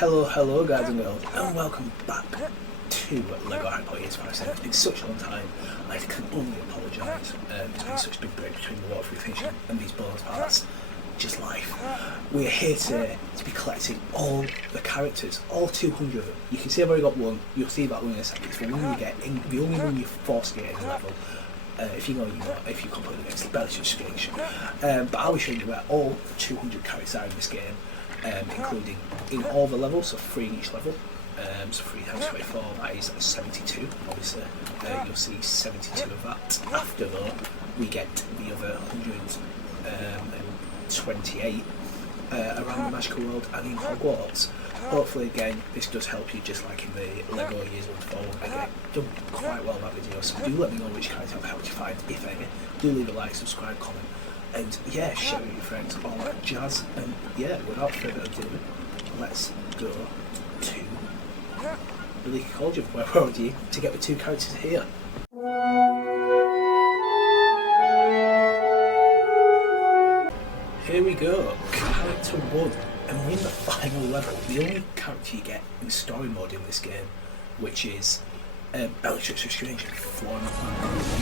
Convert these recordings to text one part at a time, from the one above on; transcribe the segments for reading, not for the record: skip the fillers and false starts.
Hello guys and girls, and welcome back to LEGO Harry Potter Years 5 7. It's been such a long time, I can only apologise. There's been such a big break between the waterproof finishing and these bonus parts. Just life. We're here today to be collecting all the characters, all 200 of them. You can see I've already got one, you'll see that one in a second. It's the one you get, the only one you're forced to get in the level. If you complete against the Bellatrix Scrimgeour. But I'll be showing you where all 200 characters are in this game, including in all the levels, so 3 in each level. So 3 times 24, that is 72, obviously. You'll see 72 of that. After though, we get the other 128 around the magical world and in Hogwarts. Hopefully again this does help you, just like in the LEGO Years 1 to 4. Again, done quite well in that video, so do let me know which character I've helped you find, if any. Do leave a like, subscribe, comment, and yeah, share with your friends, all that jazz. And yeah, without further ado, let's go to the Leaky Cauldron, where we're already to get the 2 characters here. Here we go, character 1, and we're in the final level. The only character you get in story mode in this game, which is Bellatrix Lestrange, Flaw,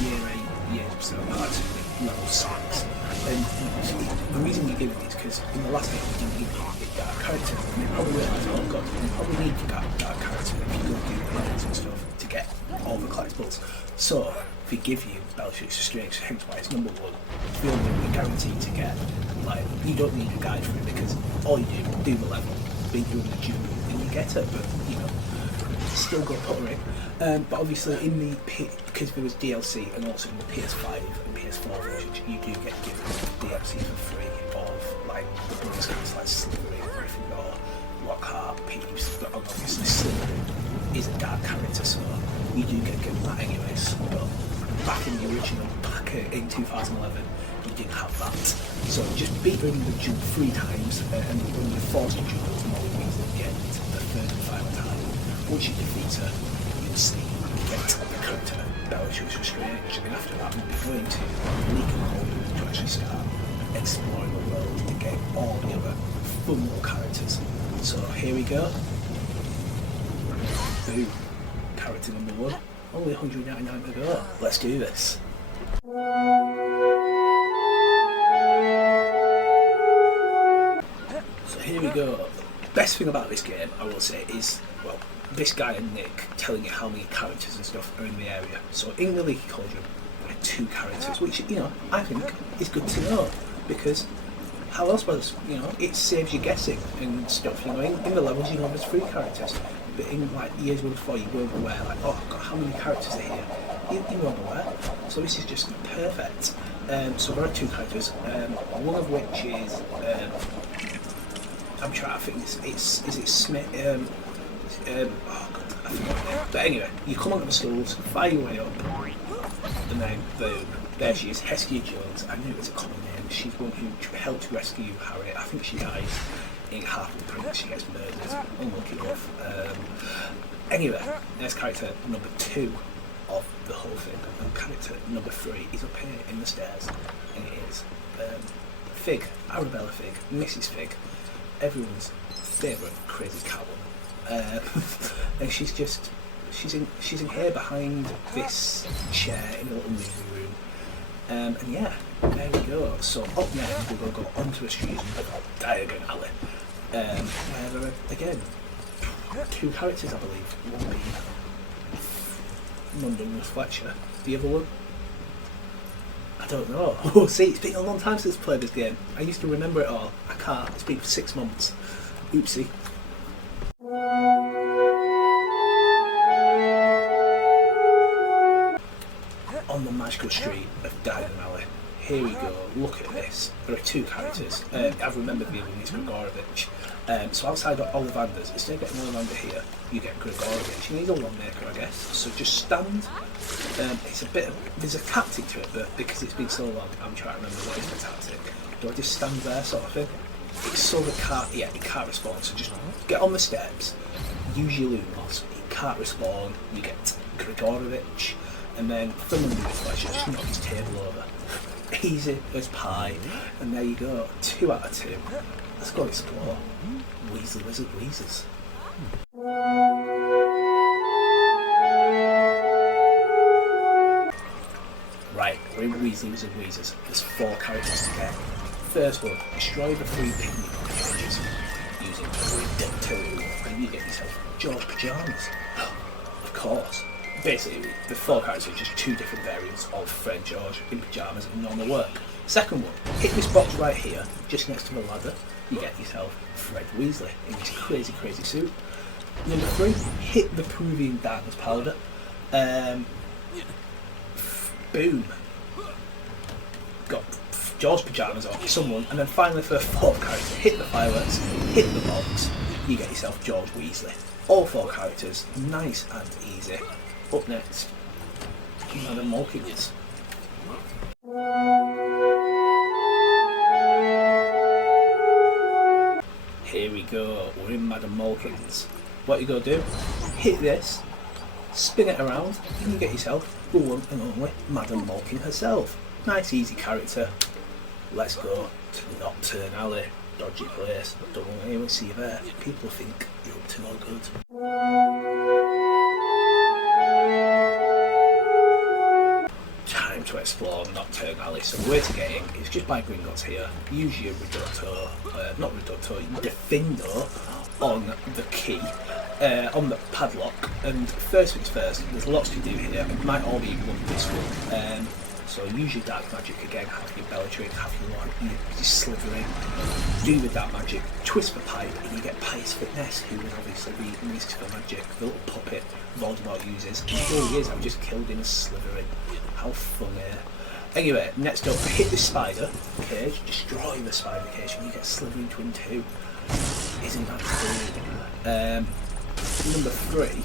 year 8, so level 6. And the reason we give it is because in the last game we didn't need a dark character, and they probably realised, oh god, we probably need a dark character if you go do events and stuff to get all the collectibles. So if we give you Bellatrix Lestrange, hence why it's number 1, it's the only one guaranteed to get. Like, you don't need a guide for it because all you do the level, beat you in the gym, and you get it. But you know, still go put her in. But obviously in the because there was DLC and also in the PS5 and PS4 versions, you do get given DLC for free of like the bonus characters like Slytherin, Gryffindor, Lockhart, Pius. But obviously Slytherin is a dark character, so you do get given that anyways. But back in the original pack in 2011. You didn't have that, so just beat her in the jump 3 times, and when you're forced to jump, it's more Weasley get the 3rd and final time. Once you defeat her, you'll see you get the character Bellatrix Lestrange, and after that we'll be going to Leaky Cauldron to actually start exploring the world and get all the other fun little characters. So here we go. Boom. Character number 1. Only 199 to go. Let's do this. Here we go. Best thing about this game, I will say, is, well, this guy and Nick telling you how many characters and stuff are in the area. So in the Leaky Cauldron, there are 2 characters, which, you know, I think is good to know, because how else was, you know, it saves you guessing and stuff, you know. In the levels, you know, there's 3 characters, but in like Years 1 to 4, you weren't aware, like, oh god, how many characters are here? You weren't aware. So this is just perfect. So there are 2 characters, one of which is I'm trying to think, is it Smith? Oh god, I forgot. But anyway, you come onto the schools, fire your way up, and then boom, there she is, Hestia Jones. I knew it was a common name. She's one who helped rescue Harry. I think she dies in half the print. She gets murdered. Unlucky enough. Anyway, there's character number 2 of the whole thing, and character number 3 is up here in the stairs, and it is Fig, Arabella Fig, Mrs Fig. Everyone's favourite crazy catwoman, and she's in here behind this chair in a little movie room, and yeah, there we go. So up next we're going to go onto a street called Diagon Alley, where there are again 2 characters, I believe. One being Mundungus Fletcher, the other one, I don't know. Oh, see, it's been a long time since I played this game. I used to remember it all. I can't. It's been 6 months. Oopsie. On the magical street of Diagon Alley. Here we go. Look at this. There are 2 characters. I've remembered the other one is Gregorwitch. So outside of Ollivanders, instead of getting Ollivander here, you get Gregorwitch. You need a Wandmaker, I guess. So just stand. It's a bit of, there's a tactic to it, but because it's been so long, I'm trying to remember what is the tactic. Do I just stand there, sort of thing? It's so it can't respond. So just get on the steps, use your Lumos. It can't respawn. You get Gregorwitch, and then someone with Fletcher just knock his table over. Easy as pie, and there you go. 2 out of 2. Let's go explore. Weasley Wizard Weezers. Right, we're in Weasley's and Weezers. There's 4 characters to get. First one, destroy the 3 picnic carriages using Reducto, and you get yourself George Pyjamas. Of course. Basically, the 4 characters are just 2 different variants of Fred George in pyjamas and normal work. Second one, hit this box right here, just next to the ladder, you get yourself Fred Weasley in his crazy, crazy suit. Number 3, hit the Peruvian darkness powder. Boom. Got George pyjamas on someone, and then finally for the 4th character, hit the fireworks, hit the box, you get yourself George Weasley. All 4 characters, nice and easy. Up next, Madam Malkin's. Here we go, we're in Madam Malkin's. What you gotta do, hit this, spin it around, and you get yourself the one and only Madam Malkin herself. Nice easy character. Let's go to Nocturne Alley. Dodgy place, don't want anyone to see you there. People think you're up to no good. Time to explore Nocturne Alley. So where to get in is just by Gringotts here. Use your not Reducto, Defindo on the key, on the padlock. And first things first, there's lots to do here. It might all be one this one. So use your dark magic again, have your Bellatrix, have your Slytherin, do with that magic, twist the pipe, and you get Pius Fitness, who would obviously be next to the magic, the little puppet Voldemort uses. And here he is, I've just killed him as Slytherin. How funny. Anyway, next up, hit the spider cage, destroy the spider cage, and you get Slytherin Twin 2. Isn't that cool? Number 3.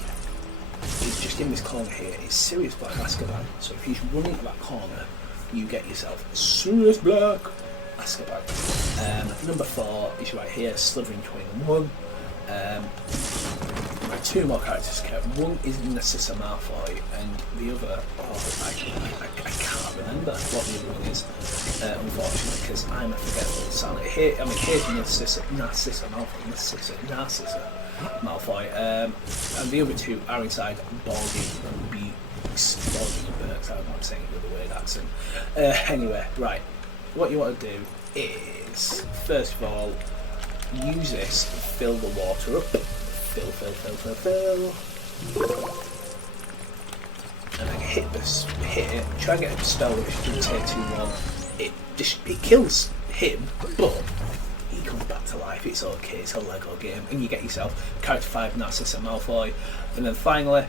Is just in this corner here is Sirius Black Azkaban. So if you run into that corner, you get yourself Sirius Black Azkaban. Number 4 is right here, Slytherin 21. My 2 more characters to get. One is Narcisa Malfoy, and the other, I can't remember what the other one is, unfortunately, because I'm a forgetful Sally. Here's Narcisa Malfoy, and the other 2 are inside Baldy and Burks. I'm not saying it with a weird accent. Anyway, right, what you want to do is, first of all, use this, fill the water up, fill, and then hit it, try and get a spell which doesn't take too long. It kills him, but he comes back to life. It's okay, it's a Lego game, and you get yourself character 5 Narcisa Malfoy. And then finally,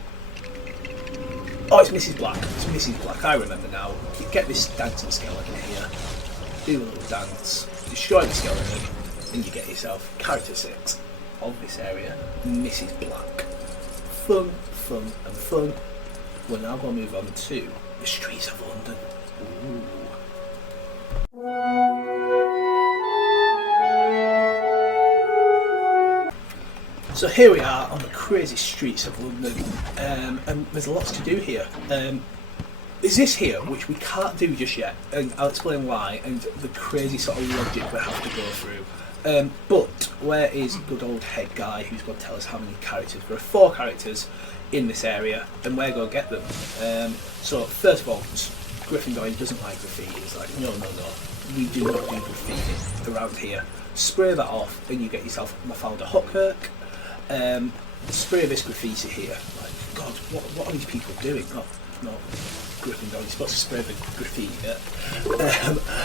it's Mrs. Black, I remember now. You get this dancing skeleton here, do a little dance, destroy the skeleton, and you get yourself character 6 of this area, Mrs. Black. Fun. We're now going to move on to the streets of London. Ooh. So here we are on the crazy streets of London, and there's lots to do here. There's this here, which we can't do just yet, and I'll explain why, and the crazy sort of logic we have to go through. But where is good old head guy who's going to tell us how many characters? There are 4 characters in this area, and we're going to get them. So first of all, Gryffindor doesn't like graffiti. It's like, no, we do not do graffiti around here. Spray that off, and you get yourself Mafalda Hookirk. Spray this graffiti here. Like, God, what are these people doing? Not Gryffindor, you're supposed to spray the graffiti.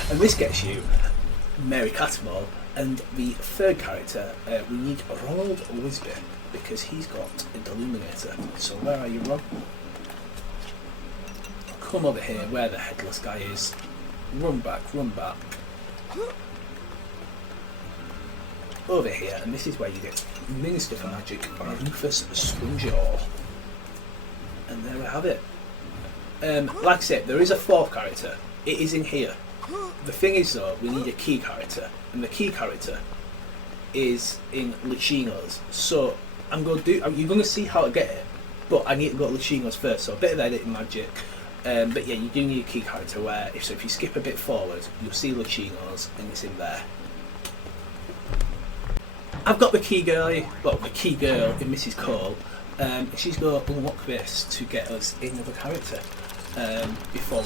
And this gets you Mary Cattermole. And the 3rd character, we need Ronald Wisby, because he's got a Deluminator. So where are you, Ron? Come over here, where the headless guy is. Run back. Over here, and this is where you get Minister for Magic, Rufus Scrimgeour. And there we have it. Like I said, there is a 4th character. It is in here. The thing is though, we need a key character, and the key character is in Luchino's. So you're going to see how to get it, but I need to go to Luchino's first, so a bit of editing magic. But yeah, you do need a key character where, if you skip a bit forward, you'll see Luchino's, and it's in there. I've got the key guy, well, the key girl in Mrs Cole. She's going to unlock this to get us another character. Before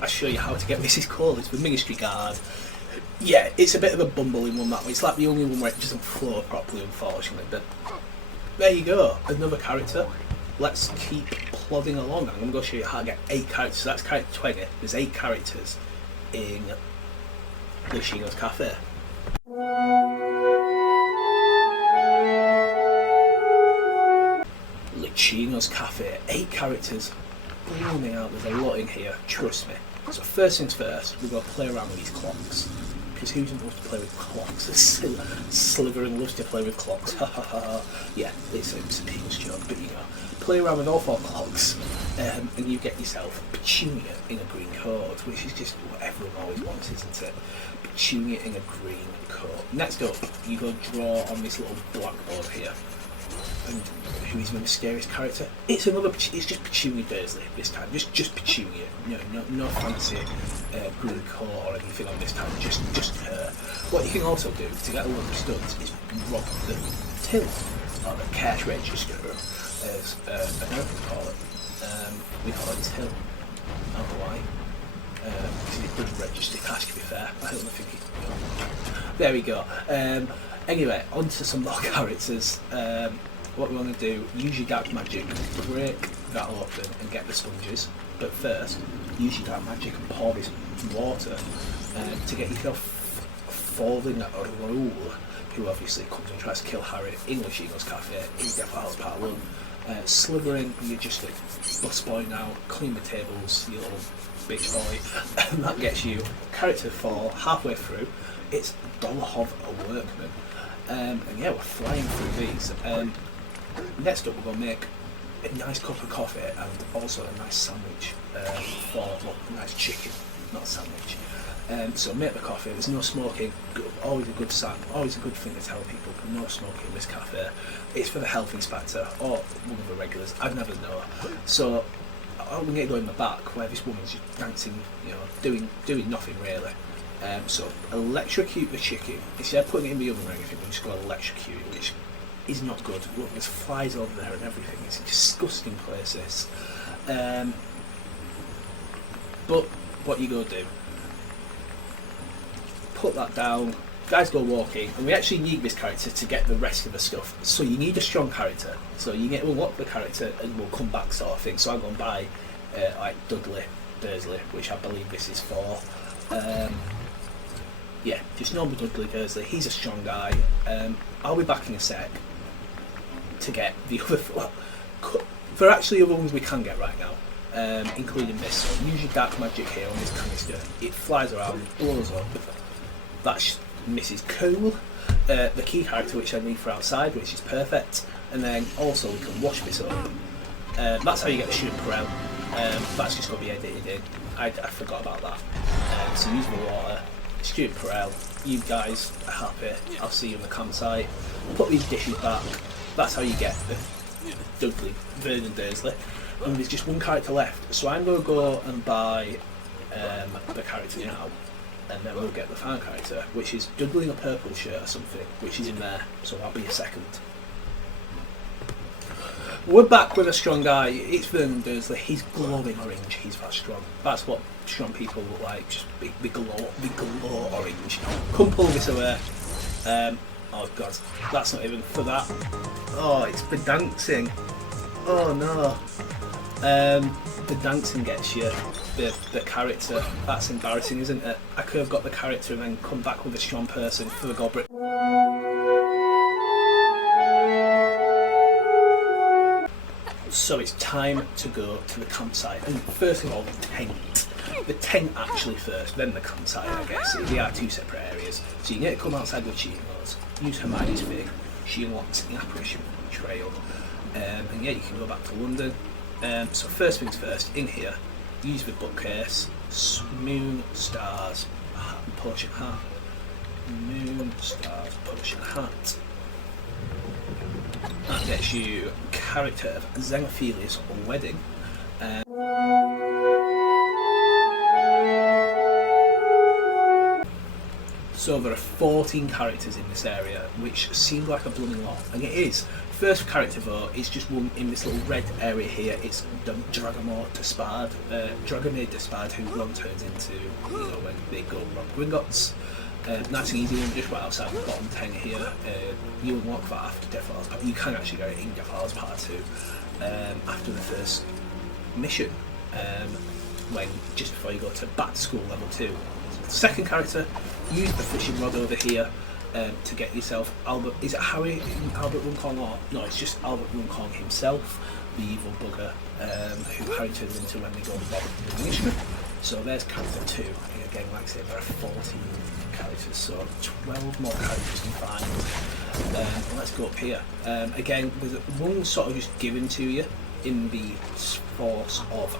I show you how to get Mrs Cole, it's the Ministry Guard. Yeah, it's a bit of a bumbling one, that one. It's like the only one where it doesn't flow properly, unfortunately. But there you go, another character. Let's keep plodding along. I'm going to go show you how to get 8 characters. So that's character 20. There's 8 characters in Luchino's Cafe. Luchino's Cafe, 8 characters. Blooming out, there's a lot in here, trust me. So first things first, we're going to play around with these clocks. Because who doesn't love to play with clocks? Slytherin loves to play with clocks. Ha ha ha. Yeah, it's a people's joke, but you know. Play around with all 4 clocks, and you get yourself Petunia in a green coat, which is just what everyone always wants, isn't it? Petunia in a green coat. Next up, you go draw on this little blackboard here. And who is the mysterious character? It's just Petunia Dursley this time. Just Petunia. No fancy green coat or anything on this time. Just her. What you can also do to get a load of studs is rob the till or the cash register, as Americans call it. We call it till. I don't know why. Because it doesn't register cash, to be fair. I don't think it. There we go. Anyway, on to some more characters. What we want to do, use your dark magic, break that open and get the sponges. But first, use your dark magic and pour this water to get yourself falling at Rowle, who obviously comes and tries to kill Harry in Luchino's Cafe in Death House Part 1. Slytherin, you're just a bus boy now, clean the tables, you little bitch boy. And that gets you character 4 halfway through. It's Dolohov, a Workman. And yeah, we're flying through these. Next up, we're going to make a nice cup of coffee and also a nice sandwich a nice chicken, not sandwich. So make the coffee. There's no smoking. Always a good thing to tell people. No smoking in this cafe. It's for the health inspector or one of the regulars. I'd never know. So I'm going to go in the back where this woman's just dancing, doing nothing really. So electrocute the chicken. Instead of putting it in the oven or anything, we're just going to electrocute it, which is not good. Look, there's flies over there and everything. It's a disgusting place, this. But what you go do, put that down, guys go walking, and we actually need this character to get the rest of the stuff. So you need a strong character. So you need to unlock the character and we'll come back sort of thing. So I'm going to buy like Dursley, which I believe this is for. Yeah, just normal Dudley Dursley. He's a strong guy. I'll be back in a sec to get the other. Well, for actually other ones we can get right now, including this. So use your dark magic here on this canister. It flies around, blows up. That's Mrs. Cole, the key character which I need for outside, which is perfect. And then also we can wash this up. That's how you get the shooting Perel. That's just going to be edited in. I forgot about that. So use the water. Stuart Perel, you guys are happy. I'll see you in the campsite. Put these dishes back. That's how you get the Vernon Dursley. And there's just one character left. So I'm going to go and buy the character now. And then we'll get the final character, which is Dudley in a purple shirt or something, which is in there. So I'll be a second. We're back with a strong guy. It's Vernon Dursley. He's glowing orange. He's that strong. That's what strong people look like. Just big glow orange. Come pull this away. Oh god, that's not even for that. Oh, it's the dancing. Oh no. The dancing gets you the character. That's embarrassing, isn't it? I could have got the character and then come back with a strong person for the goblet. So it's time to go to the campsite, and first of all the tent. The tent actually first, then the campsite, I guess. They are 2 separate areas. So you need to come outside with Luchino's, use Hermione's Fig, she unlocks the apparition trail, and yeah, you can go back to London. So first things first, in here, use the bookcase, moon, stars, potion hat, moon, stars, potion hat. That gets you character of Xenuphilius Wedding. So there are 14 characters in this area, which seems like a blooming lot, and it is. First character though is just one in this little red area here. It's the Dragomir Despard, Dragomir Despard, who Ron turns into, when they go Rob Gringotts. Nice and easy one, just right outside the bottom 10 here. You unlock that after Death Hours Part. You can actually get it in Death Hours Part 2 after the first mission, when just before you go to back to school level 2. Second character, use the fishing rod over here to get yourself Albert. Is it Harry Albert Runcorn, or no? It's just Albert Runcorn himself, the evil bugger who Harry turns into when they go to Bob the Englishman. So there's character 2. And again, like I said, there are 14 characters, so 12 more characters to find. Let's go up here. Again, there's one sort of just given to you in the force of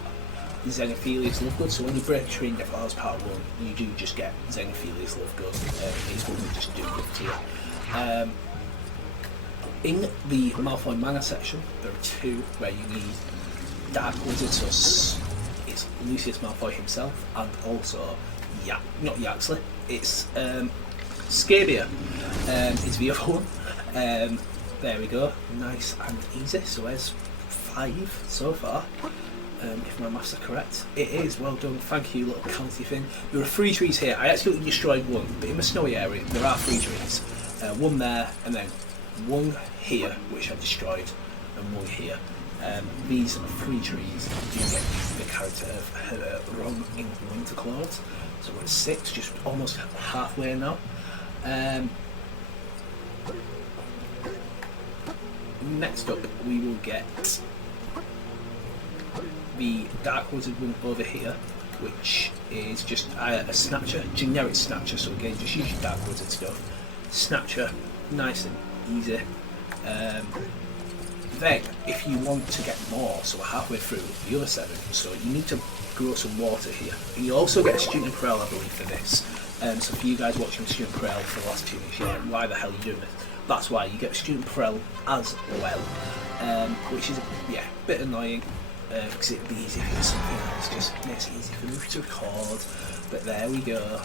Xenuphilius Lovegood. So when you break through in Death Hours Part 1, you do just get Xenuphilius Lovegood. He's one we just do good to you. In the Malfoy Manor section, there are 2 where you need Dark Wizard, so it's Lucius Malfoy himself, and also not Yaxley, it's Scrimgeour is the other one. There we go, nice and easy. So there's 5 so far, if my maths are correct. It is, well done, thank you, little county thing. There are 3 trees here. I actually destroyed one, but in the snowy area there are 3 trees. One there, and then one here, which I destroyed, and one here. These 3 trees do get the character of Ron in winter clothes. So we're at 6, just almost halfway now. Next up, we will get the Dark Wizard one over here, which is just a Snatcher, generic Snatcher. So again, just use your Dark Wizard stuff. Snatcher, nice and easy. Then, if you want to get more, so we're halfway through the other 7, so you need to grow some water here. And you also get a Student Corral, I believe, for this. So for you guys watching Student Corral for the last 2 weeks, you're like, why the hell are you doing this? That's why you get a Student Corral as well, which is a bit annoying, because it'd be easy for something else, just makes it easy for me to record. But there we go.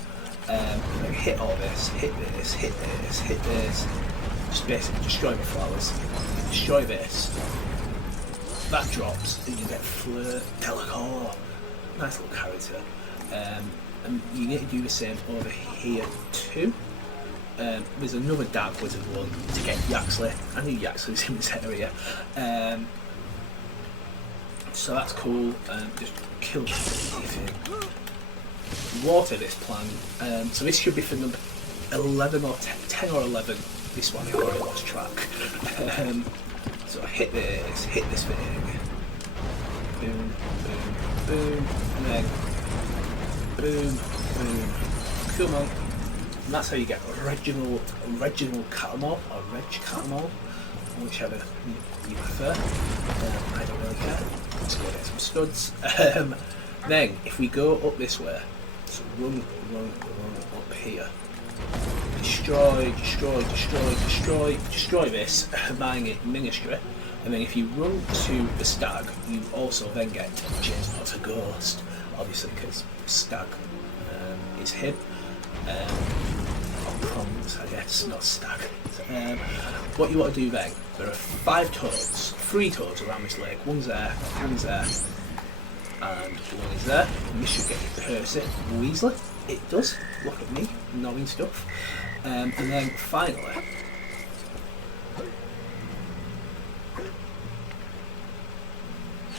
Hit all this, hit this, hit this, hit this. Just basically destroy the flowers. Destroy this. That drops, and you get Fleur Delacour. Nice little character. And you need to do the same over here too. There's another Dark Wizard one to get Yaxley. I knew Yaxley was in this area. So that's cool. Just kill everything. Water this plant. So this should be for number 11 or 10 or 11. This one, I've already lost track. So hit this thing. Boom, boom, boom, and then boom, boom. Come on. And that's how you get Reginald Cattermole, or Reg Cattermole, whichever you prefer. I don't really care. Let's go get some studs. Then, if we go up this way, so run up here. Destroy this, buying it Ministry, and then if you run to the Stag, you also then get James Potter Ghost, obviously because Stag is him, or Prongs, I guess, not Stag. What you want to do then, there are 3 toads around this lake. One's there, and one is there, and this should get Percy Weasley. It does, look at me, knowing stuff. And then finally,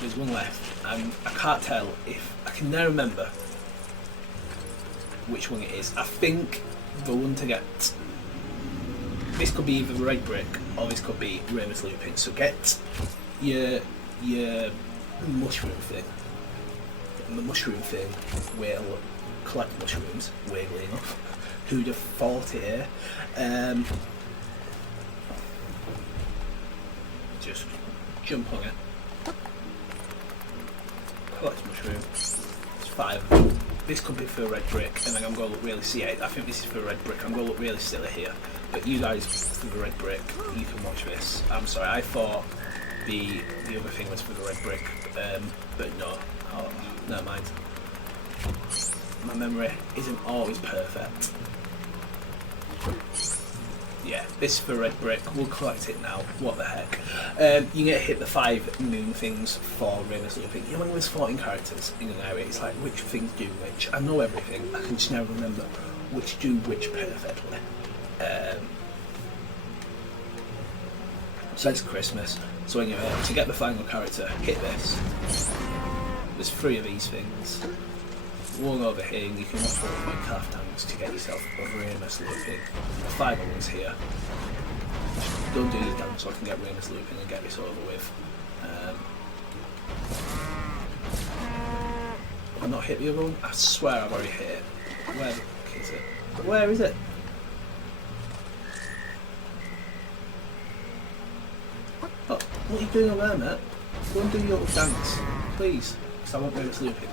there's one left, and I can't tell if I can now remember which one it is. I think the one to get this could be either Red Brick or this could be Remus Lupin. So get your mushroom thing. The mushroom thing will collect mushrooms, weirdly enough. Who'd have thought it? Just jump on it. Collect mushroom. It's 5. This could be for Red Brick, and then I'm going to look really silly. I think this is for Red Brick. I'm going to look really silly here. But you guys, for the Red Brick, you can watch this. I'm sorry, I thought the other thing was for the Red Brick, but no. Oh, never mind. My memory isn't always perfect. Yeah, this is for red brick. We'll collect it now. What the heck? You get to hit the 5 moon things for Remus Lupin. You know, when there's 14 characters in an area, it's like which things do which. I know everything. I can just never remember which do which perfectly. So it's Christmas. So anyway, to get the final character, hit this. There's 3 of these things. One over here, and you can watch all my calf tanks to get yourself a Remus Lupin. The 5 ones here. Don't do these down so I can get Remus Lupin and get this over with. Have I not hit the other one? I swear I've already hit it. Where the fuck is it? Where is it? Oh, what are you doing over there, mate? Go and do your little dance, please, because I want Remus Lupin.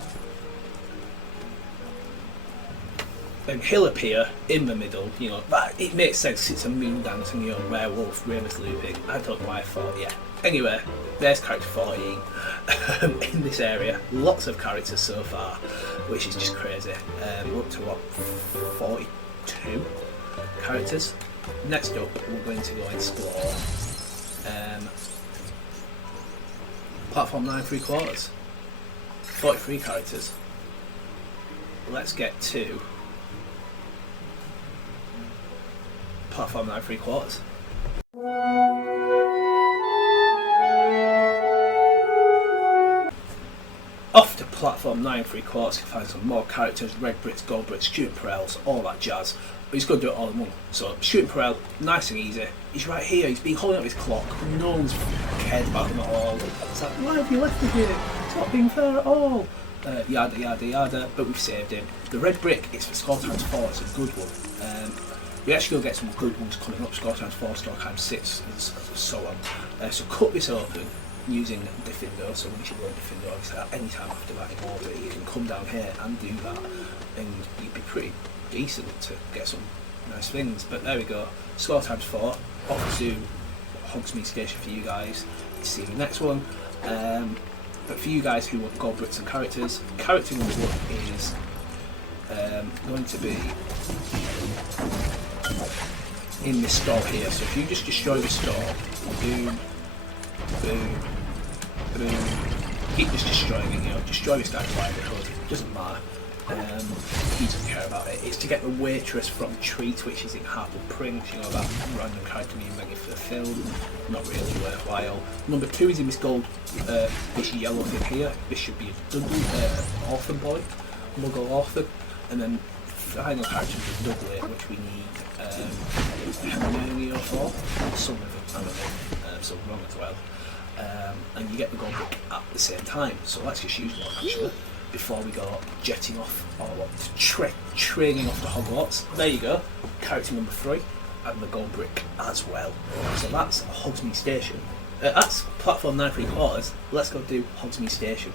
Then he'll appear in the middle, you know, but it makes sense, it's a moon dance and you're a werewolf, Remus Lupin. I don't know why I thought, yeah. Anyway, there's character 14 in this area. Lots of characters so far, which is just crazy. We're up to what, 42 characters. Next up, we're going to go explore platform 9 3/4. 43 characters. Let's get to platform 9 3/4. Off to platform 9 3/4 to find some more characters, red bricks, gold bricks, shooting parels, all that jazz. But he's going to do it all in one. So shooting parel, nice and easy. He's right here, he's been holding up his clock, no one's cared about him at all. It's like, why have you left me here? It's not being fair at all. Yada yada yada, but we've saved him. The red brick is for score times 4, it's a good one. We actually will get some good ones coming up, score times 4, score times 6, and so on. So cut this open using Diffindo, so once you go Diffindo, obviously at any time after that in order, you can come down here and do that, and you'd be pretty decent to get some nice things. But there we go, score times 4, off to Hogsmeade Station for you guys to see the next one. But for you guys who want gold bricks and characters, character number 1 is going to be in this store here. So if you just destroy the store, boom, boom, boom, keep just destroying it, you know, destroy this guy's livelihood, doesn't matter. He doesn't care about it. It's to get the Waitress from Treat, which is in Hartlepool Prince, you know, that random character being invented for the film, not really worthwhile. Number 2 is in this gold, this yellow thing here. This should be a Dudley, orphan boy, Muggle orphan, and then final character is Dudley, which we need Hermione for, some of them, I don't know, so Ron as well. And you get the gold brick at the same time, so let's just use one actually before we go jetting off, or what, training off to Hogwarts. There you go, character number 3 and the gold brick as well. So that's Hogsmeade Station. That's platform 9 3/4. Let's go do Hogsmeade Station.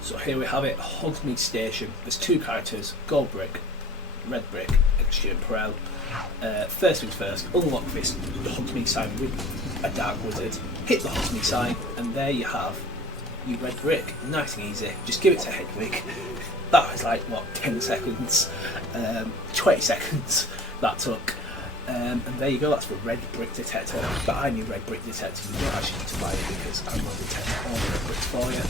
So here we have it, Hogsmeade Station. There's 2 characters, gold brick, red brick, and shooting parel. First things first, unlock this Hogsmeade sign with a dark wizard, hit the Hogsmeade sign, and there you have your red brick. Nice and easy, just give it to Hedwig. That was like, what, 10 seconds, 20 seconds that took. And there you go, that's the red brick detector. But I need red brick detector, you don't actually need to buy it because I'm going to detect all the red bricks for you.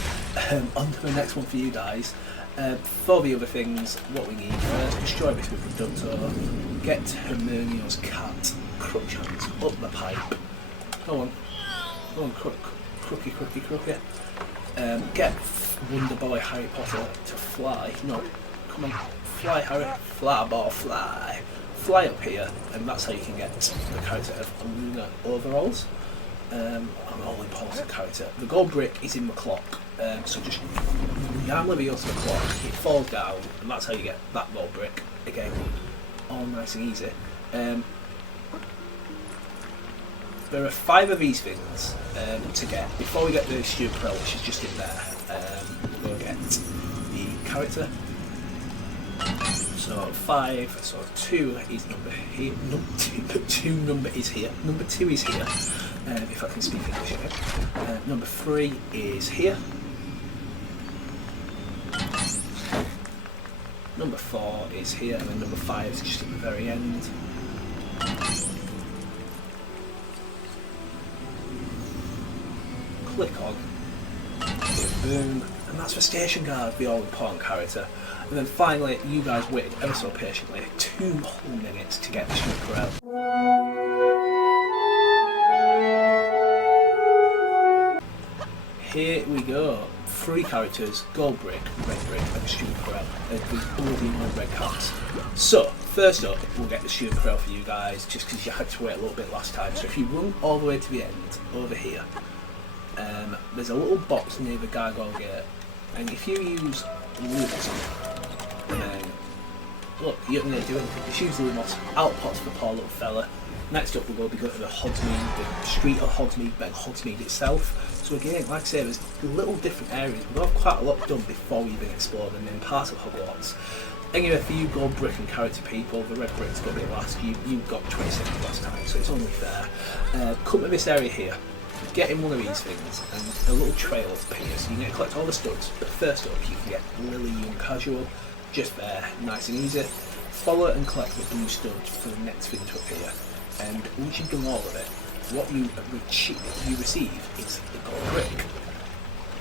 On to the next one for you guys. For the other things, what we need first, destroy this with the Dunto, get Hermione's cat, Crookshanks up the pipe. Go on, crookie. Get Wonder Boy Harry Potter to fly. No, come on, fly Harry, fly ball, fly. Fly up here, and that's how you can get the character of Luna Overalls. An all-important character. The gold brick is in the clock, so just yam the wheel to the clock, it falls down, and that's how you get that gold brick. Again, all nice and easy. There are 5 of these things to get. Before we get the Student Pro, which is just in there, we'll get the character. So 5, so 2 is number here, number is here, number 2 is here, if I can speak English again. Number 3 is here. Number 4 is here, and then number 5 is just at the very end. Click on, boom, and that's for Station Guard, the all-important character. And then finally, you guys waited ever so patiently 2 whole minutes to get the Xenuphilus. Here we go. 3 characters, gold brick, red brick, and Xenuphilus. These bloody old red cards. So, first up, we'll get the Xenuphilus for you guys, just because you had to wait a little bit last time. So if you run all the way to the end, over here, there's a little box near the gargoyle gate, and if you use Lumos, and then, look, you don't need to do anything, just use Lumos, outpots for the poor little fella. Next up we'll be going to the Hogsmeade, the street of Hogsmeade, then Hogsmeade itself. So again, like I say, there's little different areas. We've got quite a lot done before we even explore the main part of Hogwarts. Anyway, for you gold brick and character people, the red brick's got a bit last. You got 20 seconds last time, so it's only fair. Come to this area here, get in one of these things, and a little trail appears. You're going to collect all the studs, but first up you can get Lily Young Casual, just there, nice and easy. Follow and collect the blue studs for the next thing to appear. And once you've done all of it, what you receive is the gold brick.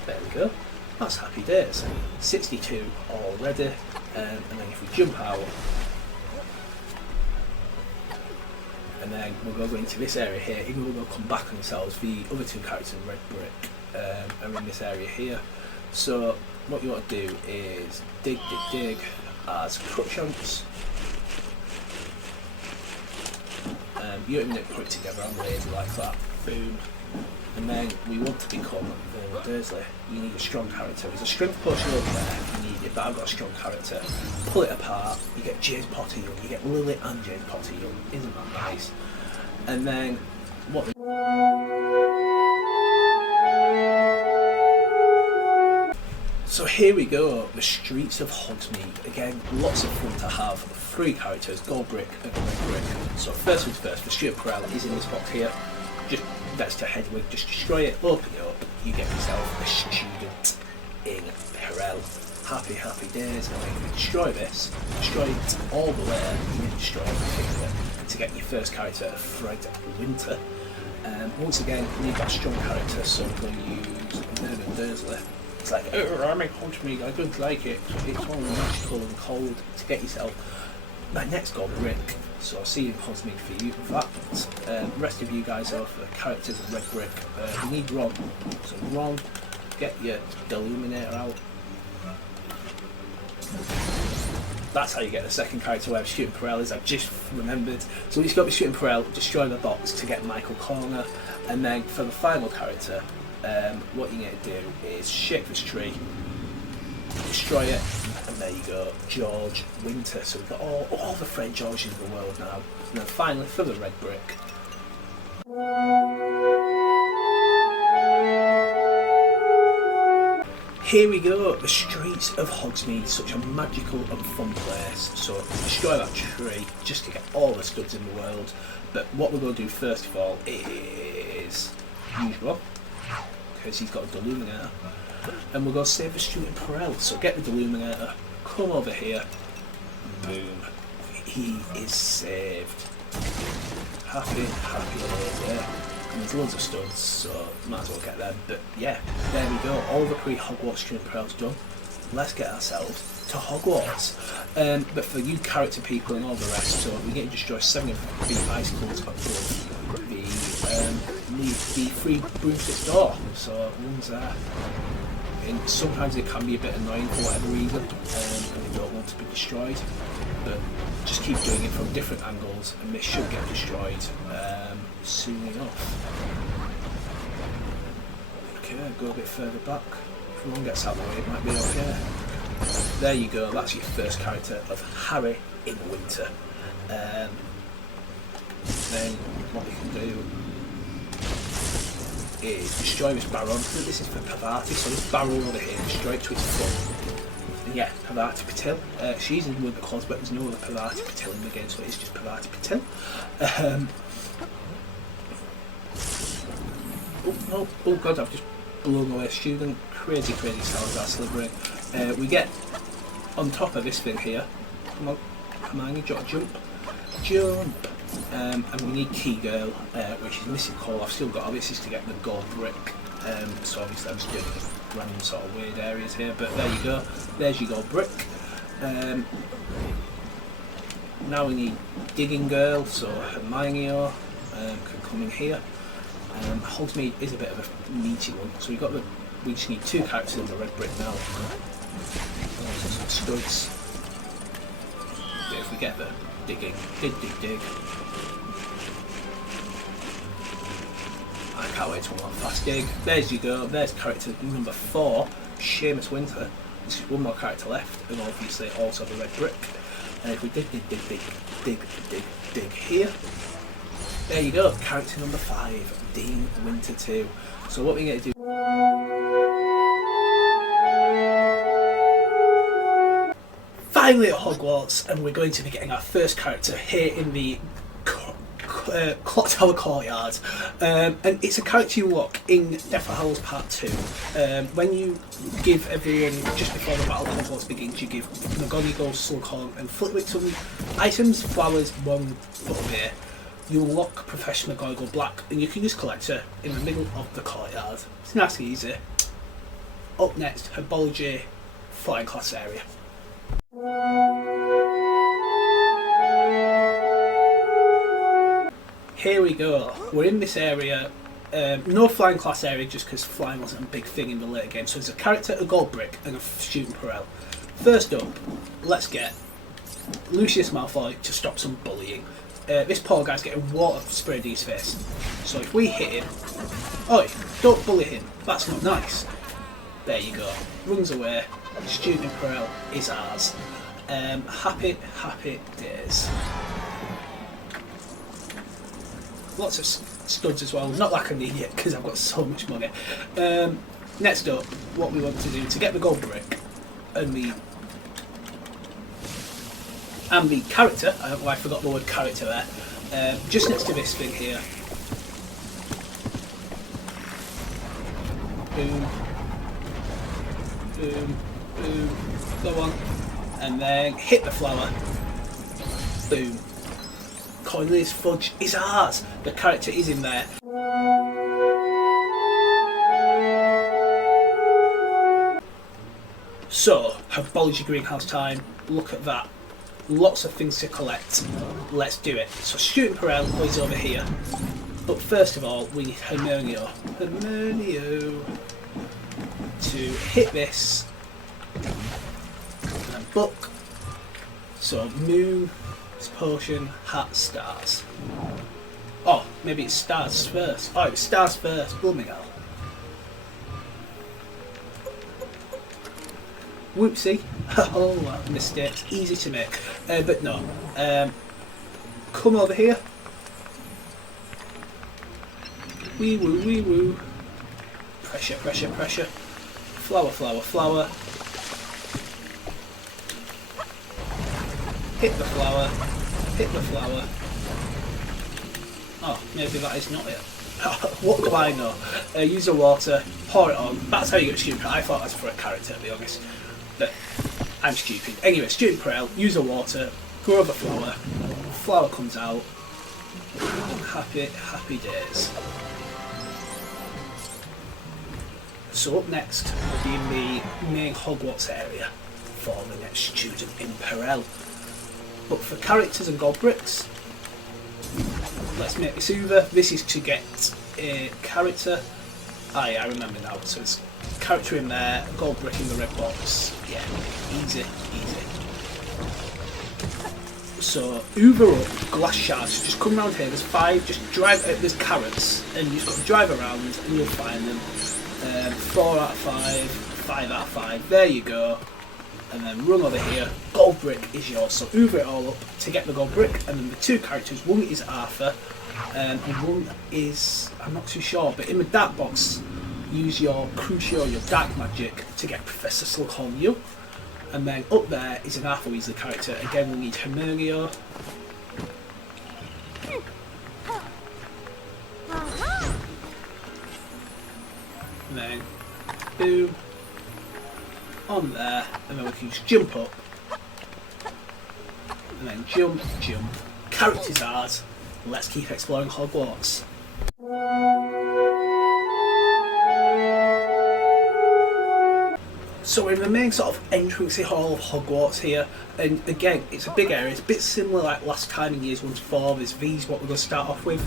There we go. That's happy days. 62 already. And then if we jump out, and then we'll go into this area here, even though we'll come back on themselves, the other 2 characters in red brick are in this area here. So what you want to do is dig as Crookshanks. You don't even need to put it together, I'm lazy like that. Boom. And then we want to become Dursley. You need a strong character. There's a strength potion over there if you need it, but I've got a strong character. Pull it apart, you get James Potter Young, you get Lily and James Potter Young. Isn't that nice? And then what we So here we go, the streets of Hogsmeade. Again, lots of fun to have. 3 characters, gold brick and red brick. So first things first, the Xenuphilus is in this box here. Just that's to head with, just destroy it, open it up, you get yourself a student in Perel. Happy days. Now if you destroy this, destroy it all the way, you need to destroy everything of it to get your first character, Fred Winter. Once again, you need that strong character, so we're going to use Vernon Dursley. It's like, oh, I'm in Hogsmeade, I don't like it. It's all magical and cold to get yourself that next gold brick. So I'll see you in Hogsmeade for you for that. The rest of you guys are for characters of red brick. You need Ron. So Ron, get your Deluminator out. That's how you get the second character where Xenuphilus is. I've just remembered. So he's got the Xenuphilus, destroy the box to get Michael Corner, and then for the final character, what you need to do is shake this tree, destroy it, and there you go, George Winter. So we've got all the Fred Georges in the world now. And then finally for the red brick. Here we go, the streets of Hogsmeade, such a magical and fun place. So destroy that tree just to get all the studs in the world. But what we're going to do first of all is usual, because he's got a Deluminator, and we're going to save the student Perel. So get the Deluminator, come over here, boom, he is saved. Happy days, yeah. And there's loads of studs, so might as well get them. But yeah, there we go. All the pre-Hogwarts student Perel's done. Let's get ourselves to Hogwarts. But for you character people and all the rest, so we get to destroy 7 of the icicles above the 3 broomstick door. So one's there. And sometimes it can be a bit annoying for whatever reason, and we don't want to be destroyed. But just keep doing it from different angles, and they should get destroyed soon enough. Okay, go a bit further back. If one gets out of the way, it might be okay. There you go, that's your first character of Harry in Winter. Then what we can do is destroy this Baron. This is for Pavati, so this barrel over here, destroy it to its front. And yeah, Pavati Patil. She's in with the claws, but there's no other Pavati Patil in the game, so it's just Pavati Patil. Oh god, I've just blown away a student. Crazy Salazar Slytherin. We get on top of this thing here. Come on, Hermione, do you want to jump? Jump! And we need Key Girl, which is missing call. I've still got all this is to get the gold brick. So obviously I'm just doing random sort of weird areas here, but there you go. There's your gold brick. Now we need Digging Girl, so Hermione can come in here. Hogsmeade is a bit of a meaty one, so we just need 2 characters on the red brick now. Also some studs. But if we get the digging, dig. I can't wait to unlock fast dig. There's you go. There's character number 4, Seamus Winter. There's just one more character left, and obviously also the red brick. And if we dig here, there you go. Character number 5, Dean Winter 2. So what we're going to do. Finally at Hogwarts, and we're going to be getting our first character here in the Clock Tower Courtyard, and it's a character you unlock in Deathly Hallows Part 2. When you give everyone, just before the Battle of Hogwarts begins, you give McGonagall, Slughorn and Flitwick some items, flowers, one butterbeer. You unlock Professor McGonagall Black, and you can just collect her in the middle of the courtyard. It's nice and easy. Up next, Herbology, flying class area. Here we go. We're in this area. No flying class area just because flying wasn't a big thing in the later game. So there's a character, a gold brick, and a student Perel. First up, let's get Lucius Malfoy to stop some bullying. This poor guy's getting water sprayed in his face. So if we hit him, oi, don't bully him. That's not nice. There you go. Runs away. Student Perel is ours. Happy days. Lots of studs as well, not like I need it because I've got so much money. Next up, what we want to do to get the gold brick and the character, I forgot the word character there, just next to this thing here. Boom, boom, boom, go on, and then hit the flower, boom. Cornelius Fudge is ours. The character is in there. So, Herbology Greenhouse time. Look at that. Lots of things to collect. Let's do it. So, Student Perel is over here. But first of all, we need Hermione to hit this and book. So, Moon. Potion, hat, stars. Oh, maybe it's stars first. Oh, it's stars first. Blooming hell. Whoopsie. Oh, mistakes. Easy to make. But no. Come over here. Wee woo, wee woo. Pressure, pressure, pressure. Flower, flower, flower. Hit the flower. Hit the flower. Oh, maybe that is not it. What do I know? Use the water, pour it on. That's how you get stupid. I thought that's for a character, to be honest. But I'm stupid. Anyway, Student Perel, use the water, grow the flower. Flower comes out. Happy days. So up next, we'll be in the main Hogwarts area for the next student in Perel. But for characters and gold bricks, let's make this Uber. This is to get a character. Ah, yeah, I remember now. So it's character in there, gold brick in the red box. Yeah, easy. So Uber up, glass shards. Just come around here. There's 5. Just drive. There's carrots, and you just got to drive around, and you'll find them. 4 out of 5, 5 out of 5. There you go. And then run over here, gold brick is yours. So Uber it all up to get the gold brick, and then the 2 characters, one is Arthur, and one is, I'm not too sure, but in the dark box, use your Crucio, your dark magic, to get Professor Slughorn you. And then up there is an Arthur Weasley character. Again, we need Hermione. And then, boom. On there, and then we can just jump up and then jump, jump. Characters art. Let's keep exploring Hogwarts. So we're in the main sort of entrancey hall of Hogwarts here, and again, it's a big area. It's a bit similar like last time in years 1 to 4. There's these, what we're going to start off with.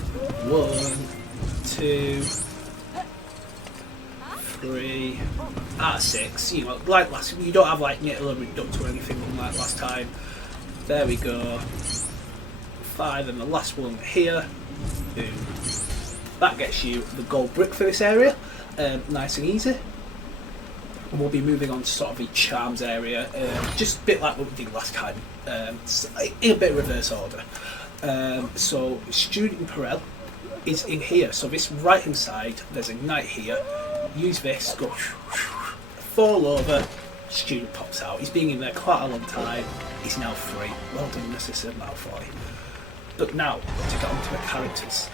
1, 2, 3, 6. You know, like last, you don't have like Knittle or Reduct or anything like last time. There we go. 5, and the last one here. Boom. That gets you the gold brick for this area. Nice and easy. And we'll be moving on to sort of the charms area, just a bit like what we did last time, in a bit of reverse order. So Student Perel is in here, so this right hand side, there's Ignite here. Use this, go fall over, student pops out. He's been in there quite a long time, he's now free. Well done, Narcisa Malfoy. But now, to get on to the characters.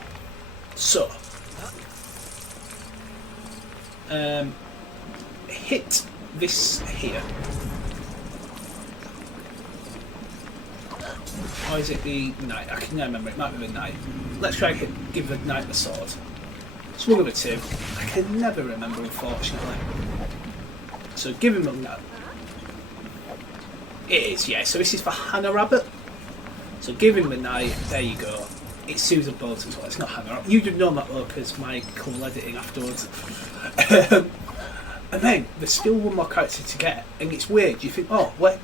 So, hit this here. Or is it the knight? I can remember, it might be the knight. Let's try and give the knight the sword. Swung of a 2. I can never remember, unfortunately. So give him a knight. It is, yeah. So this is for Hannah Rabbit. So give him the knight, there you go. It's Susan Bolt as well, it's not Hannah Rabbit. You'd have known that though, because my cool editing afterwards. And then there's still one more character to get, and it's weird. You think, oh, where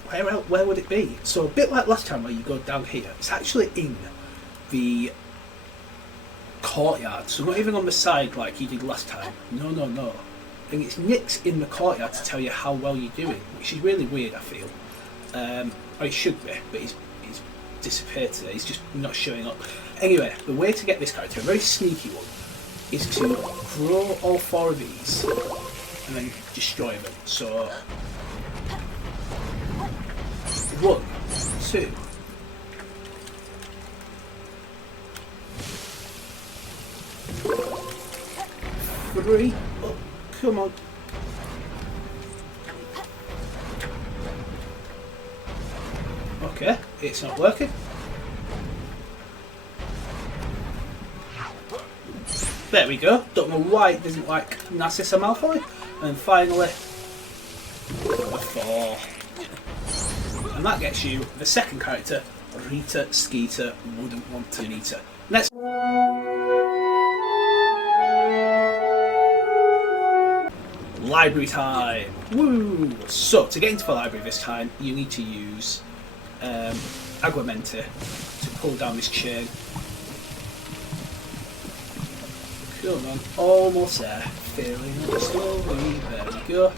would it be? So a bit like last time, where you go down here, it's actually in the courtyard. So not even on the side like you did last time. No, no, no. And it's Nick's in the courtyard to tell you how well you're doing, which is really weird. I feel, or it should be, but he's disappeared today. He's just not showing up. Anyway, the way to get this character, a very sneaky one, is to draw all 4 of these. And then destroy them. So 1, 2, 3. Oh, come on. Okay, it's not working. There we go. Don't know why it doesn't like Narcisa Malfoy. And finally, number 4. And that gets you the second character, Rita Skeeter Wouldn't Want to Meet Her. Next. Library time! Woo! So, to get into the library this time, you need to use Aguamenti to pull down this chain. Come on, almost there. Feeling it slowly, there we go.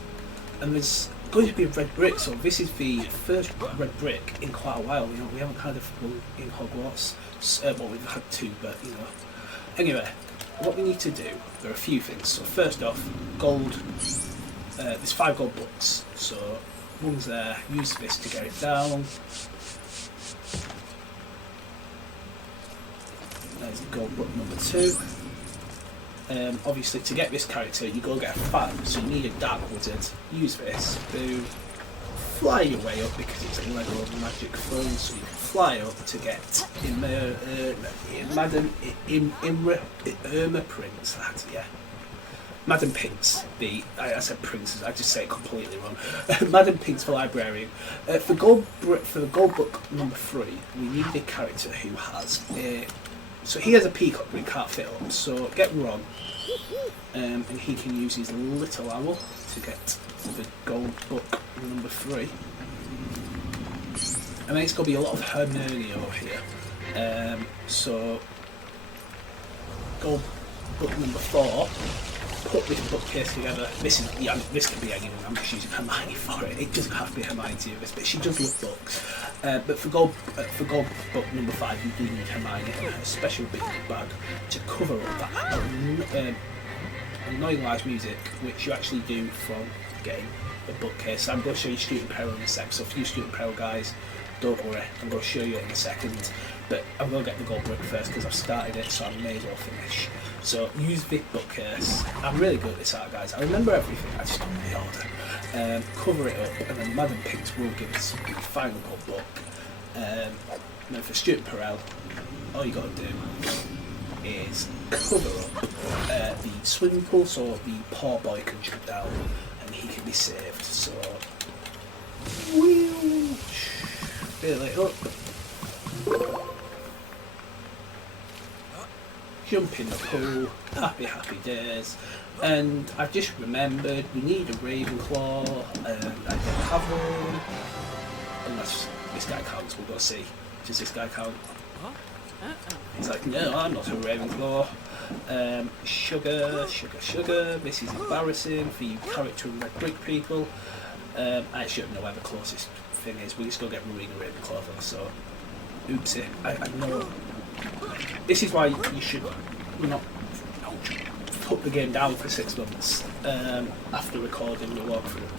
And there's going to be a red brick, so this is the first red brick in quite a while. You know, we haven't had one in Hogwarts. Well, we've had 2, but you know. Anyway, what we need to do, there are a few things. So first off, gold. There's 5 gold books, so one's there. Use this to get it down. There's gold book number 2. Obviously, to get this character, you go get a fan, so you need a dark wizard. Use this to fly your way up because it's a Lego magic throne, so you can fly up to get Madam Irma Prince. That's, yeah. Madam Pinks, I said Prince, I just say it completely wrong. Madam Pinks for Librarian. For the gold book number 3, we need a character who has a. So he has a peacock, but he can't fit up. So get Ron, and he can use his little owl to get the gold book number 3. And then it's going to be a lot of Hermione over here. So gold book number 4. Put this bookcase together. This can be anyone. I'm just using Hermione for it. It doesn't have to be Hermione to do this, but she does love books. But for gold book number 5, you do need Hermione and her special big bag to cover up that annoying live music, which you actually do from getting a bookcase. I'm going to show you Student Peril in a sec. So for you Student Peril guys, don't worry. I'm going to show you it in a second. But I'm going to get the gold brick first because I've started it, so I may as well finish. So use this bookcase. I'm really good at this art, guys. I remember everything, I just don't know the order. Cover it up, and then Madam Pinks will give us the final gold book. Now for Stuart Perel, all you got to do is cover up the swimming pool so the poor boy can jump down and he can be saved. So, fill it up, jump in the pool, happy days. And I've just remembered we need a Ravenclaw, and I don't have one. Unless this guy counts, we'll go see. Does this guy count? He's like, no, I'm not a Ravenclaw. Sugar. This is embarrassing for you character and red brick people. I actually don't know where the closest thing is. We just go get Rowena Ravenclaw though, so oopsie. I know. This is why you should not put the game down for 6 months after recording the walkthrough,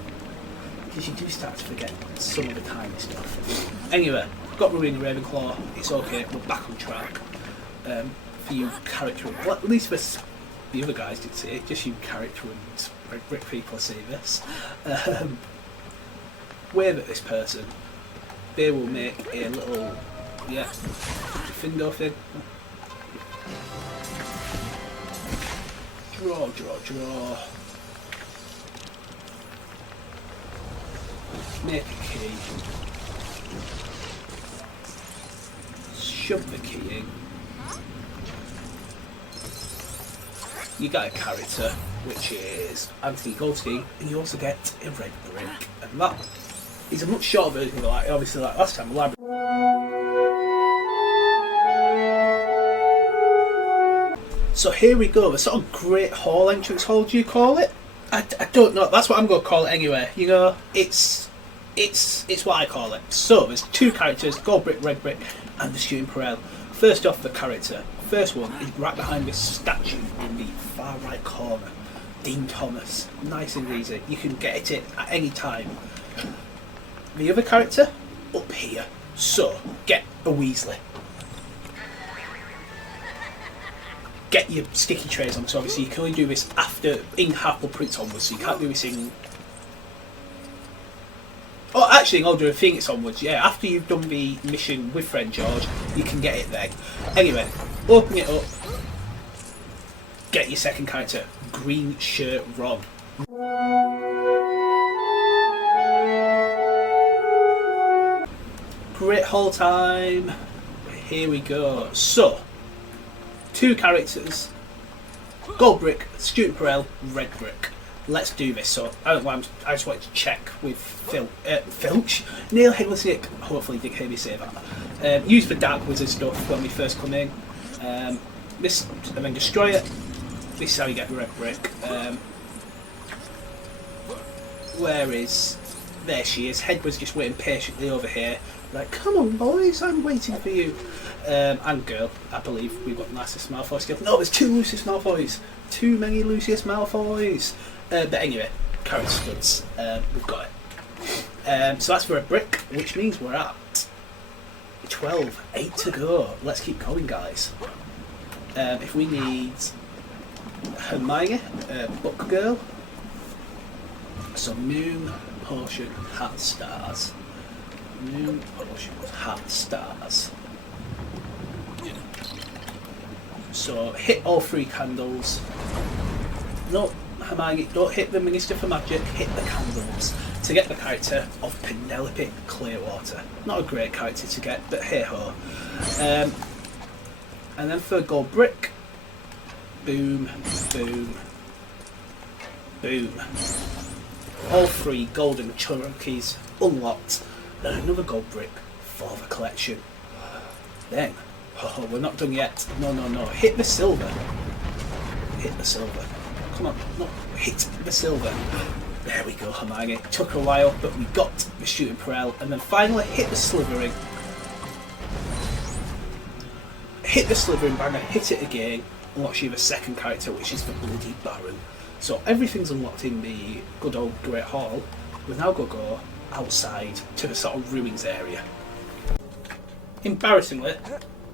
because you do start to forget some of the tiny stuff. Anyway, got Rowena Ravenclaw, it's okay, we're back on track. For you character, well, at least the other guys did see it, just you character and red brick people see this. Wave at this person, they will make a little, finger thing. Draw. Make a key. Shove the key in. You get a character, which is Anthony Goldstein, and you also get a red brick. And that is a much shorter version of it, obviously like last time, the library. So here we go, the sort of Great Hall entrance hall, do you call it? I don't know, that's what I'm going to call it anyway. You know, it's what I call it. So there's 2 characters, Gold Brick, Red Brick, and the Student Perel. First off, the character. First one is right behind this statue in the far right corner. Dean Thomas. Nice and easy. You can get it at any time. The other character, up here. So, get a Weasley. Get your sticky trays on, so obviously you can only do this after in Half-Blood Prince onwards, so you can't do this in... Oh, actually, I'll do a Phoenix onwards, yeah, after you've done the mission with Friend George, you can get it then. Anyway, open it up, get your second character, Green Shirt Ron. Great Hall time, here we go. So, 2 characters, Gold Brick, Student Perel, Red Brick. Let's do this. So I just wanted to check with Filch. Neil Higglisnick, hopefully didn't hear me say that. Use the Dark Wizard stuff when we first come in. This, and then destroy it. This is how you get the Red Brick. Where is... There she is. Hedwig's just waiting patiently over here. Like, come on boys, I'm waiting for you. And girl, I believe we've got Lucius Malfoy still. No, there's 2 Lucius Malfoys. Too many Lucius Malfoys. But anyway, character studs. We've got it. So that's for a brick, which means we're at 12. 8 to go. Let's keep going, guys. If we need Hermione, book girl. So moon, potion, hat, stars. Moon, potion, hat, stars. So hit all 3 candles. No, Hermione, don't hit the Minister for Magic, hit the candles to get the character of Penelope Clearwater. Not a great character to get, but hey ho. And then for Gold Brick, boom, boom, boom. All 3 golden chunkies unlocked, and another Gold Brick for the collection. Then, oh, we're not done yet. No. Hit the silver. Hit the silver. Come on, no, hit the silver. There we go, Hermione. It took a while, but we got the Student Perel. And then finally, hit the Slytherin. Hit the Slytherin banger, hit it again. Unlocks you the second character, which is the Bloody Baron. So everything's unlocked in the good old Great Hall. We've now got to go outside to the sort of ruins area. Embarrassingly,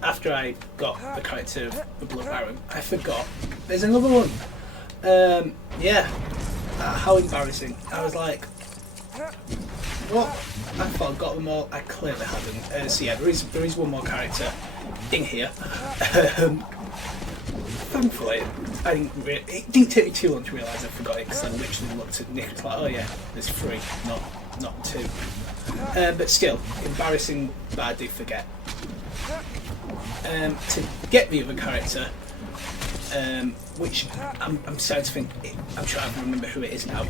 after I got the character of the Blood Baron, I forgot there's another one. How embarrassing. I was like, what? I thought I got them all. I clearly haven't. So yeah, there is one more character in here. Thankfully, it didn't take me too long to realise I forgot it, because I literally looked at Nick and was like, oh yeah, there's 3, not 2. But still, embarrassing that I did forget. To get the other character, which I'm starting to think, I'm trying to remember who it is now. I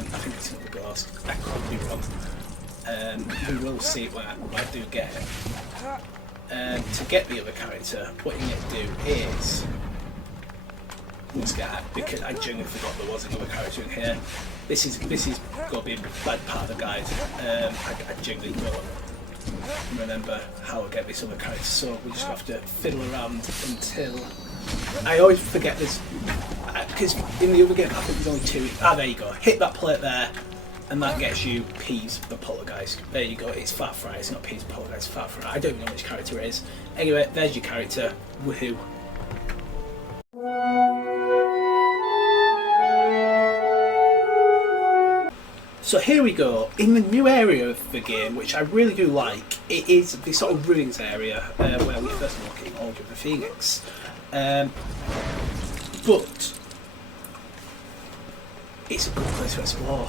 think it's another ghost. I could be wrong. We will see when I do get it. To get the other character, what you need to do is, this guy, because I genuinely forgot there was another character in here. This is going to be a bad part of the guide. I genuinely don't remember how I get this other character, so we just have to fiddle around until I always forget this, because in the other game I think there's only 2. There you go. Hit that plate there, and that gets you Peas the Poltergeist. There you go. It's Fat Fry. It's not Peas the Poltergeist. Fat Fry. I don't even know which character it is. Anyway, there's your character. Woohoo! So here we go, in the new area of the game, which I really do like. It is the sort of ruins area where we first look in Order of the Phoenix. But it's a good place to explore.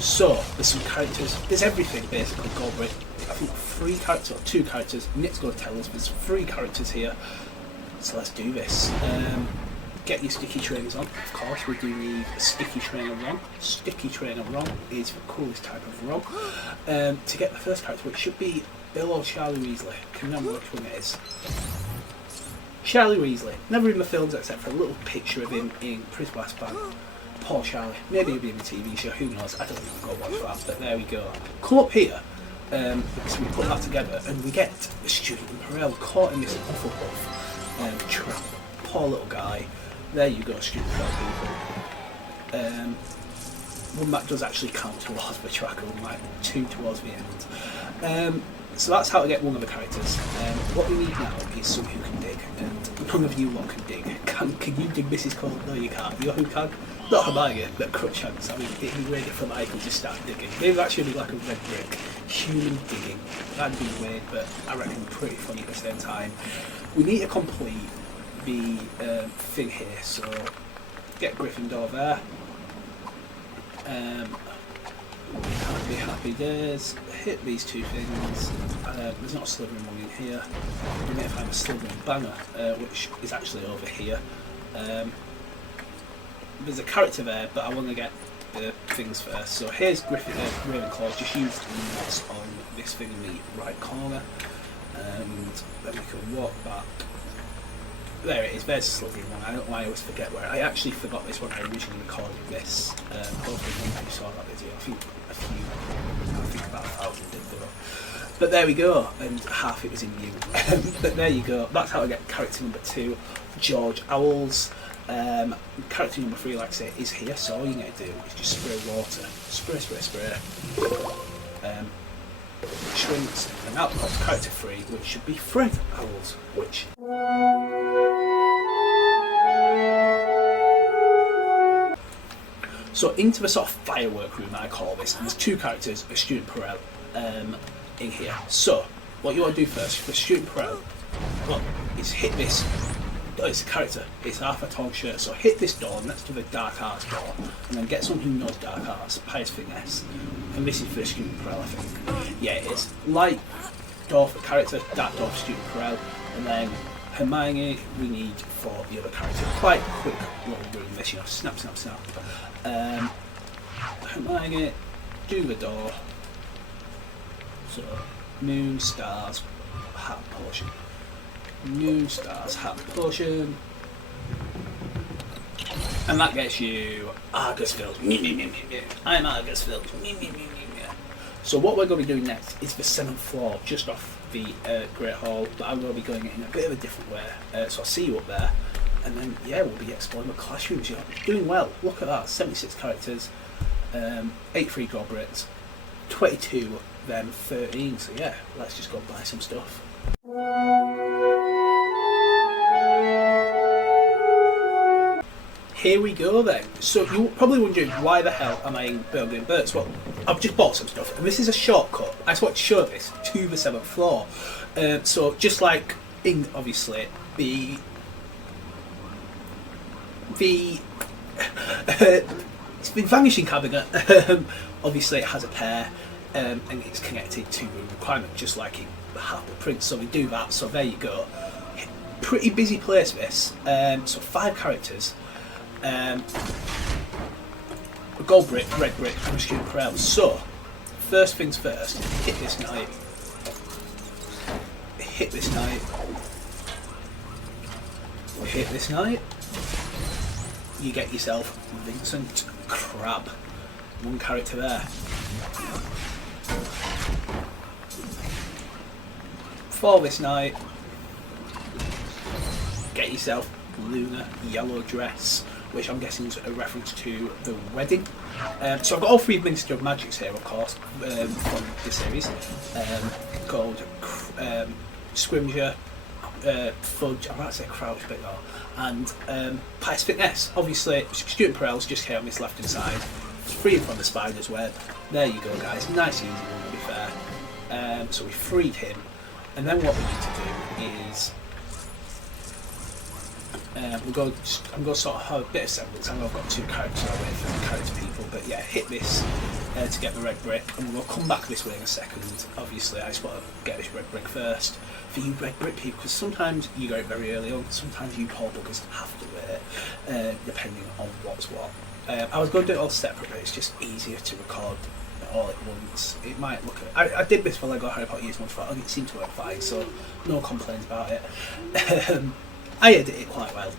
So there's some characters, there's everything basically. I think 3 characters or 2 characters. Nick's going to tell us there's 3 characters here. So let's do this. Get your sticky trainers on. Of course, we do need a sticky trainer run. Sticky trainer run is the coolest type of run. To get the first character, which should be Bill or Charlie Weasley. Can remember which one it is. Charlie Weasley. Never in the films except for a little picture of him in Prisoner of Azkaban. Poor Charlie. Maybe he'll be in the TV show. Who knows? I don't even go watch that. But there we go. Come up here. Because we put that together and we get the student in Perel caught in this Hufflepuff trap. Poor little guy. There you go, stupid people. One that does actually count towards the tracker, one like 2 towards the end. So that's how to get one of the characters. What we need now is someone who can dig, and none of you lot can dig. Can you dig Mrs. Cole? No, you can't. You know who can? Not Hermione, but Crookshanks. I mean, it'd be weird if Hermione could just start digging. Maybe that should be like a red brick. Human digging. That'd be weird, but I reckon pretty funny at the same time. We need to complete the thing here, so get Gryffindor there. Happy days. Hit these 2 things. There's not a Slytherin one in here. We may find a Slytherin banner, which is actually over here. There's a character there, but I want to get the things first. So here's Ravenclaw. Just use the mouse on this thing in the right corner, and then we can walk back. There it is, there's a Slytherin one. I don't know why I always forget where. I actually forgot this when I originally recorded this. Hopefully none of you saw that video. I think about 1,000 did though. But there we go, and half it was in you. But there you go, that's how I get character number 2, George Owls. Character number 3, like I say, is here, so all you need to do is just spray water. Spray. Shrinks, and out comes character 3, which should be Fred Owls, which... So into the sort of firework room, I call this, and there's 2 characters, a student Perel, in here. So, what you want to do first, for student Perel, is hit this. Oh, it's a character, it's half a tall shirt, so hit this door next to the dark arts door, and then get someone who knows dark arts, Pius Finesse. And this is for student Perel, I think. Yeah, it is. Light door for character, dark door for student Perel, and then Hermione we need for the other character. Quite quick little room this, you know, snap. Hermione, do the door. So, moon, stars, hat, potion. Moon, stars, hat, potion. And that gets you Argusfield. I'm Argusfield. So what we're going to be doing next is the 7th floor, just off the Great Hall, but I'm going to be going in a bit of a different way. So I'll see you up there. And then, yeah, we'll be exploring the classrooms. You're doing well. Look at that. 76 characters, 8 free goblets, 22, then 13. So yeah, let's just go buy some stuff. Here we go then. So you're probably wondering, why the hell am I in Burgundy and Burts? Well, I've just bought some stuff, and this is a shortcut. I just want to show this to the 7th floor. So just like in obviously the it's the vanishing cabinet. Obviously it has a pair, and it's connected to the requirement, just like in the Half-Blood Prince. So we do that. So there you go. Pretty busy place this. So 5 characters. Gold brick, red brick, and student corral. So first things first, hit this knight. Hit this knight. Hit this knight. You get yourself Vincent Crabbe. 1 character there. For this knight, get yourself Luna Yellow Dress, which I'm guessing is a reference to the wedding. So I've got all 3 Minister of Magics here, of course, from the series. Called Scrimgeour, Fudge, I'm about to say Crouch, but no. And Pius Fitness. Obviously, Student Perel's just here on this left hand side. Freed from the spider's web. There you go, guys. Nice, easy one, to be fair. So we freed him. And then what we need to do is I'm going to sort of have a bit of semblance. I know I've got 2 characters away from the character people, but yeah, hit this to get the red brick, and we'll come back this way in a second. Obviously, I just want to get this red brick first for you red brick people, because sometimes you go it very early on, sometimes you poor buggers have to wait, depending on what's what. I was going to do it all separate, but it's just easier to record all at once. It might look. I did this for Lego Harry Potter years once, and it seemed to work fine, so no complaints about it. I edit it quite well.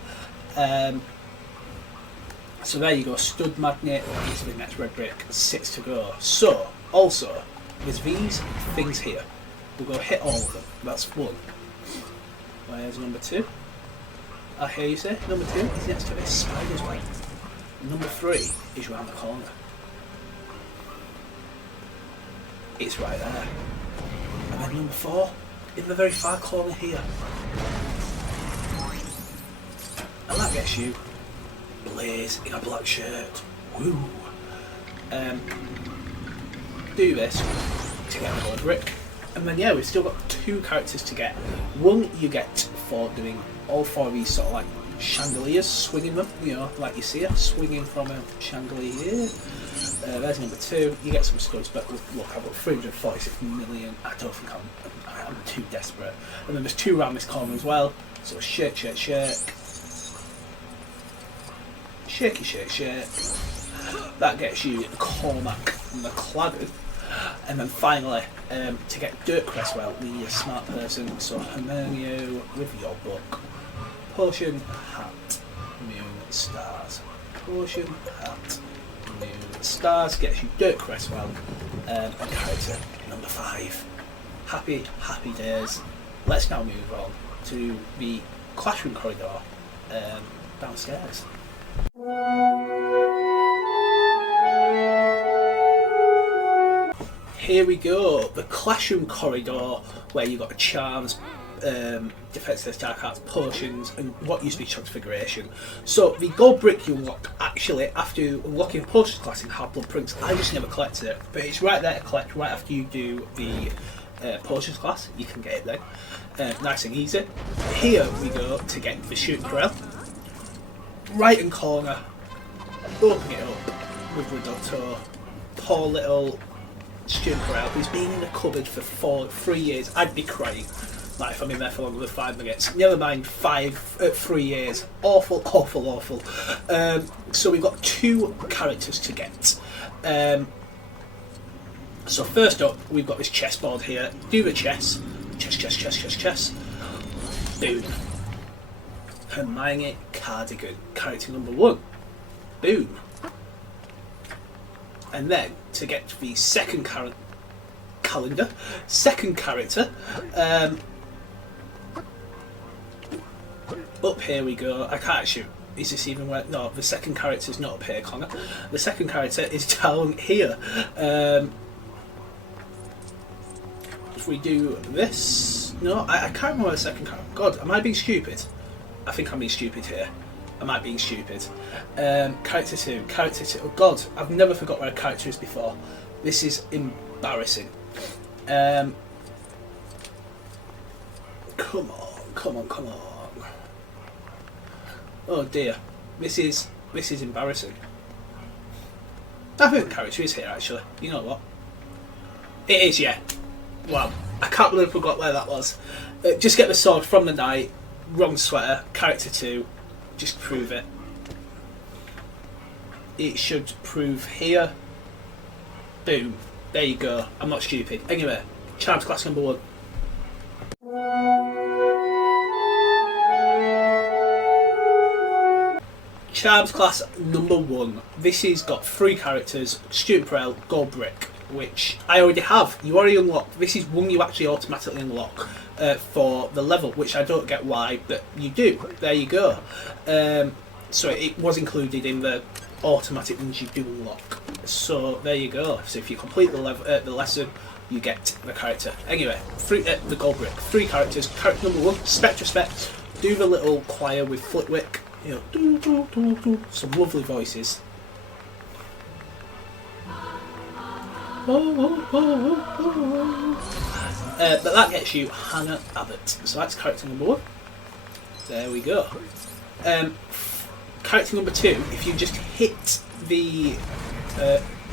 So there you go, stud magnet into the next red brick, 6 to go. So, also, there's these things here. We'll go hit all of them. That's 1. Where's number 2? I hear you say. Number 2 is next to this spider's web. Number 3 is round the corner. It's right there. And then number 4, in the very far corner here. And that gets you Blaze in a black shirt. Woo! Do this to get the gold brick. And then yeah, we've still got 2 characters to get. 1 you get for doing all 4 of these sort of like chandeliers, swinging them, you know, like you see her swinging from a chandelier. There's number 2. You get some studs, but look, I've got 346 million. I don't think I'm too desperate. And then there's 2 around this corner as well. So shake, shake, shake. Shaky, shake, shake. That gets you Cormac McLaggen. And then finally, to get Dirk Cresswell, the smart person, so Hermione with your book. Potion, hat, moon, stars. Potion, hat, moon, stars gets you Dirk Cresswell, and character number 5. Happy, happy days. Let's now move on to the classroom corridor downstairs. Here we go, the classroom corridor where you've got charms, defensive dark arts, potions, and what used to be transfiguration. So the gold brick you unlock actually after unlocking a potions class in Half-Blood Prince. I just never collected it, but it's right there to collect right after you do the potions class. You can get it then, nice and easy. Here we go to get the shoot corral. Right hand corner, open it up with Ridotto. Poor little student corral who's been in the cupboard for 3 years. I'd be crying like if I'm in there for longer than 5 minutes. Never mind 3 years. Awful, awful, awful. So we've got 2 characters to get. So first up, we've got this chessboard here. Do the chess. Chess, chess, chess, chess, chess. Boom. Hermione Cardigan, character number 1. Boom. And then to get the second character, up here we go. I can't shoot. Is this even where? No, the second character is not up here, Connor. The second character is down here. If we do this, no, I can't remember the second character. God, am I being stupid? I think I'm being stupid here. Am I being stupid? Character 2. Oh God, I've never forgot where a character is before. This is embarrassing. Come on. Oh dear, this is embarrassing. I think the character is here actually. You know what? It is, yeah. Wow, I can't believe I forgot where that was. Just get the sword from the knight. Wrong sweater. Character 2. Just prove it. It should prove here. Boom. There you go. I'm not stupid. Anyway, Charms class number 1. Charms class number 1. This has got 3 characters: Student Perel, Gold Brick, which I already have. You already unlocked. This is one you actually automatically unlock for the level, which I don't get why, but you do. There you go. So it was included in the automatic ones you do unlock. So there you go. So if you complete the lesson, you get the character. Anyway, the Gold Brick. 3 characters. Character number 1, Spect. Do the little choir with Flitwick. You know, some lovely voices. But that gets you Hannah Abbott. So that's character number 1. There we go. Character number 2, if you just hit the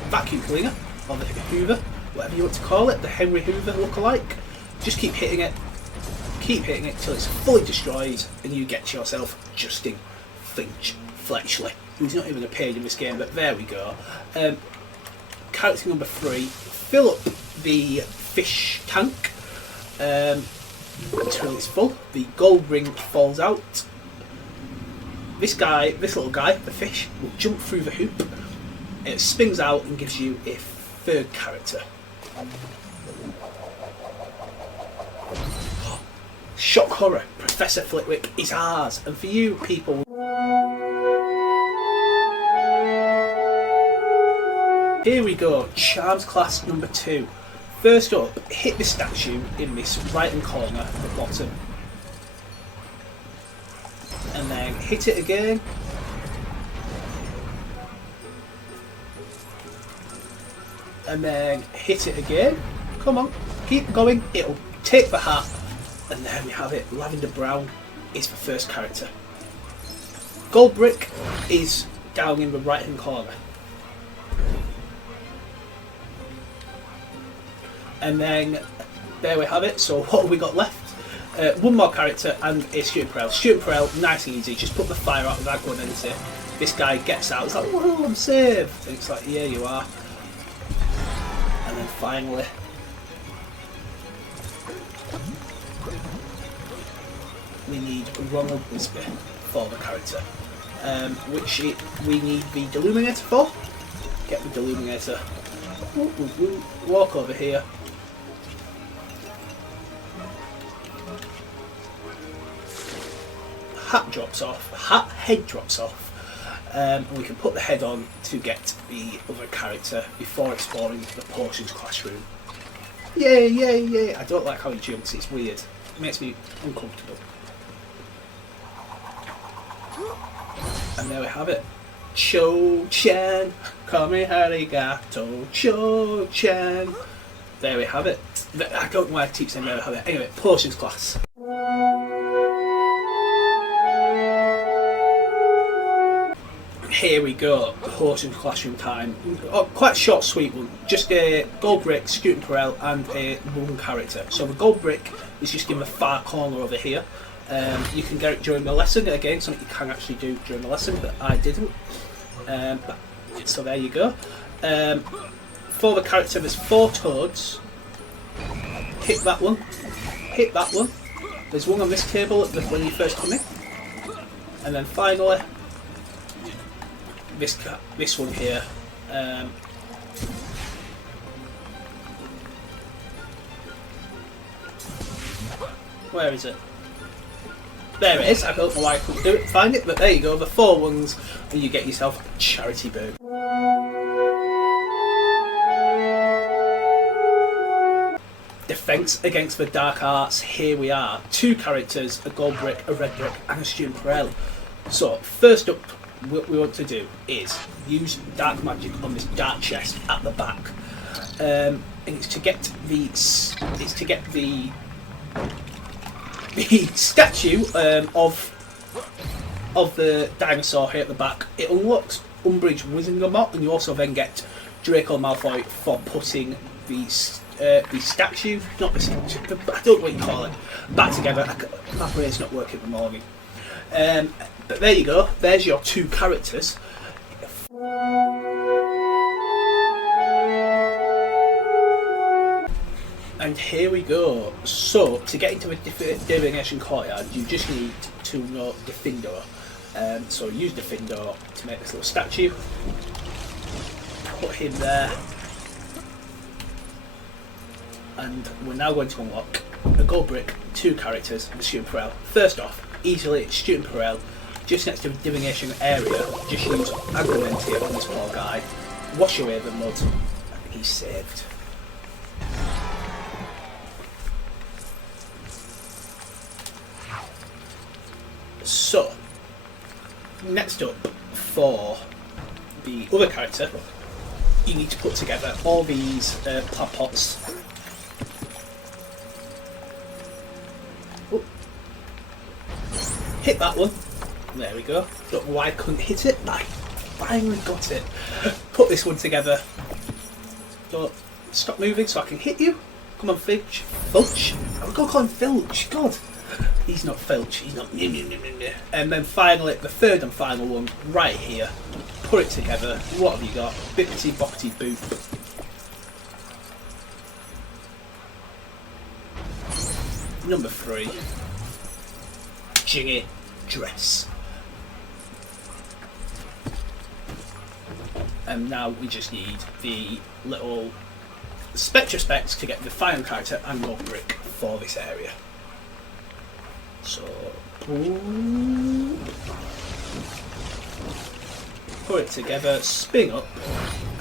vacuum cleaner, or the Hoover, whatever you want to call it, the Henry Hoover lookalike, just keep hitting it till it's fully destroyed, and you get yourself Justin Fletcher, who's not even appeared in this game, but there we go. Character number 3, fill up the fish tank until it's full. The gold ring falls out. This little guy, the fish, will jump through the hoop. It spins out and gives you a 3rd character. Shock horror, Professor Flitwick is ours, and for you people. Here we go, Charms class number 2. First up, hit the statue in this right hand corner at the bottom. And then hit it again. And then hit it again. Come on, keep going. It'll take the hat. And there we have it. Lavender Brown is the first character. Gold Brick is down in the right hand corner. And then there we have it. So what have we got left? One more character and a Student Perel. Student Perel, nice and easy. Just put the fire out without going into it. This guy gets out. He's like, whoa, I'm saved. And it's like, yeah, you are. And then finally, we need Ronald Wisby for the character, which we need the Deluminator for. Get the Deluminator. Walk over here. Head drops off, and we can put the head on to get the other character before exploring the Potions classroom. Yay! I don't like how he jumps, it's weird. It makes me uncomfortable. And there we have it. Cho-chan, come here, arigato, Cho-chan. There we have it. I don't know why I keep saying there we have it. Anyway, Potions class. Here we go, Potions classroom time. Oh, quite a short, sweet one. Just a Gold Brick, Student Perel, and a one character. So the Gold Brick is just in the far corner over here. You can get it during the lesson. Again, something you can actually do during the lesson, but I didn't. So there you go. For the character, there's 4 toads. Hit that one. Hit that one. There's one on this table when you first come in. And then finally, this one here. Where is it? There it is. I don't know why I couldn't find it, but there you go. The 4 ones, and you get yourself a charity boon. Defence against the dark arts. Here we are. 2 characters: a Gold Brick, a Red Brick, and a Student Perel. So first up, what we want to do is use dark magic on this dark chest at the back. and it's to get the the statue of the dinosaur here at the back. It unlocks Umbridge Wizengamot, and you also then get Draco Malfoy for putting the statue, not the statue, I don't know what you call it, back together. My brain's not working at the morning. But there you go, there's your two characters. And here we go. So, to get into a divination courtyard, you just need to know Diffindor. So use Diffindor to make this little statue. Put him there. And we're now going to unlock a gold brick, two characters, and a student Perel. First off, easily student Perel, just next to the divination area. Just use Agramenti on this poor guy. Wash away the mud. And he's saved. So, next up for the other character, you need to put together all these plant pots. Oh. Hit that one. There we go. Don't know why I couldn't hit it. I finally got it. Put this one together. So, stop moving so I can hit you. Come on, Filch. Filch? I'm going to call him Filch. God. He's not Filch, he's not. And then finally, the third and final one, right here. Put it together. What have you got? Bippity boppity boop. Number 3. Gingy dress. And now we just need the little Spectre specs to get the final character and gold brick for this area. So, put it together, spin up,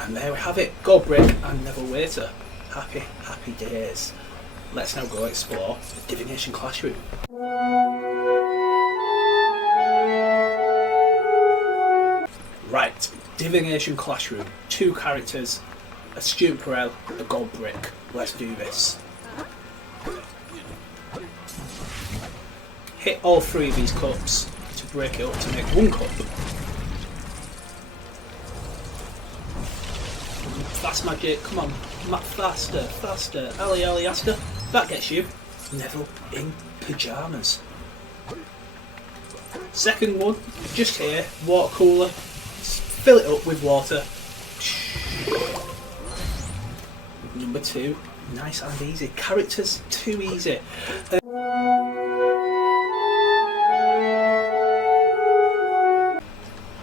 and there we have it. Gold brick and Neville Waiter. Happy, happy days. Let's now go explore the divination classroom. Right, divination classroom. Two characters, a student Perel, a gold brick. Let's do this. Hit all 3 of these cups to break it up to make 1 cup. Fast magic, come on, faster, faster, Ali Aster. That gets you Neville in pyjamas. Second one, just here, water cooler, fill it up with water. Number 2, nice and easy. Characters, too easy.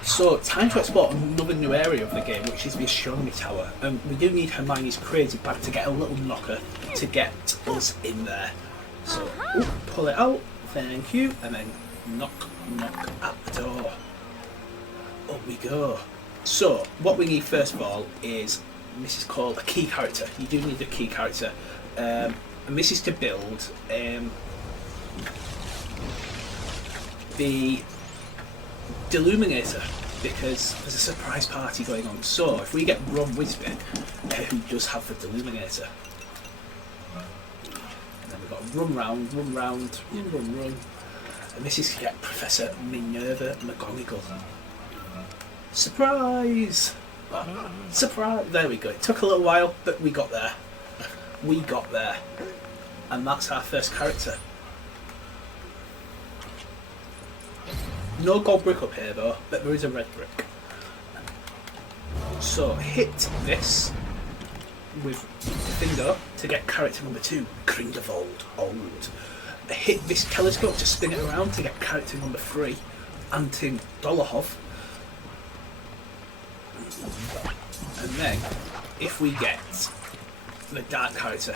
So, time to explore another new area of the game, which is the Astronomy Tower. We do need Hermione's crazy bag to get a little knocker to get us in there. So, pull it out, thank you, and then knock, knock at the door. Up we go. So, what we need first of all is, this is called a key character. You do need a key character. And this is to build the Deluminator, because there's a surprise party going on. So if we get Ron Weasley, who does have the Deluminator, and then we've got run round, run, and this is to get Professor Minerva McGonagall. Surprise! Surprise! There we go. It took a little while, but we got there. We got there, and that's our first character. No gold brick up here though, but there is a red brick. So hit this with the finger to get character number 2, Grindelwald Old. Hit this telescope to spin it around to get character number 3, Antin Dolohov. And then, if we get the dark character,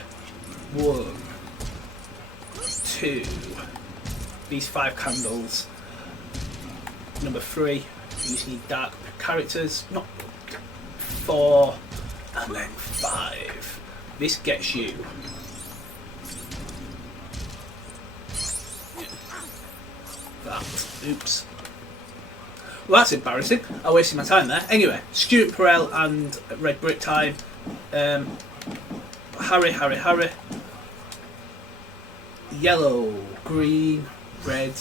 1, 2, these 5 candles. Number 3, you just need dark characters, not 4, and then 5. This gets you that. Oops. Well, that's embarrassing. I wasted my time there. Anyway, student Perel and red brick time. Harry. Yellow, green, red.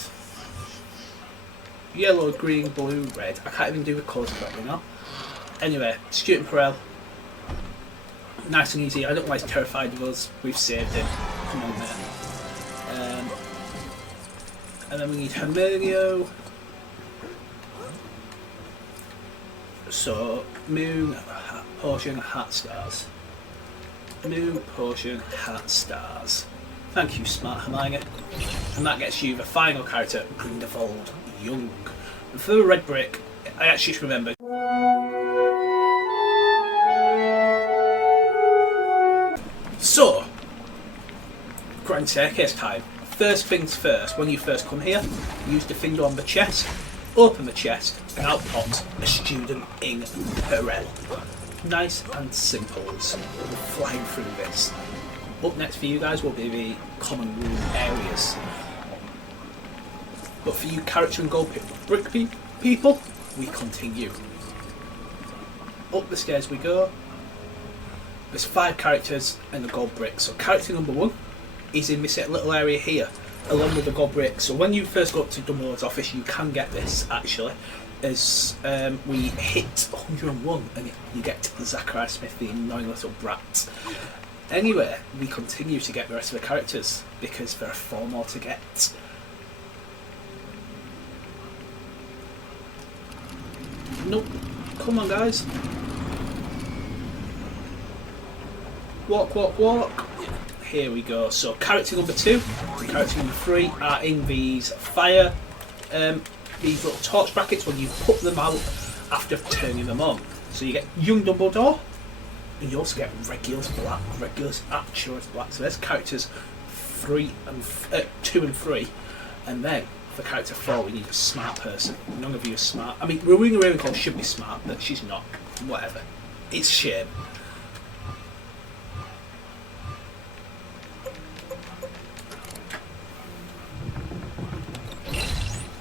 Yellow, green, blue, red. I can't even do the colours correctly now. Anyway, Student Perel. Nice and easy. I don't know why he's terrified of us. We've saved him. Come on, man. And then we need Hermelio. So, Moon, Potion, Hat, Stars. Moon, Potion, Hat, Stars. Thank you, smart Hermione. And that gets you the final character, Grindelwald Young. And for the red brick, I actually just remembered. So, Grand Staircase time. First things first, when you first come here, use the finger on the chest, open the chest, and out pops a student in Perel. Nice and simple. So we're flying through this. Up next for you guys will be the common room areas. But for you character and gold brick people, we continue. Up the stairs we go. There's 5 characters and the gold brick. So character number 1 is in this little area here, along with the gold brick. So when you first go up to Dumbledore's office, you can get this actually, as we hit 101 and you get to Zachariah Smith, the annoying little brat. Anyway, we continue to get the rest of the characters because there are 4 more to get. Nope. Come on, guys. Walk, walk, walk. Here we go. So character number 2 and character number 3 are in these fire, these little torch brackets when you put them out after turning them on. So you get young Dumbledore, and you also get Regulus Black, Regulus Arcturus Black. So there's characters 2 and 3, and then for character 4 we need a smart person. None of you are smart. I mean, Rowena Ravenclaw should be smart, but she's not. Whatever. It's a shame.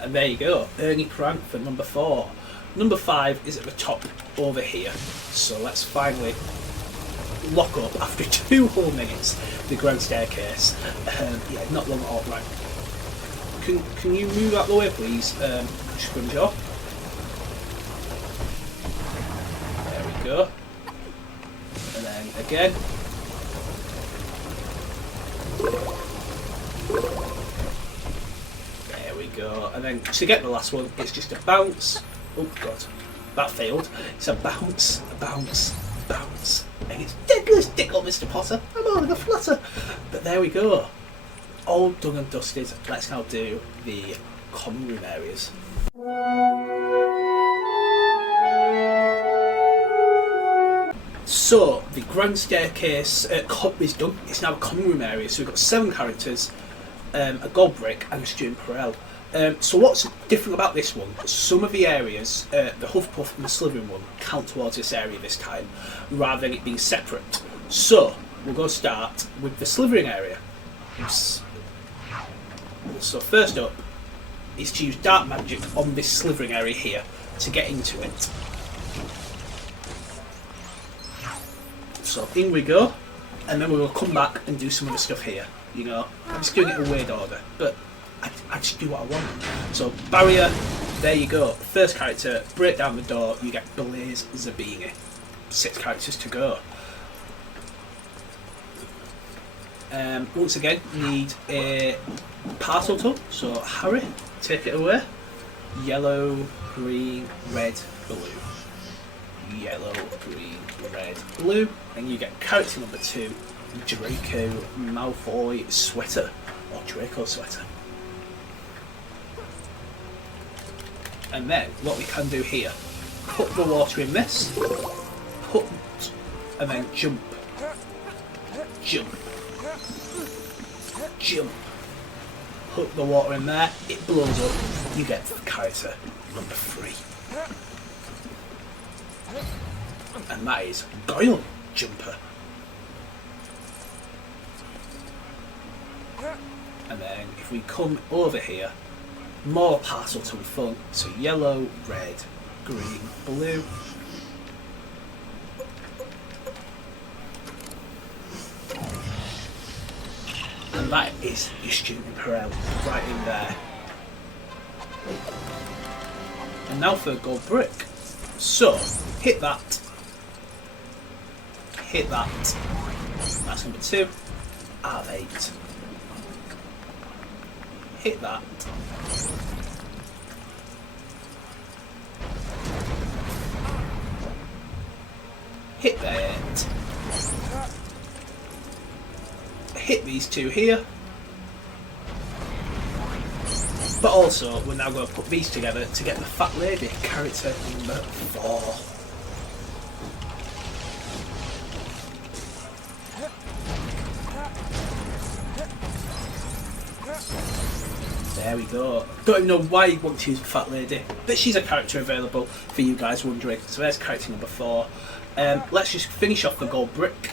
And there you go, Ernie Crank for number 4. Number 5 is at the top over here. So let's finally lock up after 2 whole minutes the Grand Staircase. Yeah, not long at all. Right. Can you move out the way, please, Scrimgeour? There we go. And then again. Go. And then to get the last one, it's just a bounce. Oh god, that failed. It's a bounce, a bounce, a bounce. And it's Dickles Dickle, Mr. Potter. I'm all in a flutter. But there we go. All done and dusted. Let's now do the common room areas. So the Grand Staircase is done. It's now a common room area. So we've got 7 characters, a gold brick, and a student Perel. So what's different about this one? Some of the areas, the Hufflepuff and the Slytherin one, count towards this area this time, rather than it being separate. So we're going to start with the Slytherin area. Oops. So first up is to use dark magic on this Slytherin area here to get into it. So in we go, and then we will come back and do some of the stuff here. You know, I'm just doing it in a weird order, but I just do what I want. So barrier, there you go. First character, break down the door, you get Blaze Zabini. 6 characters to go. Once again, you need a parcel tool. So Harry, take it away. Yellow, green, red, blue. Yellow, green, red, blue. And you get character number 2, Draco Malfoy Sweater, or Draco Sweater. And then what we can do here, put the water in this, put, and then jump, jump, jump. Put the water in there, it blows up, you get character number 3. And that is Goyle Jumper. And then if we come over here, more parcel tool fun. So yellow, red, green, blue. And that is your student Perel right in there. And now for a gold brick. So, hit that. Hit that. That's number 2. Out of 8. Hit that. Hit that. Hit these 2 here. But also, we're now going to put these together to get the Fat Lady, character number 4. There we go. Don't even know why you want to use the Fat Lady, but she's a character available for you guys wondering. So there's character number 4. Let's just finish off the gold brick.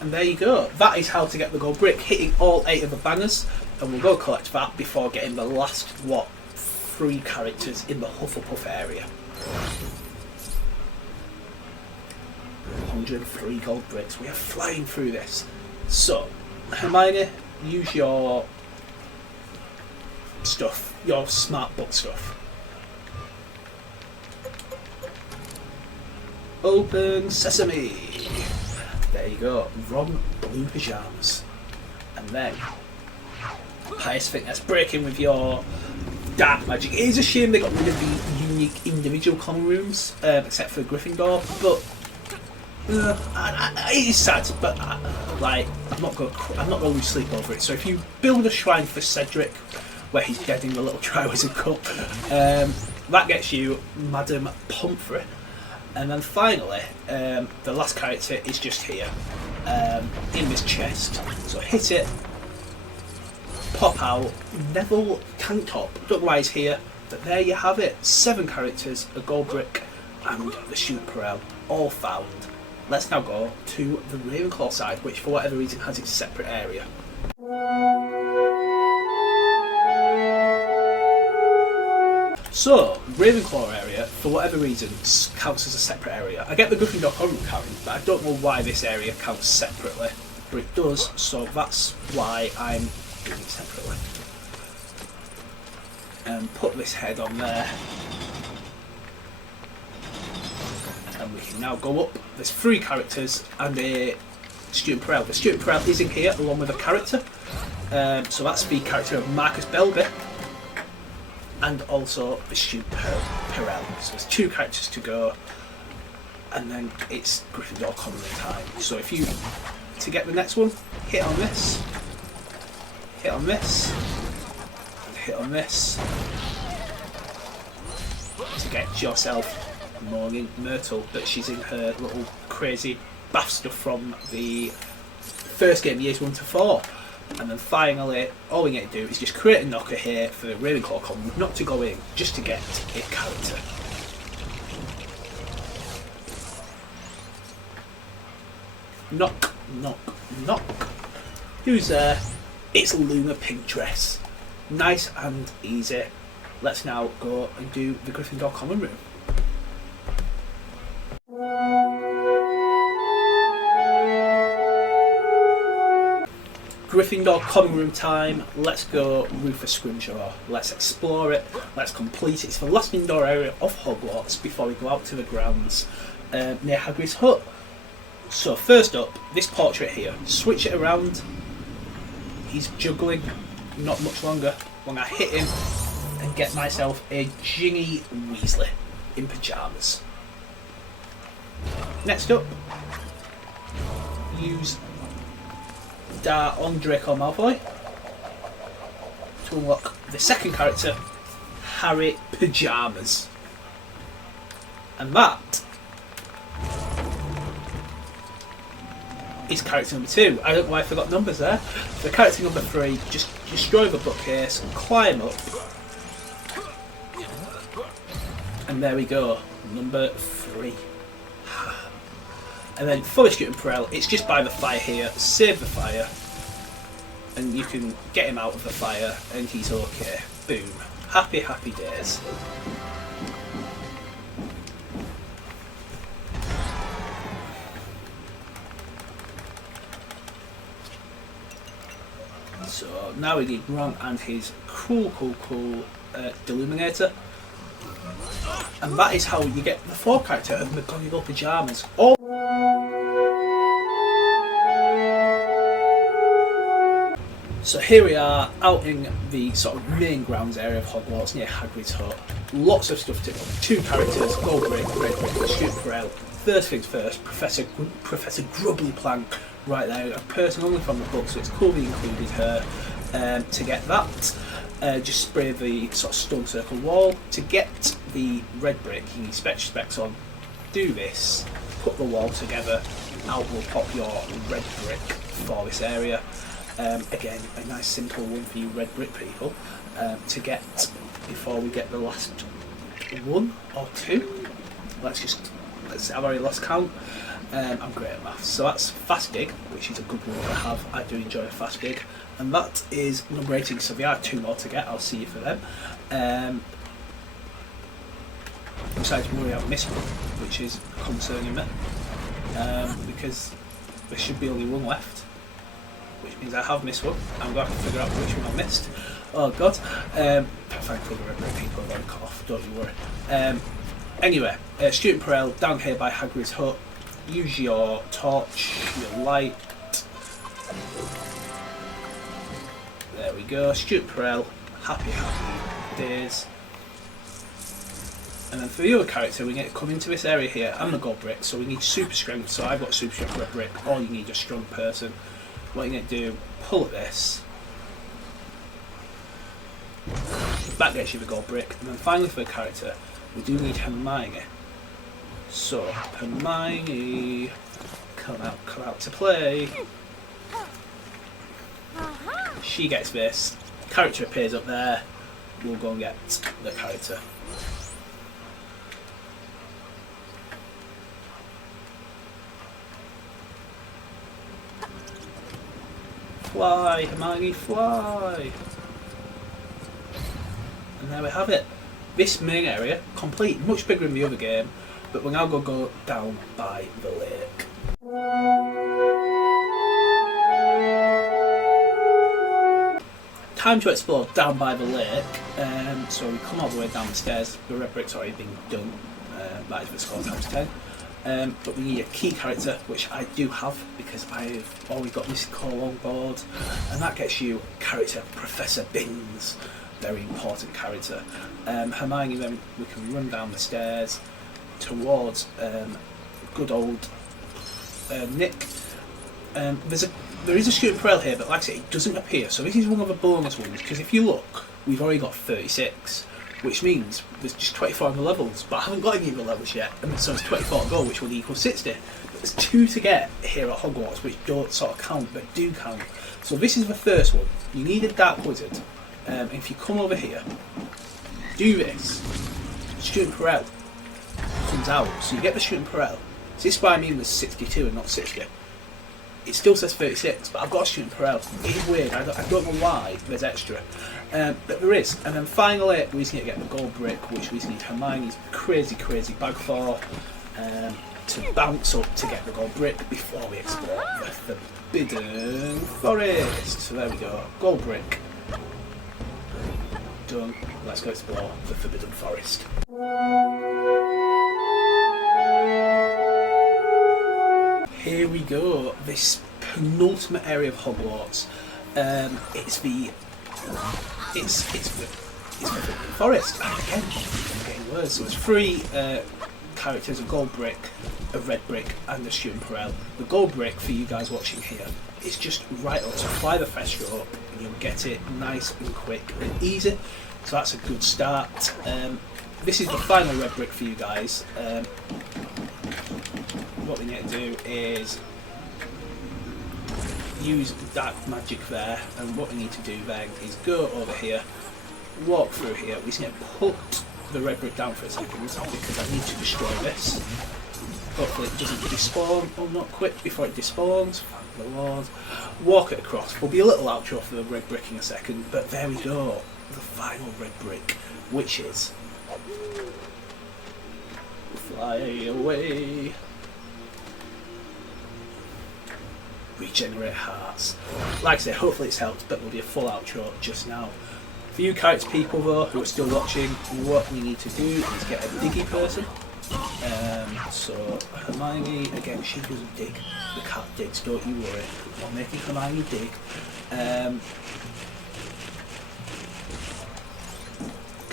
And there you go. That is how to get the gold brick, hitting all 8 of the bangers. And we'll go collect that before getting the last, 3 characters in the Hufflepuff area. 103 gold bricks. We are flying through this. So, Hermione, use your stuff, your smart book stuff. Open sesame. There you go. Ron blue pyjamas. And then Pius Fitness, break in with your dark magic. It is a shame they got rid of the unique individual common rooms, except for Gryffindor, but it is sad. But like, I'm not going to lose sleep over it. So if you build a shrine for Cedric, where he's dead in the little Triwizard Cup, that gets you Madame Pomfrey. And then finally, the last character is just here, in this chest. So hit it, pop out, Neville tank top. Don't know why he's here, but there you have it. 7 characters, a gold brick, and the student Perel, all found. Let's now go to the Ravenclaw side, which for whatever reason has its separate area. So, Ravenclaw area, for whatever reason, counts as a separate area. I get the Gryffindor common room counting, but I don't know why this area counts separately. But it does, so that's why I'm doing it separately. And put this head on there. And we can now go up. There's 3 characters and a student Perel. The student Perel is in here along with a character. So that's the character of Marcus Belby. And also the student Perel. So there's 2 characters to go, and then it's Gryffindor common room time. So if you, to get the next one, hit on this, hit on this, and hit on this, to get yourself Morning Myrtle, but she's in her little crazy bath stuff from the first game, years 1 to 4. And then finally, all we need to do is just create a knocker here for the Ravenclaw common, not to go in, just to get a character. Knock, knock, knock. Who's there? It's Luna Pink Dress. Nice and easy. Let's now go and do the Gryffindor common room. Gryffindor common room time. Let's go Rufus Scrimgeour. Let's explore it. Let's complete it. It's the last indoor area of Hogwarts before we go out to the grounds near Hagrid's hut. So first up, this portrait here. Switch it around. He's juggling. Not much longer. When I hit him and get myself a Ginny Weasley in pyjamas. Next up, use on Draco Malfoy to unlock the second character, Harry Pyjamas. And that is character number 2. I don't know why I forgot numbers there. So character number 3, just destroy the bookcase, climb up, and there we go, number 3. And then for the student Perel, it's just by the fire here, save the fire, and you can get him out of the fire and he's okay. Boom. Happy, happy days. now we need Ron and his cool Deluminator. And that is how you get the Flaw character of McGonagall Pyjamas. So here we are out in the sort of main grounds area of Hogwarts near Hagrid's hut. Lots of stuff to do. 2 characters, Goldbrick, Redbrick, Student First things first, Professor Grubbly Plank right there, a person only from the book, so it's cool we included her. To get that, just spray the sort of stone circle wall. To get the red brick, you need specs on. Do this, put the wall together, out will pop your red brick for this area. Again, a nice simple one for you red brick people to get before we get the last 1 or 2. Let's I've already lost count. I'm great at maths, so that's fast gig, which is a good one to have. I do enjoy a fast gig, and that is number 18. So there are 2 more to get. I'll see you for them. Besides, we already have missed one, which is concerning me, because there should be only 1 left, which means I have missed one. I'm going to have to figure out which one I missed. Oh god. Thankfully the red people are going to cut off, don't you worry. Anyway, Student Perel down here by Hagrid's hut. Use your torch, your light. There we go. Student Perel, happy days. And then for the other character, we need to come into this area here. I'm the gold brick, so we need super strength. So I've got super strength red brick. Or you need a strong person. What you need to do, pull at this. That gets you the gold brick. And then finally for the character, we do need Hermione. So Hermione, come out to play. She gets this. Character appears up there. We'll go and get the character. Fly, Hermione, fly! And there we have it. This main area, complete, much bigger than the other game, but we're now going to go down by the lake. Time to explore down by the lake. So we come all the way down the stairs. The red brick's already been done. That is the score times 10. But we need a key character, which I do have because I've always got Miss Call on board, and that gets you character Professor Binns. Very important character. Hermione, then we can run down the stairs towards good old Nick. There is a Student Perel here, but like I say, it doesn't appear. So this is one of the bonus ones, because if you look, we've already got 36, which means there's just 24 on the levels, but I haven't got any of the levels yet, and so it's 24 to go, which would equal 60. But there's 2 to get here at Hogwarts, which don't sort of count, but do count. So this is the first one. You need a Dark Wizard. If you come over here, do this, Student Perel comes out, so you get the Student Perel. So this is why I mean there's 62 and not 60. It still says 36, but I've got a Student Perel. It is weird, I don't know why there's extra. But there is. And then finally, we just need to get the gold brick, which we need Hermione's crazy bag for, to bounce up to get the gold brick before we explore the Forbidden Forest. So there we go, gold brick. Done. Let's go explore the Forbidden Forest. Here we go. This penultimate area of Hogwarts. It's the Forbidden Forest. And again, I'm getting words. So it's 3 characters: a gold brick, a red brick, and a Student Perel. The gold brick for you guys watching here is just right up. So fly the fetch up, and you'll get it nice and quick and easy. So that's a good start. This is the final red brick for you guys. What we need to do is use dark magic there, and what we need to do then is go over here, walk through here. We just need to put the red brick down for a second because I need to destroy this. Hopefully it doesn't despawn. Oh, not quick before it despawns. Thank the Lord. Walk it across. There'll be a little outro for the red brick in a second, but there we go. The final red brick, which is fly away. regenerate hearts. Like I say, hopefully it's helped, but there'll be a full outro just now. For you character people though, who are still watching, what we need to do is get a diggy person. So Hermione, again, she doesn't dig. The cat digs, don't you worry. I'm making Hermione dig.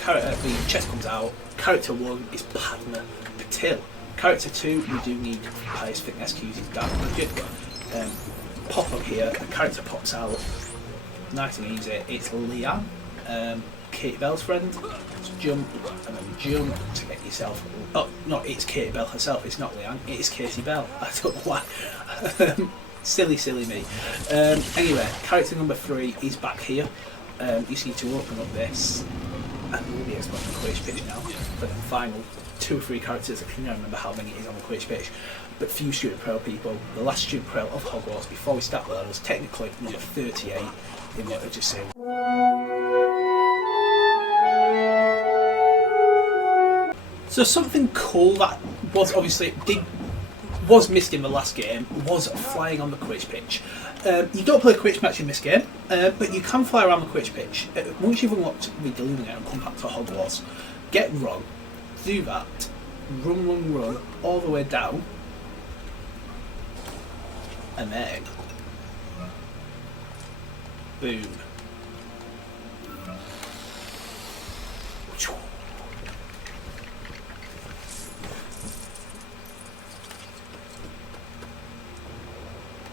The chest comes out. Character 1 is Padma Patil. Character 2, we do need Pius Fitness to use his dark magic. Pop up here, the character pops out. Nice and easy. It's Leanne, Katie Bell's friend. So jump and then jump to get yourself. Oh, no, it's Katie Bell herself. It's not Leanne. It is Katie Bell. I don't know why. Silly me. Anyway, character number 3 is back here. You just need to open up this, and we'll be exploring the Quidditch pitch now for the final 2 or 3 characters. I can't remember how many it is on the Quidditch pitch. But for you student pro people, the last student pro of Hogwarts before we start the levels, technically number 38 in what I just said. So something cool that was obviously was missed in the last game was flying on the Quidditch pitch. You don't play a Quidditch match in this game, but you can fly around the Quidditch pitch. Once you've unlocked the Illuminator and come back to Hogwarts, get Ron, do that, run all the way down, and then boom.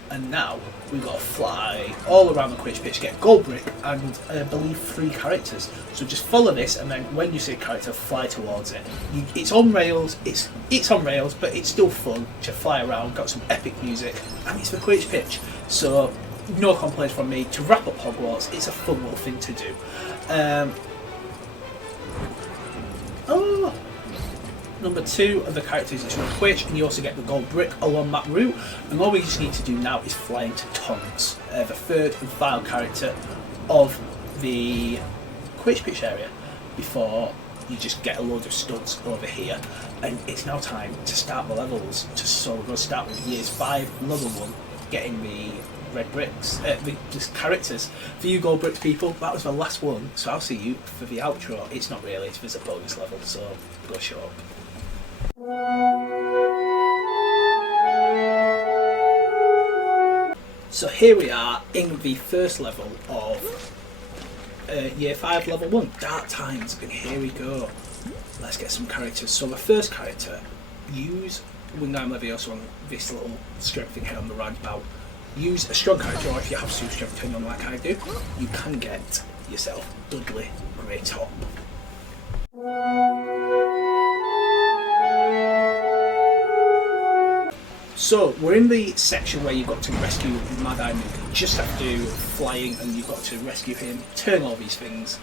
And now we've got to fly all around the Quidditch pitch, get gold brick and I believe 3 characters. So just follow this, and then when you see a character, fly towards it. It's on rails. It's on rails, but it's still fun to fly around. Got some epic music, and it's the Quidditch pitch. So no complaints from me. To wrap up Hogwarts, it's a fun little thing to do. Number 2 of the characters is Quidditch, and you also get the gold brick along that route. And all we just need to do now is fly into Tonks, the 3rd and final character of the Quidditch pitch area, before you just get a load of studs over here. And it's now time to start the levels. So we're going to start with years 5, level 1, getting the red bricks, the characters. For you gold bricks people, that was the last one, so I'll see you for the outro. It's not really, it's a bonus level, so go show up. So here we are in the first level of year 5 level 1, Dark Times, and here we go. Let's get some characters. So the first character, use Wingardium Leviosa on this little strength thing here on the roundabout. Use a strong character, or if you have super strength turn on like I do, you can get yourself Dudley Greytop. So we're in the section where you've got to rescue Mad-Eye Moody. You just have to do flying, and you've got to rescue him, turn all these things.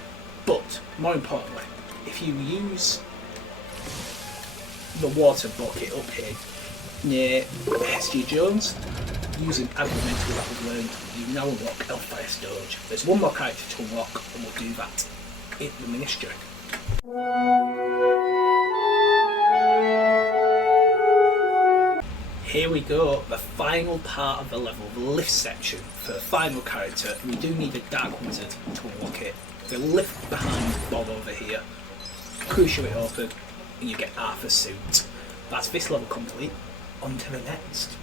But more importantly, if you use the water bucket up here near Hestia Jones, using Agrimental that we've learned, you now unlock Hellfire Storage. There's one more character to unlock, and we'll do that in the Ministry. Here we go, the final part of the level, the lift section for the final character. We do need a Dark Wizard to unlock it. The lift behind Bob over here, crucial it open, and you get Arthur's suit. That's this level complete. On to the next.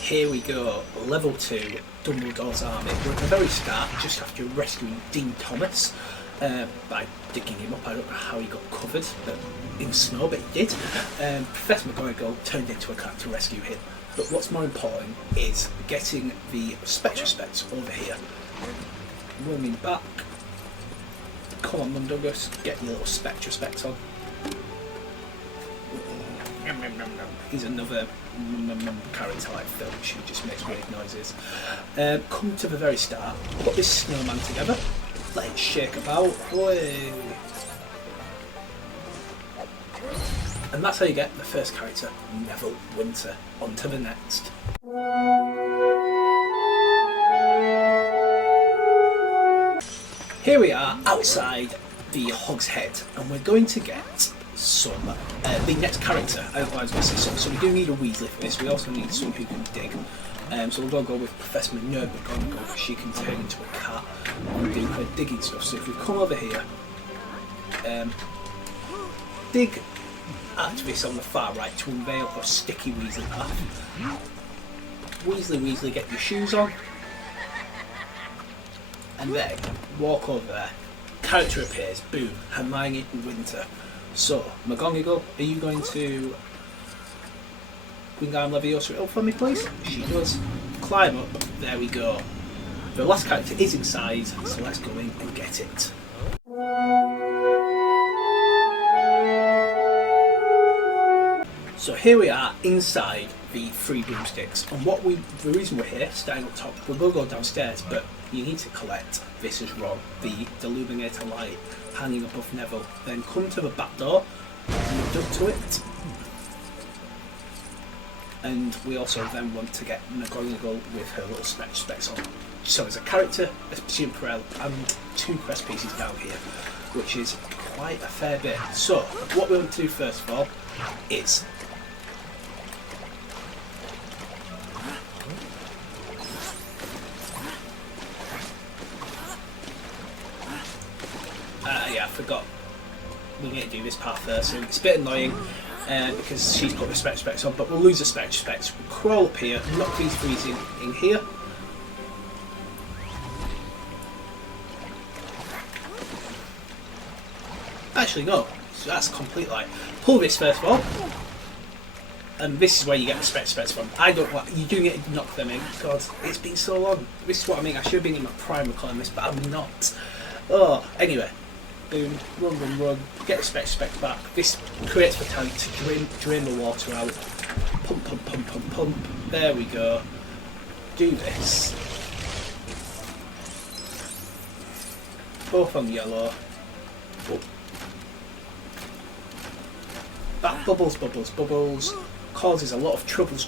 Here we go, level 2, Dumbledore's Army. We're at the very start, just after rescuing Dean Thomas by digging him up. I don't know how he got covered in snow, but he did. Professor McGonagall turned into a cat to rescue him. But what's more important is getting the Spectre Specs over here. Roaming back. Come on, Mundungus, get your little Spectre Specs on. He's another character like Phil, she just makes weird noises. Come to the very start, put this snowman together, let it shake about, and that's how you get the first character, Neville Winter. On to the next. Here we are outside the Hog's Head, and we're going to get some the next character. So we do need a Weasley for this. We also need someone who can dig. So we're going to go with Professor McGonagall because she can turn into a cat and do her digging stuff. So if we come over here, dig activists on the far right to unveil a sticky Weasley path. Weasley, get your shoes on. And then walk over there. Character appears, boom, Hermione Winter. So, McGonagall, are you going to Wingardium Leviosa up for me, please? She does. Climb up, there we go. The last character is inside, so let's go in and get it. So here we are inside the 3 broomsticks, and the reason we're here, starting up top, we're going to go downstairs, but you need to collect this as Ron, the illuminator light hanging above Neville. Then come to the back door, and up to it, and we also then want to get McGonagall with her little specs on. So as a character, a Perel, and 2 crest pieces down here, which is quite a fair bit. So what we want to do first of all is I forgot. We need to do this part first, so it's a bit annoying because she's put the specs on, but we'll lose the specs. We'll crawl up here, knock these threes in here. Actually, no, so that's complete lie. Pull this first of all, and this is where you get the specs from. I don't want, you do get to knock them in. God, it's been so long. This is what I mean. I should have been in my prime recording this, but I'm not. Oh, anyway. Boom, run, get the specs back. This creates vitality to drain the water out. Pump. There we go. Do this. Both on yellow. Oh. That bubbles. Causes a lot of troubles.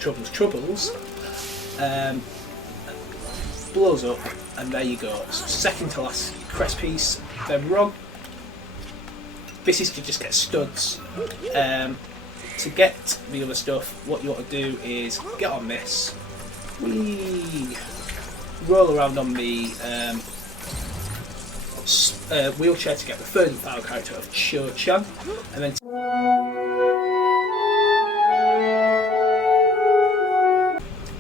Blows up, and there you go. So second to last crest piece, then Ron. This is to just get studs. To get the other stuff, what you want to do is get on this. Whee! Roll around on the wheelchair to get the third and final character of Cho-Chang. And then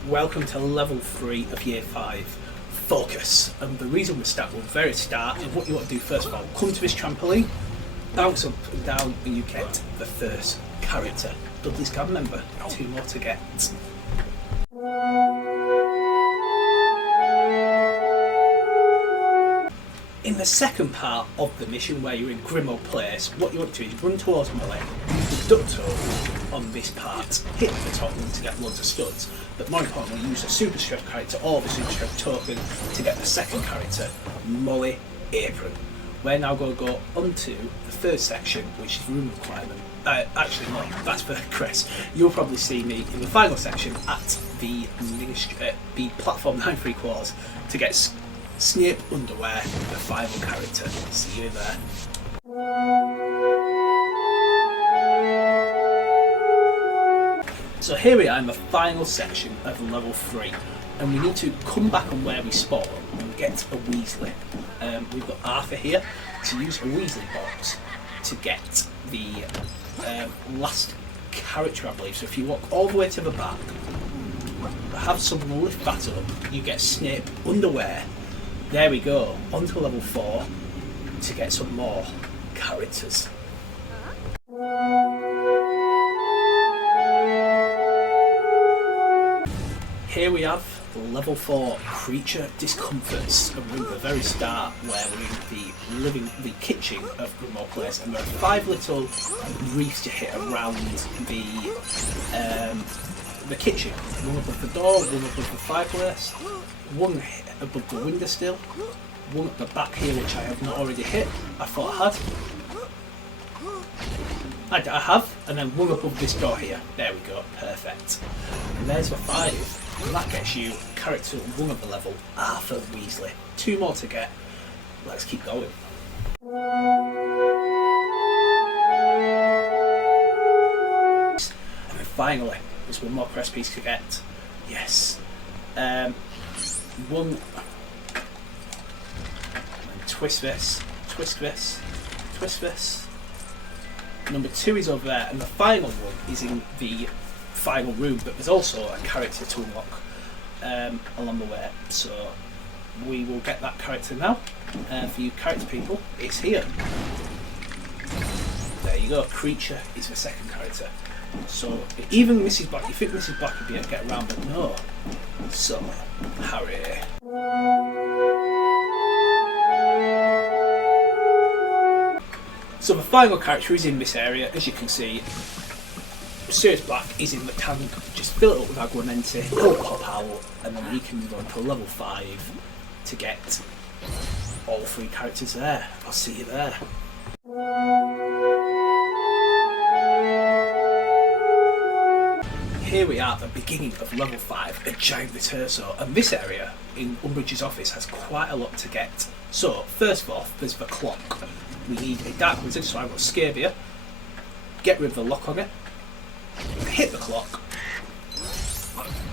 welcome to level 3 of year 5. Focus. And the reason we're starting at the very start, and what you want to do first of all, come to this trampoline, bounce up and down, and you get the first character. Dudley's Card member. 2 more to get. In the second part of the mission, where you're in Grimmauld Place, what you want to do is run towards Molly, use the ducto on this part, hit the top one to get loads of studs, but more importantly, use a super strength character or the super strength token to get the second character, Molly Apron. We're now going to go onto the third section, which is room requirement. Actually, no, that's for Chris. You'll probably see me in the final section at the platform 9 3/4 to get Snape underwear, the final character. See you there. So here we are in the final section of level 3, and we need to come back on where we spawn and get a Weasley. We've got Arthur here to use a Weasley box to get the last character, I believe. So if you walk all the way to the back, have someone lift that up, you get Snape underwear. There we go, on to level 4 to get some more characters. Here we have level 4 creature discomforts, and we're at the very start where we're in the kitchen of Grimmauld Place, and there are 5 little reefs to hit around the kitchen. One above the door, one above the fireplace, one above the windowsill, one at the back here which I have not already hit. I thought I had. I have, and then one above this door here. There we go, perfect. And there's the 5. And that gets you character 1 of the level, Arthur Weasley. 2 more to get. Let's keep going. finally, there's one more crest piece to get. Yes. One. Twist this, twist this, twist this. Number 2 is over there, and the final one is in the final room, but there's also a character to unlock along the way. So we will get that character now. For you character people, it's here. There you go, creature is the second character. So even Mrs. Black, you think Mrs. Black would be able to get around, but no. So, Harry. So the final character is in this area, as you can see. Sirius Black is in the tank, just fill it up with Aguamenti, he'll pop out, and then we can move on to level 5 to get all 3 characters there. I'll see you there. Here we are at the beginning of level 5, a giant Returso, and this area in Umbridge's office has quite a lot to get. So, first off, there's the clock. We need a Dark Wizard, so I've got Scrimgeour. Get rid of the lock on it. Hit the clock.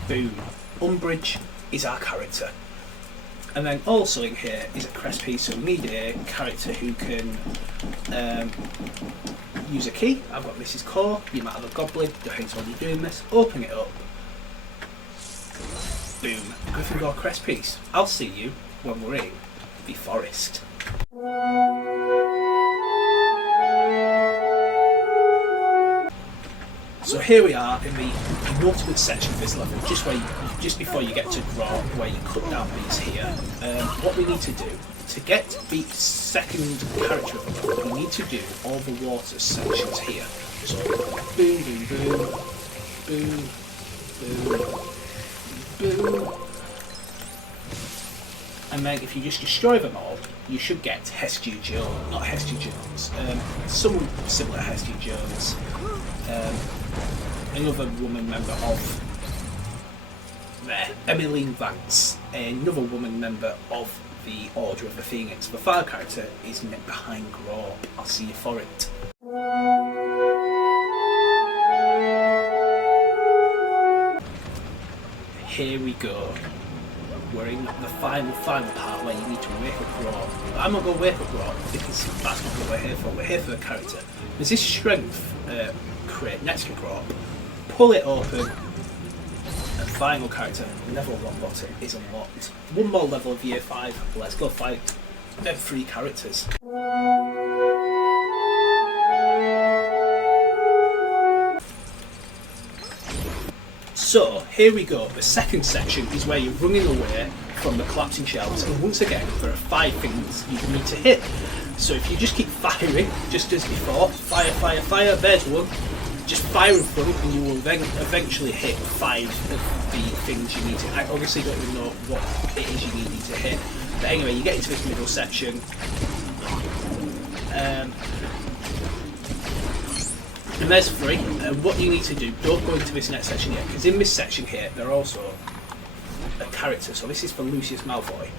Boom. Umbridge is our character. And then also in here is a crest piece, so we need a character who can use a key. I've got Mrs. Core, you might have a goblin, depends on you doing this. Open it up. Boom. Gryffindor crest piece. I'll see you when we're in the forest. So here we are in the penultimate section of this level, just before you get to Grot, where you cut down these here. What we need to do, to get the second character of the level, we need to do all the water sections here. So, boom, boom, boom, boom, boom, boom. And then if you just destroy them all, you should get Hestia Jones, not Hestia Jones, someone similar to Hestia Jones. Another woman member of Emmeline Vance, another woman member of the Order of the Phoenix. The final character is behind Grot. I'll see you for it. Here we go. We're in the final part where you need to wake up Grot. I'm not going to wake up Grot because that's not what we're here for. We're here for the character. There's this strength crate next to Grot. Pull it open, and final character, Neville Longbottom, is unlocked. One more level of year 5, let's go fight them 3 characters. So, here we go, the second section is where you're running away from the collapsing shelves, and once again, there are 5 things you need to hit. So if you just keep firing, just as before, fire, fire, fire, there's one. Just fire in front and you will then eventually hit 5 of the things you need to. I obviously don't even know what it is you need to hit. But anyway, you get into this middle section. And there's 3. What you need to do, don't go into this next section yet, because in this section here, there are also a character. So this is for Lucius Malfoy.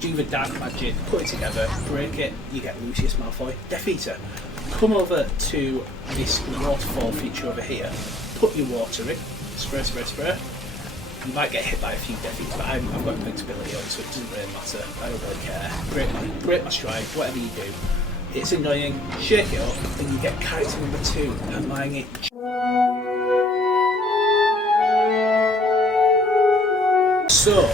Do the dark magic, put it together, break it, you get Lucius Malfoy, Death Eater. Come over to this waterfall feature over here, put your water in, spray, spray, spray. You might get hit by a few Death Eaters, but I've got invincibility on, so it doesn't really matter. I don't really care. Break my stride, whatever you do. It's annoying, shake it up, and you get character number 2, Hermione. So,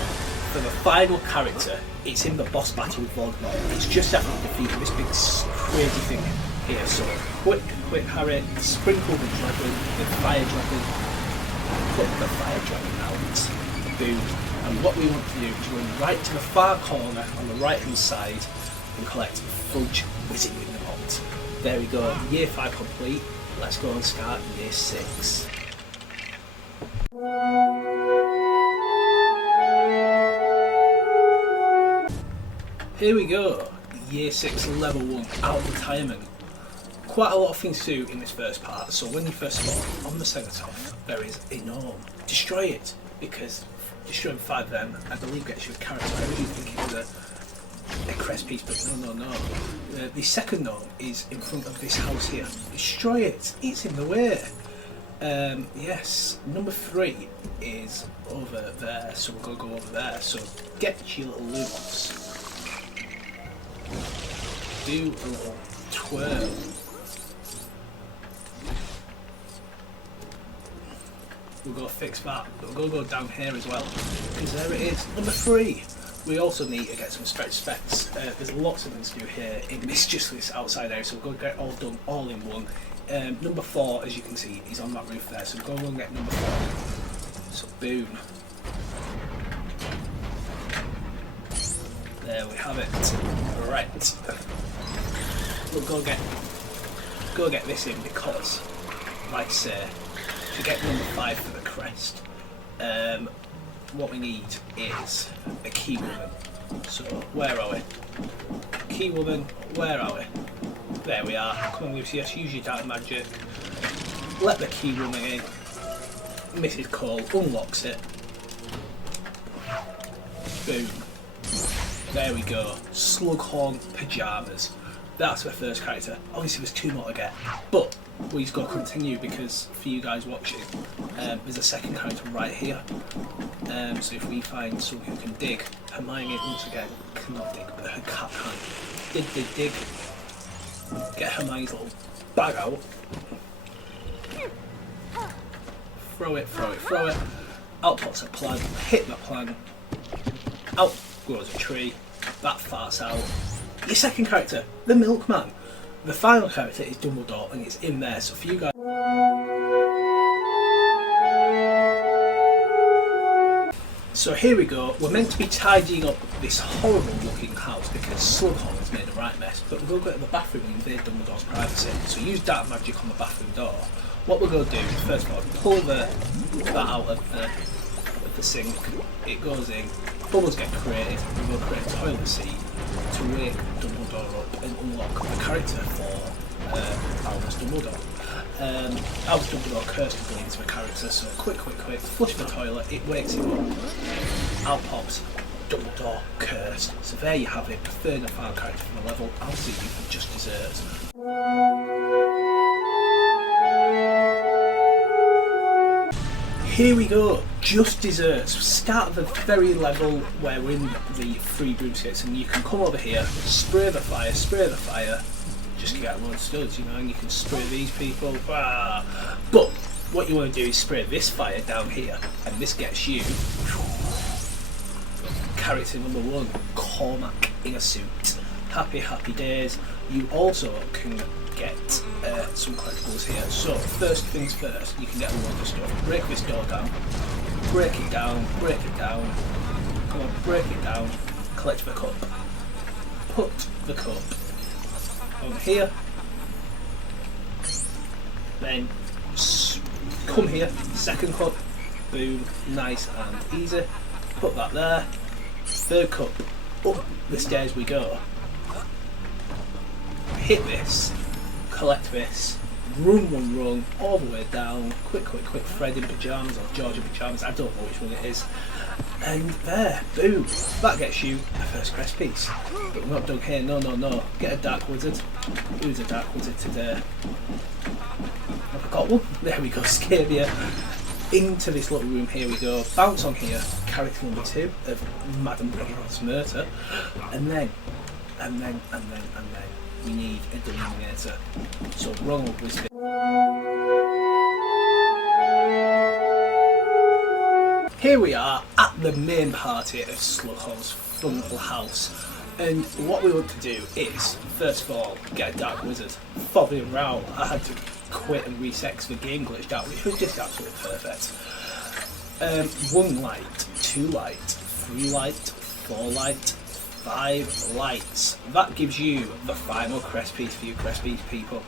for the final character, it's in the boss battle with Voldemort. It's just after defeating this big crazy thing here. So, quick, Harry, sprinkle the dragon, the fire dragon, put the fire dragon out, boom. And what we want to do is run right to the far corner on the right hand side and collect Fudge Wizard with the Knot. There we go, year 5 complete. Let's go and start year 6. Here we go, year 6 level 1, out of retirement. Quite a lot of things to do in this first part, so when you first spawn on the Cenotaph, there is a gnome. Destroy it, because destroying 5 of them, I believe, gets you a character. I really think it was a crest piece, but no. The second gnome is in front of this house here. Destroy it, it's in the way. Yes, number 3 is over there, so we're going to go over there. So get your little lumos. Do a little twirl. We'll go fix that, but we're going to go down here as well, because there it is, number 3. We also need to get some stretch specs. There's lots of things to do here in this just this outside area, so we're going to get it all done all in one. Number 4, as you can see, is on that roof there, so we're going to get number 4. So boom. There we have it. Right. We'll go get this in because, like I say, to get number 5 for the crest, what we need is a key woman. So where are we? Key woman, where are we? There we are. Come on, Lucius, use your dark magic. Let the key woman in. Mrs. Cole unlocks it. Boom. There we go. Slughorn pyjamas. That's my first character. Obviously there's 2 more to get, but we've got to continue because for you guys watching, there's a second character right here. So if we find someone who can dig, Hermione once again cannot dig, but her cat can. Dig. Get Hermione's little bag out. Throw it. Out pops a plant, hit the plant. Out grows a tree. That farts out. Your second character, the Milkman. The final character is Dumbledore, and it's in there. So for you guys, so here we go. We're meant to be tidying up this horrible-looking house because Slughorn has made a right mess. But we're going to go to the bathroom and invade Dumbledore's privacy. So use dark magic on the bathroom door. What we're going to do is first of all pull that out of the sink. It goes in. Bubbles get created. We're going to create a toilet seat to wake Dumbledore up and unlock the character for Albus Dumbledore. Albus Dumbledore cursed to bleed into the character, so quick, flush the toilet, it wakes him up. Out pops Dumbledore cursed. So there you have it, the third and final character from the level. I'll see you for just desserts. Here we go, just desserts. Start at the very level where we're in the 3 broomsticks, and you can come over here, spray the fire, just get loads of studs, you know, and you can spray these people. But what you want to do is spray this fire down here, and this gets you character number 1, Cormac in a suit. Happy days. You also can get some collectibles here. So first things first, you can get a load of stuff. Break this door down. Break it down. Come on, break it down. Collect the cup. Put the cup on here. Then come here. Second cup. Boom. Nice and easy. Put that there. Third cup. Up the stairs we go. Hit this. Collect this, run, all the way down, quick, Fred in pyjamas or George in pyjamas, I don't know which one it is, and there, boom, that gets you a first crest piece. But we're not done here, no, get a dark wizard. Who's a dark wizard today? Have I got one? There we go, Scrimgeour. Into this little room, here we go, bounce on here, character number 2 of Madame Gregorwitch's murder, and then we need a denominator. So Ronald Weasley. Here we are at the main party of Slughorn's fun little house. And what we want to do is, first of all, get a dark wizard. Following Rowle, I had to quit and reset because the game glitched out, which was just absolutely perfect. 1 light, 2 light, 3 light, 4 light, 5 lights. That gives you the final crest piece for you crest piece people.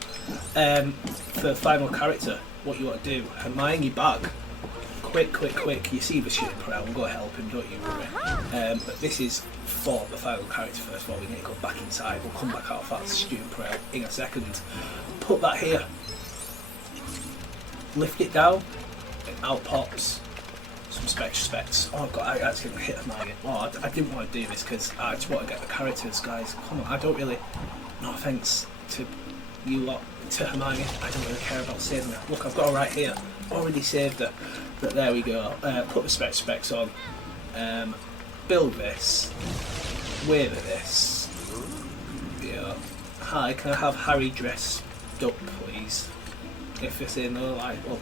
For the final character, what you want to do, Hermione bag. Quick. You see the student prayer, we'll go help him, don't you worry. But this is for the final character first of all, we need to go back inside, we'll come back out of that student prayer in a second. Put that here. Lift it down, and out pops some specs. Oh god, I actually hit Hermione. Oh, I didn't want to do this because I just want to get the characters, guys. Come on, I don't really. No offence to you lot to Hermione. I don't really care about saving her. Look, I've got her right here. Already saved her. But there we go. Put the specs on. Build this. Wear this. Yeah. Hi, can I have Harry dressed up, please? If it's in, like, well,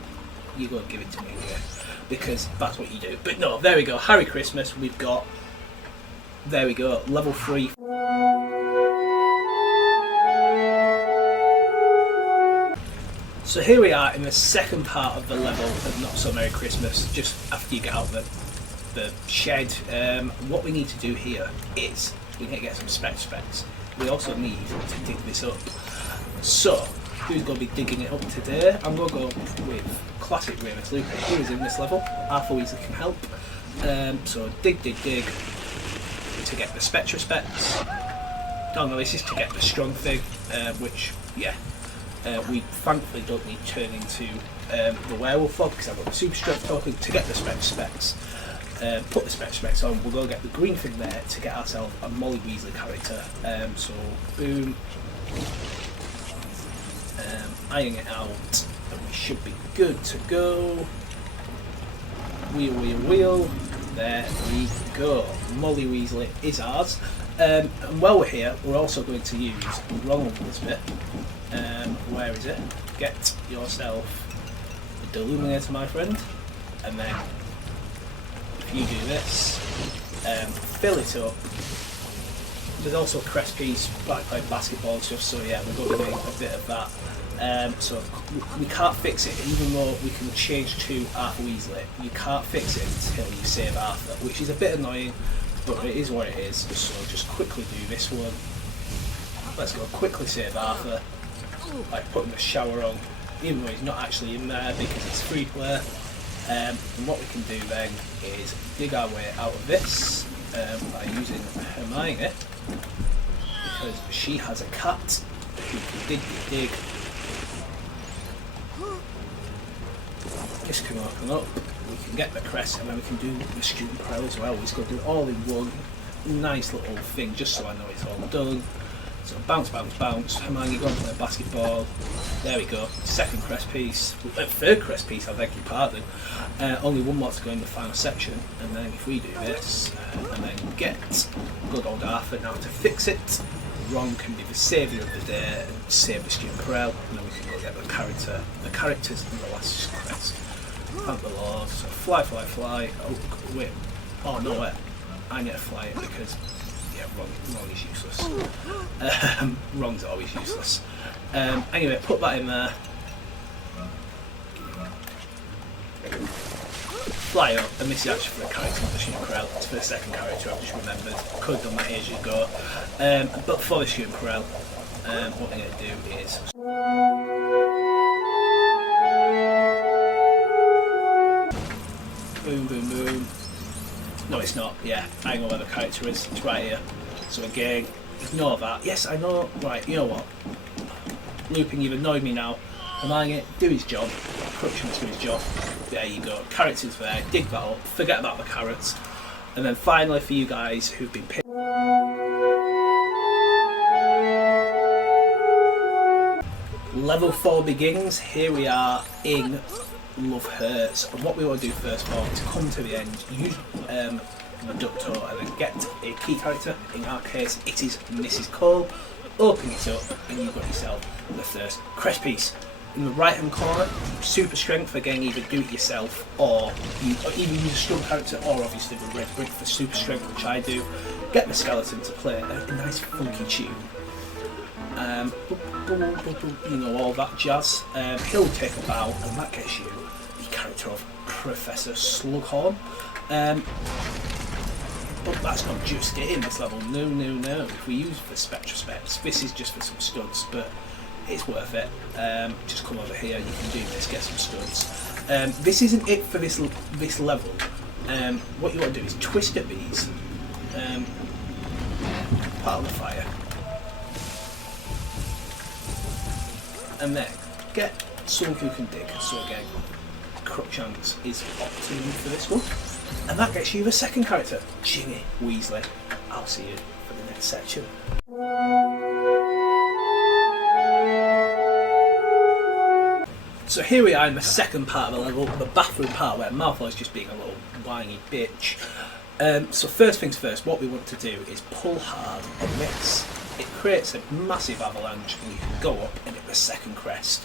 you go and give it to me anyway, because that's what you do. But no, there we go. Harry Christmas. We've got. There we go. Level 3. So here we are in the second part of the level of Not So Merry Christmas, just after you get out the shed. What we need to do here is we need to get some specs. We also need to dig this up. So, who's going to be digging it up today? I'm going to go with classic Remus Lupin, who is in this level. Arthur Weasley can help. So dig to get the specs. Oh no, this is to get the strong thing, which, yeah. We thankfully don't need to turn into the werewolf log because I've got the super strength token to get the specs. Put the specs on. We'll go get the green thing there to get ourselves a Molly Weasley character. So boom, iron it out, and we should be good to go. Wheel. There we go. Molly Weasley is ours. And while we're here, we're also going to use Ronald this bit. Where is it? Get yourself a Deluminator, my friend, and then if you do this, fill it up. There's also a crest piece, like basketball and stuff, so yeah, we're going to be doing a bit of that. So we can't fix it, even though we can change to Arthur Weasley. You can't fix it until you save Arthur, which is a bit annoying, but it is what it is. So just quickly do this one. Let's go quickly save Arthur. Like putting the shower on, even though he's not actually in there because it's free play. And what we can do then is dig our way out of this by using Hermione, because she has a cat who can dig. This can open up, we can get the crest, and then we can do the student pile as well. We're just going to do it all in one nice little thing, just so I know it's all done. So bounce. Hermione, go on to the basketball. There we go. Second crest piece. Third crest piece, I beg your pardon. Only one more to go in the final section. And then if we do this, and then get good old Arthur now to fix it. Ron can be the saviour of the day and save the student corral. And then we can go get the characters in the last crest. Thank the Lord. So fly. Oh, wait. Oh, no, wait. I need to fly it because... Ron is useless. Ron's always useless. Anyway, put that in there. Fly up, and this is actually for a character, not the Student Corral. It's for the second character, I've just remembered. Could have done that ages ago. But for the Student Corral, what we're going to do is... Boom. No, it's not. Yeah, I know where the character is. It's right here. So again, ignore that. Yes, I know. Right, you know what? Lupin, you've annoyed me now. Hermione, do his job. Crookshanks do his job. There you go. Characters there. Dig that up. Forget about the carrots. And then finally, for you guys who've been picked. Level 4 begins. Here we are in Love Hurts, and what we want to do first of all is come to the end, use the Ductor, and then get a key character. In our case, it is Mrs Cole. Open it up, and you've got yourself the first crest piece. In the right hand corner, super strength, again, either do it yourself or you either use a strong character or obviously the red brick for super strength, which I do. Get the skeleton to play a nice funky tune. You know, all that jazz. He'll take a bow, and that gets you the character of Professor Slughorn. But that's not just it in this level. No. If we use the Spectrospecs, this is just for some studs, but it's worth it. Just come over here, you can do this, get some studs. This isn't it for this level. What you want to do is twist at these, put out the fire, and then get someone who can dig. So again, Crookshanks is optimum for this one, and that gets you the second character, Ginny Weasley. I'll see you for the next section. So here we are in the second part of the level, the bathroom part where Malfoy's just being a little whiny bitch. So first things first, what we want to do is pull hard on this. It creates a massive avalanche and you can go up and hit the second crest.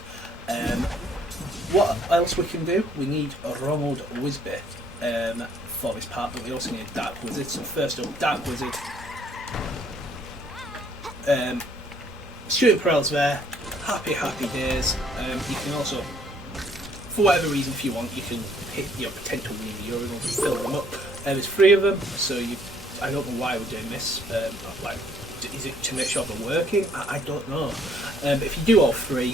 What else we can do? We need a Ronald Wisby for this part, but we also need a Dark Wizard. So first up, Dark Wizard. Stuart Perel's there. Happy days. You can also, for whatever reason, if you want, you can hit your potential Weasley urinals and fill them up. There's 3 of them, so I don't know why we're doing this. Like, is it to make sure they're working? I don't know. If you do all 3,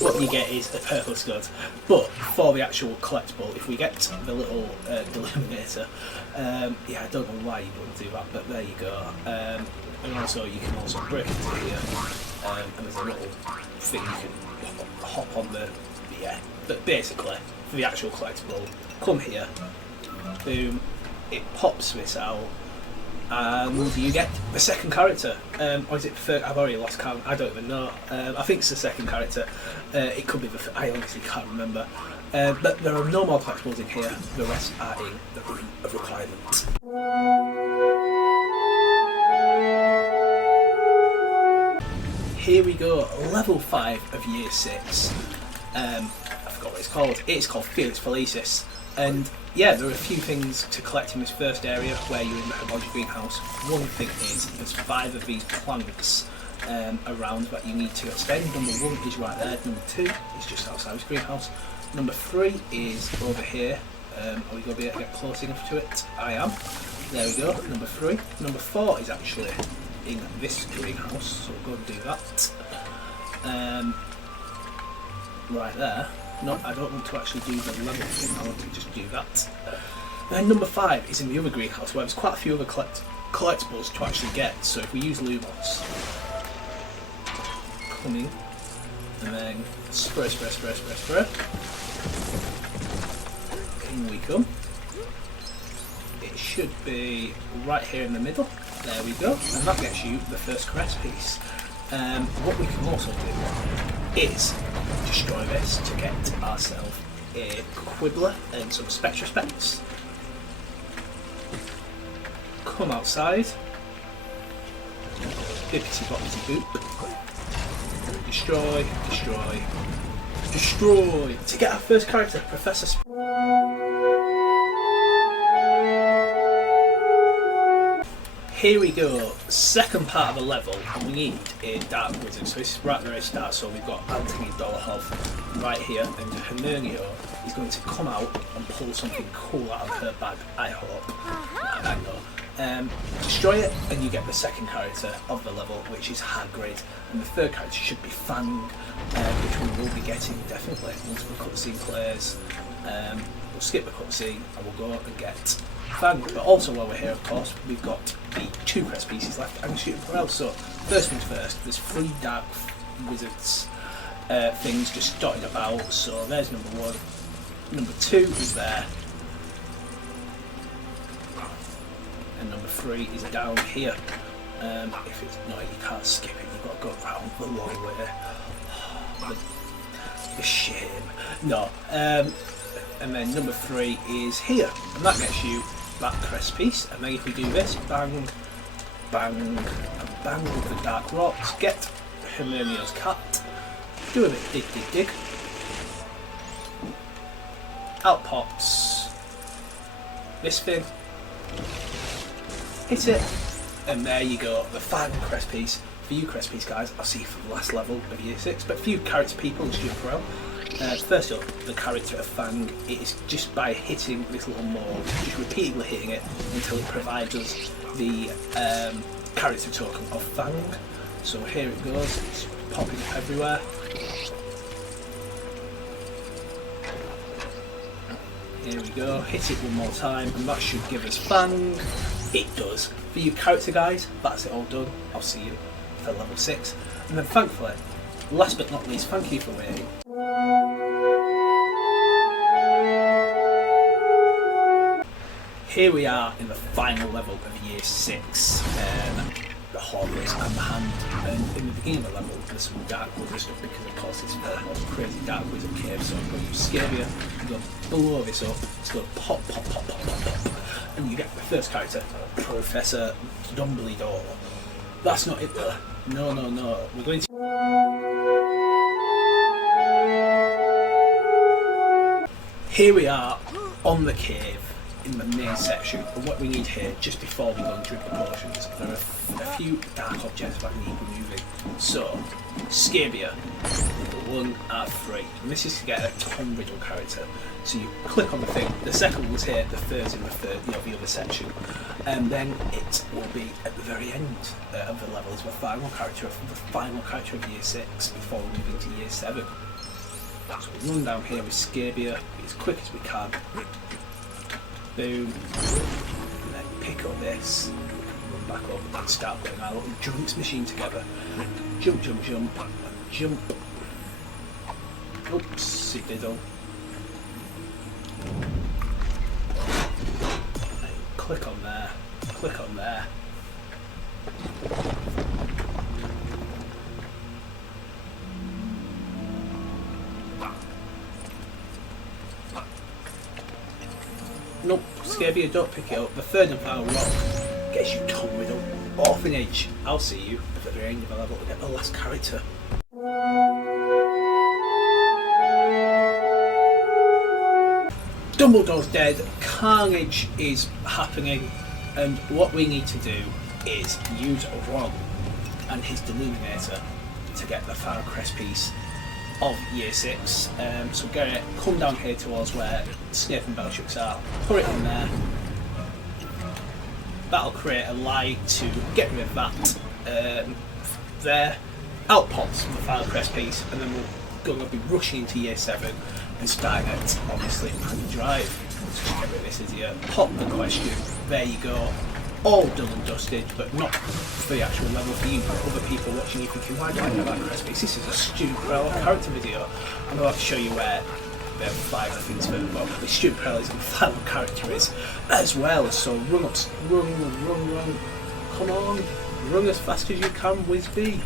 what you get is a purple stud. But for the actual collectible, if we get the little Deluminator, yeah, I don't know why you wouldn't do that, but there you go. And also, you can also break into here, and there's a little thing you can hop on the, yeah. But basically, for the actual collectible, come here, boom, it pops this out, and you get the second character. Or is it the third? I've already lost count. I don't even know. I think it's the second character. It could be the I honestly can't remember. But there are no more collectibles in here. The rest are in the room of requirement. Here we go, level 5 of year 6. I forgot what it's called. It's called Felix Felicis. And yeah, there are a few things to collect in this first area where you're in the Herbolgy greenhouse. One thing is, there's 5 of these planks around that you need to expend. Number 1 is right there, number 2 is just outside this greenhouse. Number 3 is over here. Are we going to be able to get close enough to it? I am. There we go, number 3. Number 4 is actually in this greenhouse, so we'll go and do that. Right there. No, I don't want to actually do the level thing, I want to just do that. Then number 5 is in the other greenhouse where there's quite a few other collectibles to actually get. So if we use Lumos, come in, and then spray. In we come. It should be right here in the middle. There we go, and that gets you the first crest piece. What we can also do is destroy this to get ourselves a Quibbler and some Spectra Specs. Come outside, bippity boppity boop, destroy, to get our first character, Professor Here we go, second part of the level, and we need a Dark Wizard. So this is right at the very start, so we've got Anthony Dolohov right here, and Hermione is going to come out and pull something cool out of her bag, I hope. I know. Destroy it, and you get the second character of the level, which is Hagrid, and the third character should be Fang, which we will be getting definitely once the cutscene plays. We'll skip the cutscene, and we'll go and get Fang. But also while we're here, of course, we've got the 2 crest pieces left and shooting for else. So first things first, there's 3 Dark Wizards things just dotted about. So there's number 1. Number 2 is there. And number 3 is down here. If it's not, you can't skip it, you've got to go round the long way. The shame. No. And then number 3 is here, and that gets you that crest piece. And then if we do this, bang, bang, and bang with the dark rocks, get Hermione's cat, do a bit dig. Out pops this thing, hit it, and there you go, the Fang crest piece. For you crest piece guys, I'll see you for the last level of year 6, but for you character people in Stuart Perel, first up, the character of Fang, it is just by hitting this little mold, just repeatedly hitting it until it provides us the character token of Fang. So here it goes, it's popping up everywhere. Here we go, hit it one more time, and that should give us Fang. It does. For you character guys, that's it all done. I'll see you for level 6. And then thankfully, last but not least, thank you for waiting. Here we are in the final level of year 6. The Horrors and the Hand. And in the beginning of the level, there's some dark wizard stuff because, of course, it's a crazy dark wizard cave. So I'm going to use Scrimgeour, I'm going to blow this up, it's going to pop, pop, pop, pop, pop, pop. And you get the first character, Professor Dumbledore. That's not it though. No, no, no. We're going to. Here we are on the cave in the main section, and what we need here, just before we go and drink the potions, there are a few dark objects that need removing. So, Scrimgeour, 1 out of 3. And this is to get a Tom Riddle character. So you click on the thing, the second one's here, the third's in the other section. And then it will be at the very end of the level as the final character of Year 6 before we move into Year 7. So we run down here with Scrimgeour as quick as we can. Boom. And then pick up this, run back up and start putting our little jumps machine together. Jump, jump, jump, jump. Oops, it diddle. And click on there, click on there. Nope, Scrimgeour, don't pick it up. The third and final rock gets you Tom Riddle. Orphanage. I'll see you at the very end of the level to get the last character. Dumbledore's dead, carnage is happening, and what we need to do is use Rowle and his Deluminator to get the final crest piece of Year 6. So Garrett, come down here towards where Snape and Bellatrix are, put it in there. That'll create a light to get rid of that there. Out pops the final crest piece, and then we're going to be rushing into Year 7 and starting at, obviously, Private Drive. So get rid of this idiot, pop the question, there you go. All done and dusted, but not for the actual level for you, but other people watching you thinking, why do I know that crest piece? This is a Student Peril character video. I'm about to show you where the 5 things further above. The Student Peril is the final character is as well, so run up, run. Come on, run as fast as you can, Weasley.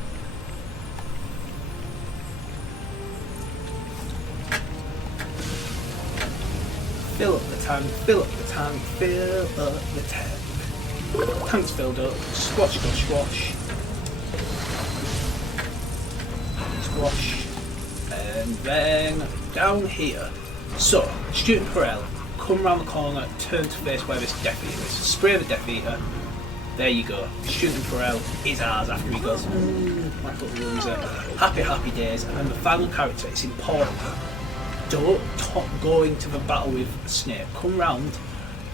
Fill up the tank, fill up the tank, fill up the tank. Tank's filled up, squash, go squash. Squash. And then down here. So, Student Peril, come round the corner, turn to face where this Death Eater is. Spray the Death Eater. There you go. Student Peril is ours after he goes, my little loser. Happy, happy days. And then the final character, it's important. Don't go into the battle with Snape. Come round,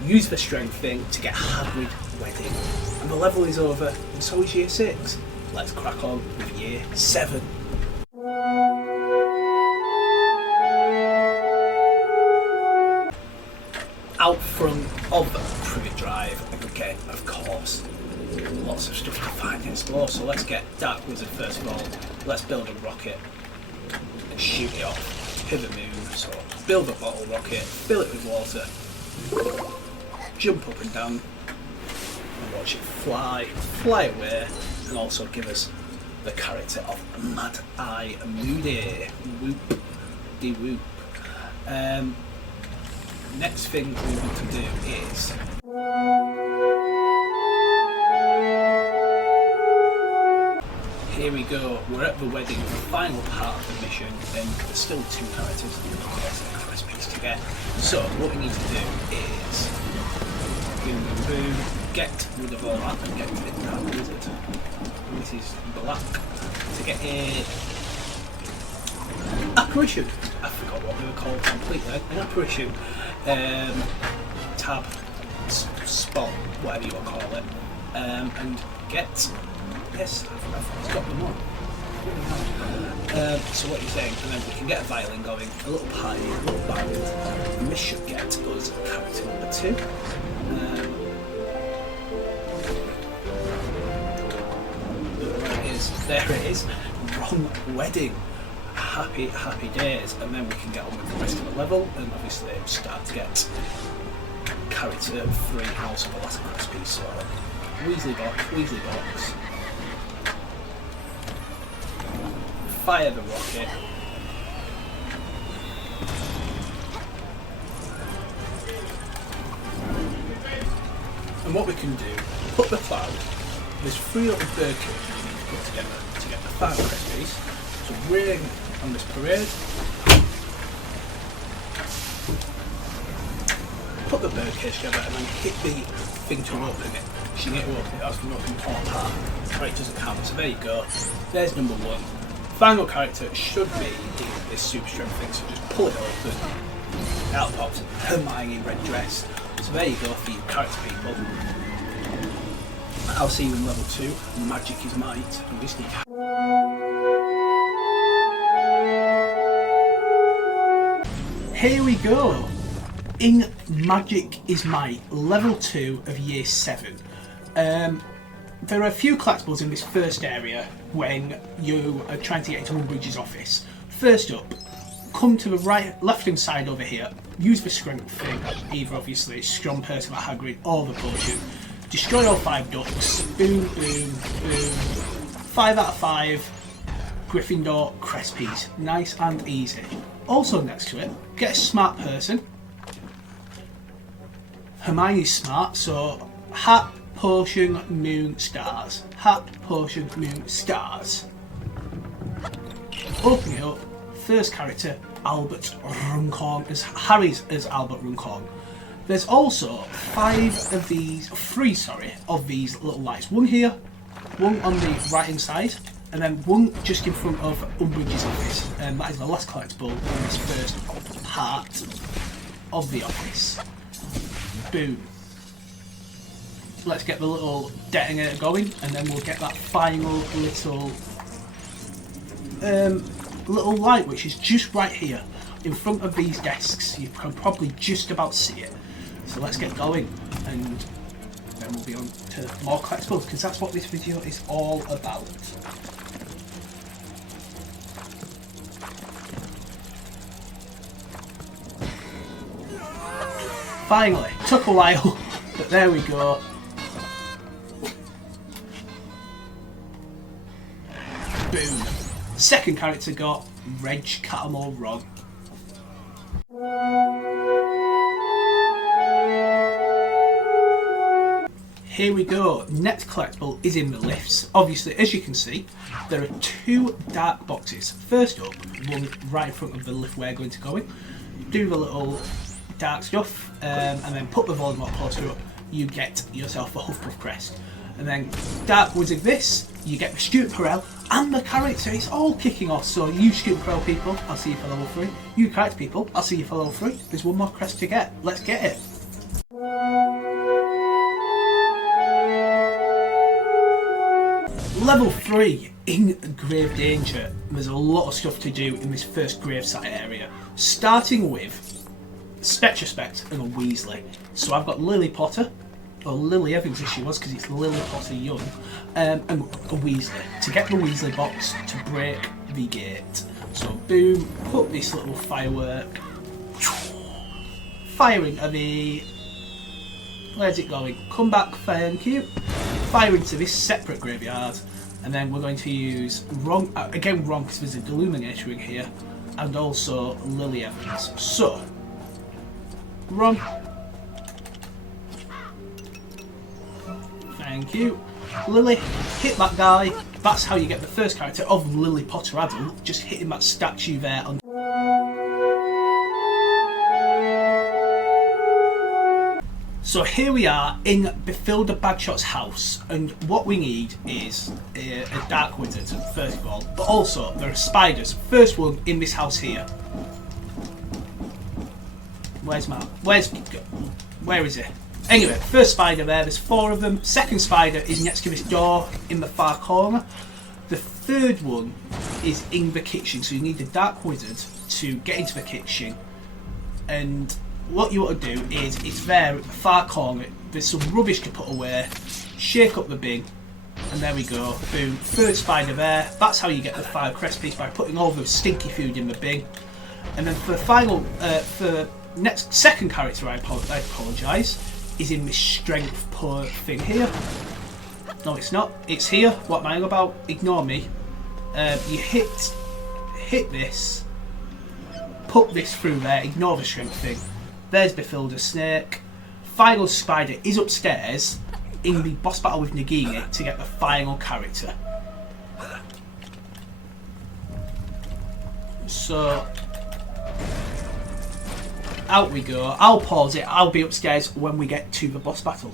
use the strength thing to get Hagrid Wedding. And the level is over, and so is Year 6. Let's crack on with Year 7. Out front of Private Drive, again, of course, lots of stuff to find and explore. So let's get Dark Wizard first of all. Let's build a rocket and shoot it off. Hit the moon, so build a bottle rocket, fill it with water, jump up and down, and watch it fly away, and also give us the character of Mad Eye Moody. Whoop de whoop. Next thing we want to do is here we go, we're at the wedding, the final part of the mission, and there's still 2 characters in the crest piece to get. So what we need to do is boom, boom, boom, get rid of all that and get rid of that wizard. And this is black to get a apparition. I forgot what they were called completely. An apparition, tab, spot, whatever you want to call it, and get. Yes, I've got them on. So what you're saying, and then we can get a violin going, a little party, a little band, and this should get us character number 2. There it is, Wrong Wedding. Happy, happy days, and then we can get on with the rest of the level, and obviously start to get character 3 House of the Last Crest piece. So Weasley box, fire the rocket. And what we can do, put the cloud, there's 3 little bird cages you need to put together to get the final crest piece. So we're on this parade. Put the bird cage together and then hit the thing to open it. If you get to open it, that's the most important part. Right, it doesn't count. So there you go. There's number 1. Final character should be in this super strength thing, so just pull it open. Out pops Hermione in red dress. So there you go for you character people. I'll see you in level 2. Magic is might. And we just need. Here we go. In Magic is Might, level 2 of year 7. There are a few collectibles in this first area when you are trying to get into Umbridge's office. First up, come to the left hand side over here, use the strength thing, either obviously strong person like Hagrid or the potion. Destroy all 5 ducks, boom, boom, boom. 5 out of 5, Gryffindor crest piece. Nice and easy. Also next to it, get a smart person. Hermione's smart, so hat, potion, moon, stars. Hat, potion, moon, stars. Open it up, first character, Albert Runcorn, as Harry's as Albert Runcorn. There's also 3 of these little lights. One here, one on the right hand side, and then one just in front of Umbridge's office. And that is the last collectible in this first part of the office. Boom. Let's get the little detonator going, and then we'll get that final little light, which is just right here in front of these desks. You can probably just about see it. So let's get going, and then we'll be on to more collectibles, because that's what this video is all about. Finally, took a while, but there we go. Boom. Second character got Reg Cattermole Ron. Here we go. Next collectible is in the lifts. Obviously, as you can see, there are 2 dark boxes. First up, one right in front of the lift we're going to go in. Do the little dark stuff, and then put the Voldemort poster up. You get yourself a Hufflepuff crest. And then Dark Wizard this, you get the Stuart Perel and the character. It's all kicking off. So you Stuart Perel people, I'll see you for level 3. You character people, I'll see you for level 3. There's one more crest to get. Let's get it. Level 3, in Grave Danger. There's a lot of stuff to do in this first gravesite area. Starting with Spectrospect and a Weasley. So I've got Lilly Potter, or Lily Evans as she was, because it's Lily Potter Young, and a Weasley. To get the Weasley box to break the gate. So boom, put this little firework, firing at the... Where's it going? Come back, thank you. Fire into this separate graveyard, and then we're going to use Ron, because there's a Deluminator in here, and also Lily Evans. So, Ron. Thank you. Lily, hit that guy. That's how you get the first character of Lily Potter adult, just hitting that statue there on. So here we are in Bethilda Bagshot's house, and what we need is a dark wizard, first of all, but also there are spiders. First one in this house here. Where is it? Anyway, first spider there's 4 of them. Second spider is next to this door in the far corner. The third one is in the kitchen, so you need a dark wizard to get into the kitchen. And what you want to do is, it's there at the far corner, there's some rubbish to put away, shake up the bin, and there we go, boom, third spider there. That's how you get the 5 crest piece, by putting all the stinky food in the bin. And then for the final, second character, I apologise, is in this strength thing here. No, it's not. It's here. What am I on about? Ignore me. You hit hit this, put this through there, ignore the shrimp thing. There's Mafalda's snake. Final spider is upstairs in the boss battle with Nagini to get the final character. So, out we go. I'll pause it. I'll be upstairs when we get to the boss battle.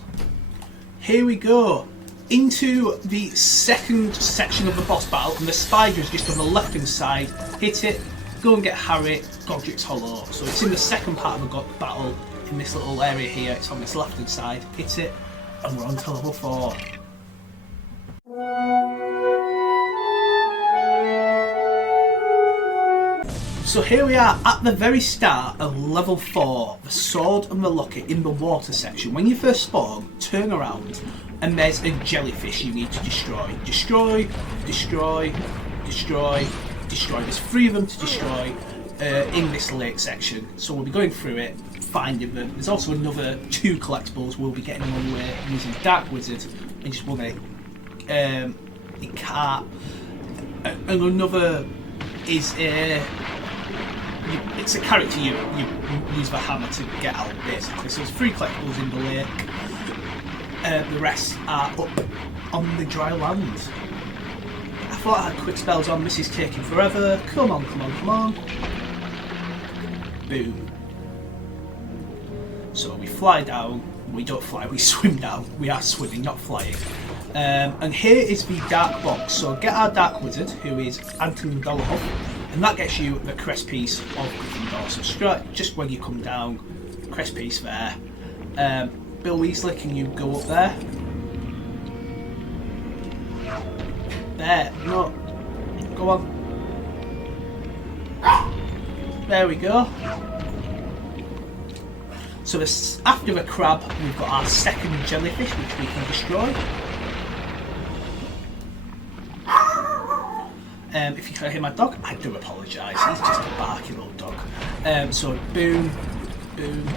Here we go. Into the second section of the boss battle, and the spider is just on the left hand side. Hit it, go and get Harry, Godric's Hollow. So it's in the second part of the battle, in this little area here. It's on this left hand side. Hit it, and we're on to level 4. So here we are at the very start of level 4, the sword and the locket in the water section. When you first spawn, turn around and there's a jellyfish you need to destroy. Destroy, destroy, destroy, destroy. There's 3 of them to destroy in this lake section. So we'll be going through it, finding them. There's also another 2 collectibles we'll be getting on the way using Dark Wizard and just one a cart. And another is it's a character you use the hammer to get out, basically. So there's 3 collectibles in the lake. The rest are up on the dry land. I thought I had quick spells on. This is taking forever. Come on, come on, come on. Boom. So we fly down. We don't fly, we swim down. We are swimming, not flying. And here is the dark box. So get our Dark Wizard, who is Anton Dolohov. And that gets you the crest piece of Gryffindor. So just when you come down, crest piece there. Bill Weasley, can you go up there? There, no. Go on. There we go. So this, after the crab, we've got our second jellyfish, which we can destroy. If you can hear my dog, I do apologise. He's just a barky little dog. So boom, boom.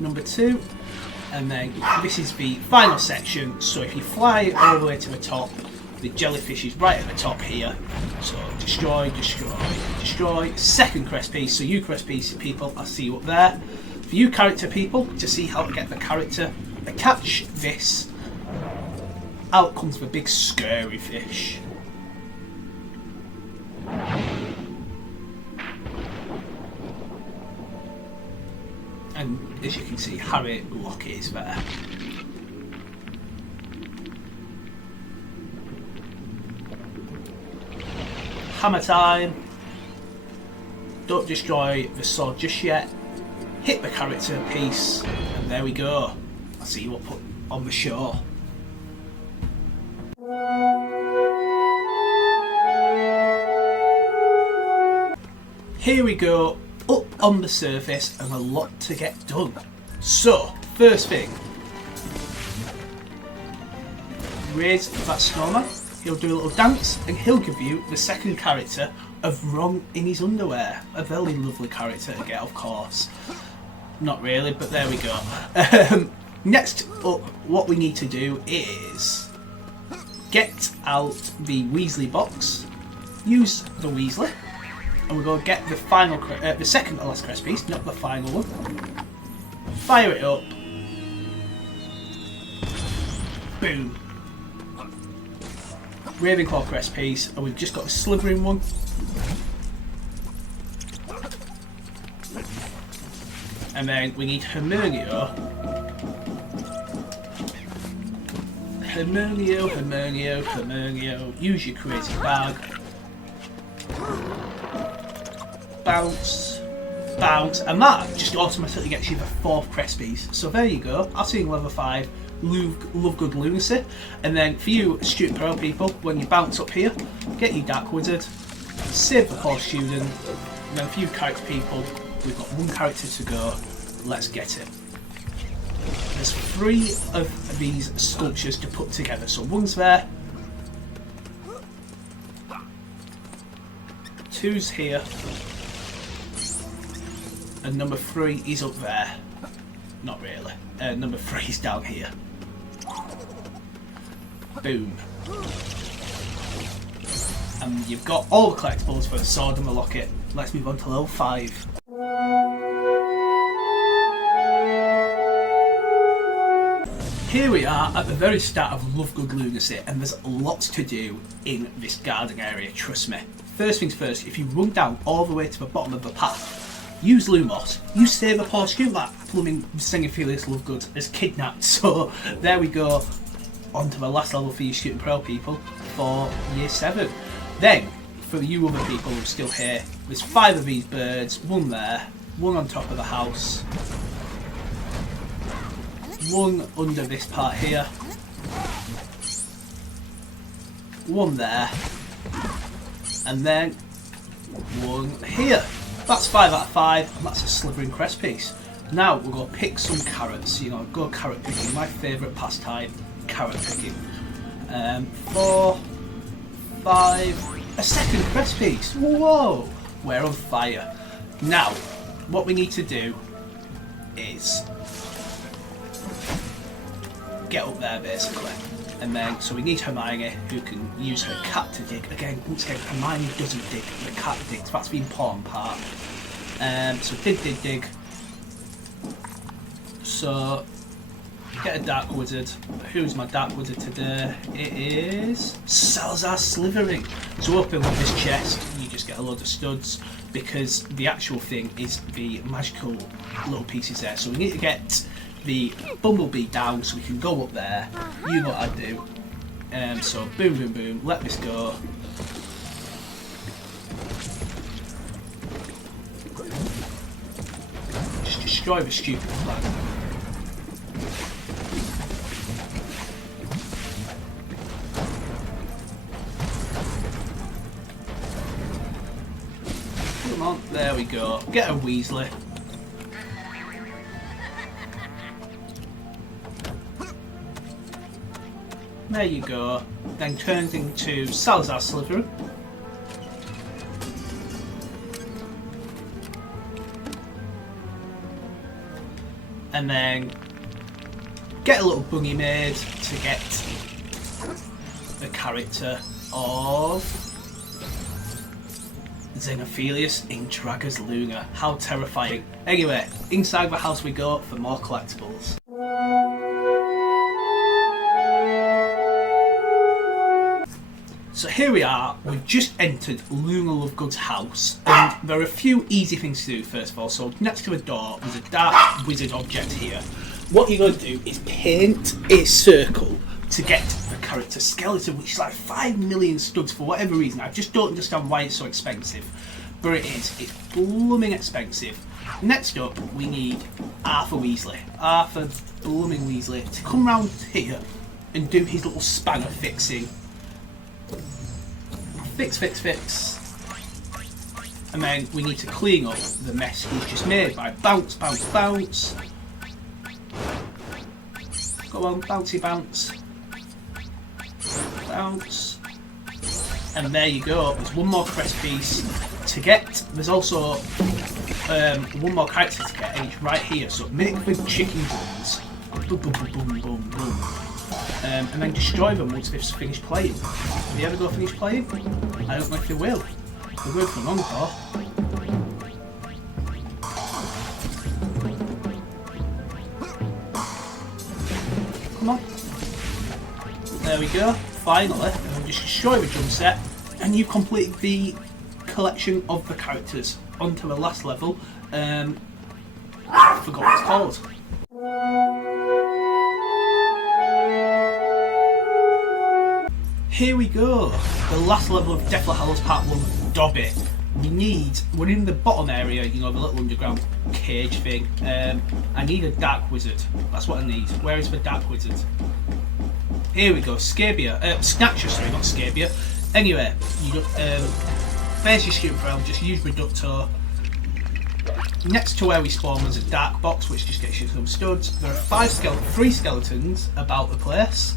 Number 2, and then this is the final section. So if you fly all the way to the top, the jellyfish is right at the top here. So destroy, destroy, destroy. Second crest piece. So you crest piece people, I'll see you up there. For you character people, to see how to get the character, catch this. Out comes the big scary fish. And as you can see, Harry Lockett is there. Hammer time. Don't destroy the sword just yet. Hit the character piece, and there we go. I'll see you up on the shore. Here we go, up on the surface, and a lot to get done. So, first thing, raise that snowman. He'll do a little dance, and he'll give you the second character of Ron in his underwear. A very lovely character to get, of course. Not really, but there we go. Next up, what we need to do is get out the Weasley box, use the Weasley, and we're going to get the final, the second to last crest piece, not the final one. Fire it up. Boom. Ravenclaw crest piece, and we've just got a Slytherin one. And then we need Hermionio. Hermionio. Use your creative bag. Bounce, bounce, and that just automatically gets you the 4th crest piece. So there you go. I'll see you in level 5. Lovegood Lunacy. And then for you student pro people, when you bounce up here, get your Dark Wizard, save the poor student, and then for you character people, we've got 1 character to go. Let's get it. There's 3 of these sculptures to put together. So 1's there, 2's here, and number 3 is up there. Not really. Number 3 is down here. Boom. and you've got all the collectibles for the sword and the locket. Let's move on to level 5. Here we are at the very start of Lovegood Lunacy, and there's lots to do in this garden area, trust me. First things first, if you run down all the way to the bottom of the path, use Lumos, you save a poor student that plumbing Xenuphilius Lovegood is kidnapped. So there we go, on to the last level for you student pro people for year 7. Then, for you other people who are still here, there's 5 of these birds, one there, one on top of the house, one under this part here, one there, and then one here. That's 5 out of 5, and that's a Slytherin crest piece. Now we'll go pick some carrots, go carrot picking, my favourite pastime, carrot picking. 4, 5, a second crest piece, whoa, we're on fire. Now, what we need to do is get up there basically, and then so we need Hermione, who can use her cat to dig. Again, once again, Hermione doesn't dig, the cat digs. That's the important part. So dig. So get a dark wizard. Who's my dark wizard today? It is Salazar Slytherin. So open up this chest, you just get a load of studs, because the actual thing is the magical little pieces there. So we need to get the bumblebee down so we can go up there. You know what I do. So boom, let this go. Just destroy the stupid flag. Come on, there we go. Get a Weasley. There you go. Then turns into Salazar Slytherin. And then get a little buggy made to get the character of Xenuphilius in Dragas Luna. How terrifying. Anyway, inside the house we go for more collectibles. So here we are, we've just entered Luna Lovegood's house, and there are a few easy things to do first of all. So next to the door, there's a dark wizard object here. What you're going to do is paint a circle to get the character skeleton, which is like 5 million studs for whatever reason. I just don't understand why it's so expensive, but it is. It's blooming expensive. Next up, we need Arthur blooming Weasley, to come round here and do his little spanner fixing. Fix. And then we need to clean up the mess he's just made by bounce. Go on, bouncy bounce. Bounce. And there you go. There's one more crest piece to get. There's also one more character to get, and it's right here. So make the chicken buns. Boom. And then destroy them once they've finished playing. Will they ever go finish playing? I don't know if they will. They will for long though. Come on. There we go. Finally, and we'll just destroy the drum set, and you complete the collection of the characters. On to the last level. I forgot what it's called. Here we go, the last level of Deathly Hallows Part 1, Dobby. We're in the bottom area, the little underground cage thing. I need a dark wizard, that's what I need. Where is the dark wizard? Here we go, Snatcher, sorry, not Scabia. Anyway, there's your student realm, just use Reducto. Next to where we spawn there's a dark box which just gets you some studs. There are 3 skeletons about the place.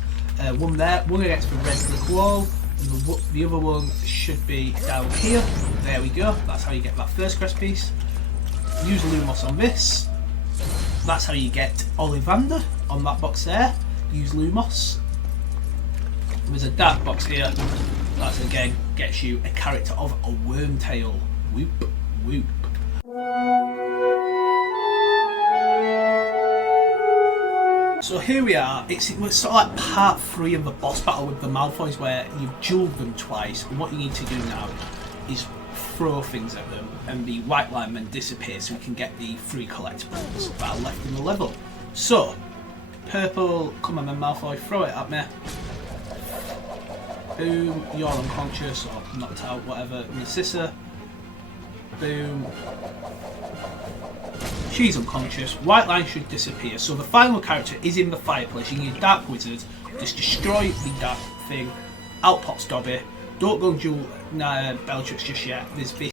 One there, one against the red brick wall, and the other one should be down here. There we go, that's how you get that first crest piece. Use Lumos on this. That's how you get Ollivander on that box there. Use Lumos. There's a dark box here. That again gets you a character of a Wormtail. Whoop, whoop. So here we are, it's sort of like part 3 of the boss battle with the Malfoys, where you've duelled them twice, and what you need to do now is throw things at them and the white linemen disappear so we can get the 3 collectibles that are left in the level. So, purple, come on then Malfoy, throw it at me. Boom, you're unconscious or knocked out, whatever. Narcisa, boom. She's unconscious. White line should disappear. So the final character is in the fireplace. You need a Dark Wizard. Just destroy the dark thing. Out pops Dobby. Don't go and duel Bellatrix just yet. There's this.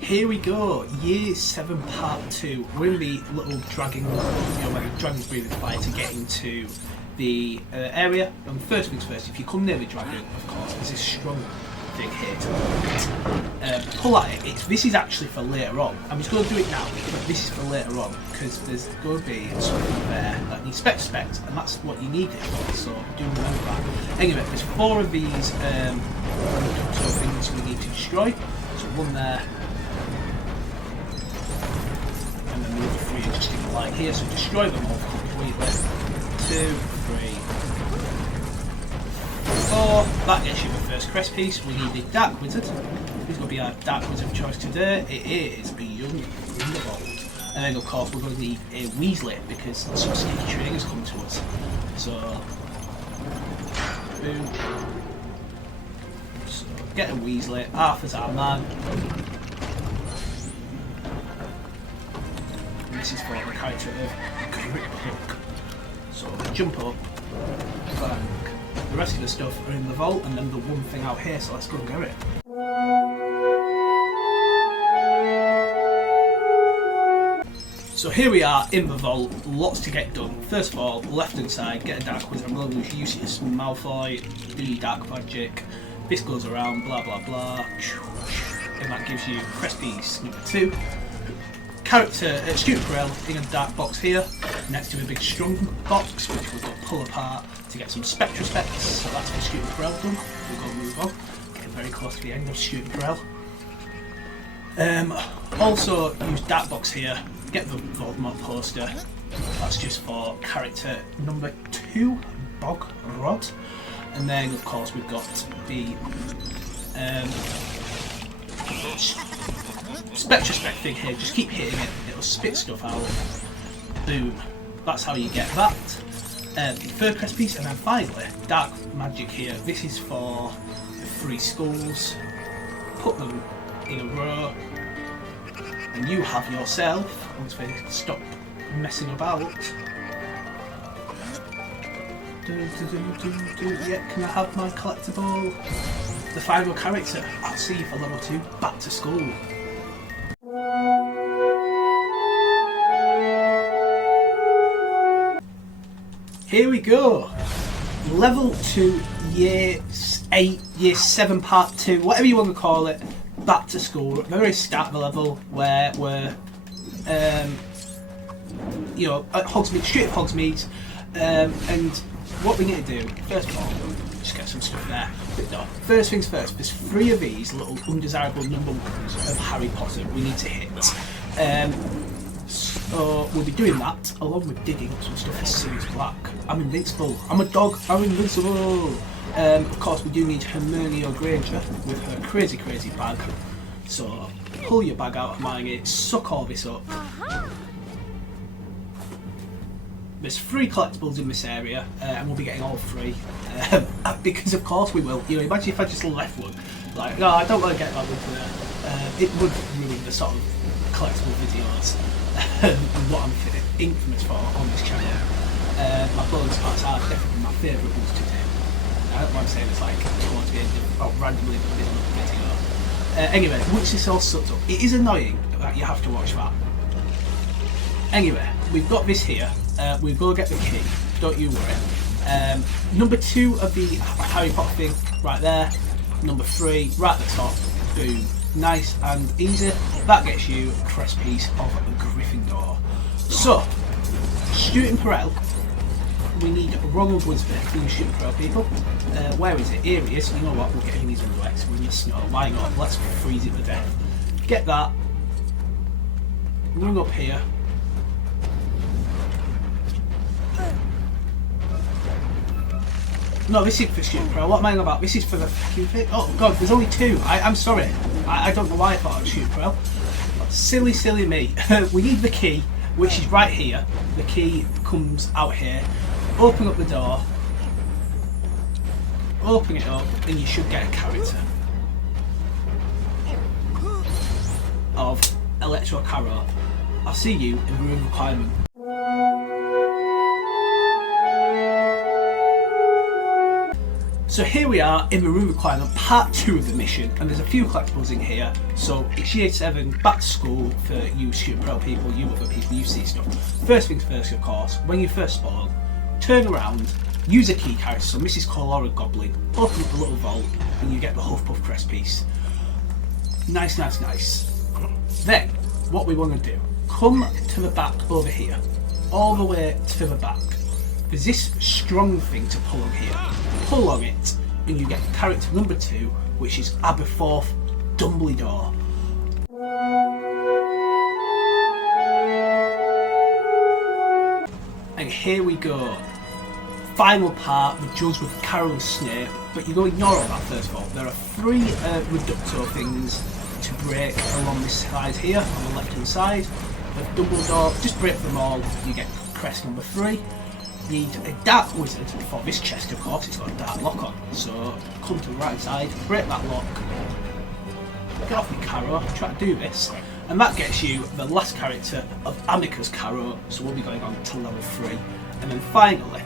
Here we go. Year 7 part 2. We're in the little dragon, where the dragon's breathing fire to get into the area. And first things first, if you come near the dragon, of course, there's this strong thing here to pull at it. This is actually for later on. I'm just going to do it now, but this is for later on because there's going to be something there that needs spect, and that's what you need it for. So do remember that. Anyway, there's 4 of these things we need to destroy. So one there, and then the other 3 are just in the line here. So destroy them all completely. 2, 3. 4, that gets you the first crest piece. We need a Dark Wizard. Who's going to be our Dark Wizard of choice today? It is a young Grindelwald. And then of course we're going to need a Weasley because some sneaky training has come to us. So, boom. So, get a Weasley. Arthur's our man. And this is for the character of Gregorwitch. So, jump up. Bang. The rest of the stuff are in the vault, and then the one thing out here, so let's go and get it. So here we are in the vault, lots to get done. First of all, left hand side, get a Dark Wizard. I'm going to use Lucius Malfoy, do your Dark Magic. This goes around, blah blah blah. And that gives you crest piece number 2. Character, student Perel in a dark box here, next to a big strong box, which we've got to pull apart to get some Spectra specs. So that's for student Perel done. We'll go move on. Getting very close to the end of student Perel. Also use dark box here. Get the Voldemort poster. That's just for character number 2, Bog Rod. And then of course we've got the Spectra spec thing here, just keep hitting it, it'll spit stuff out. Boom. That's how you get that. Third crest piece, and then finally, Dark Magic here. This is for the 3 skulls. Put them in a row, and you have yourself, once they stop messing about. Yeah, can I have my collectible? The final character. I'll see you for level 2, back to school. Here we go. Level 2, year 8, year 7 part 2, whatever you want to call it, back to school. At the very start of the level where we're, at Hogsmeade, straight at Hogsmeade, and what we need to do, first of all, just get some stuff there. But no, first things first, there's 3 of these little undesirable number 1s of Harry Potter we need to hit. So we'll be doing that along with digging up some stuff for Sirius Black. I'm invincible. I'm a dog. I'm invincible. Of course, we do need Hermione Granger with her crazy bag. So pull your bag out of mine, suck all this up. There's 3 collectibles in this area, and we'll be getting all 3 because of course we will. Imagine if I just left one. Like, no, I don't want to get that one there. It would ruin the sort of collectible videos. What I'm infamous for on this channel. My bonus parts are definitely my favourite ones to do. I don't mind saying it's like towards the end or randomly in the middle of the video. Anyway, once this all sucked up, it is annoying that you have to watch that. Anyway, we've got this here. We'll go get the key, don't you worry. Number 2 of the Harry Potter thing, right there. Number 3, right at the top. Boom. Nice and easy. That gets you a crest piece of Gryffindor. So, Student Perel, we need Ronald Woodspur for you shooting pro people. Where is it? Here he is. You know what? We'll get him his X. We're in the snow. Why not? Let's freeze it to death. Get that. Run up here. No, this is for shooting pro. What am I on about? This is for the fucking thing. Oh god, there's only 2. I'm sorry. I don't know why I thought I was shooting pro. Silly, silly me. We need the key, which is right here. The key comes out here. Open up the door. Open it up, and you should get a character of Electro Carol. I'll see you in the room requirement. So here we are in the room requirement, part 2 of the mission, and there's a few collectibles in here. So it's year 7, back to school for you shooting pro people, you other people, you see stuff. First things first, of course, when you first spawn, turn around, use a key character, so Mrs. Colora Goblin, open up the little vault, and you get the Huffpuff crest piece. Nice, nice, nice. Then, what we want to do, come to the back over here, all the way to the back. There's this strong thing to pull on here. Pull on it, and you get character number 2, which is Aberforth Dumbledore. And here we go. Final part, the judge with Carol and Snape, but you go ignore all that first of all. There are 3 reducto things to break along this side here, on the left hand side of Dumbledore. Just break them all, you get crest number 3. You need a dark wizard for this chest, of course, it's got a dark lock on. So come to the right side, break that lock, get off your Carrow, try to do this, and that gets you the last character of Amicus Carrow, so we'll be going on to level 3. And then finally,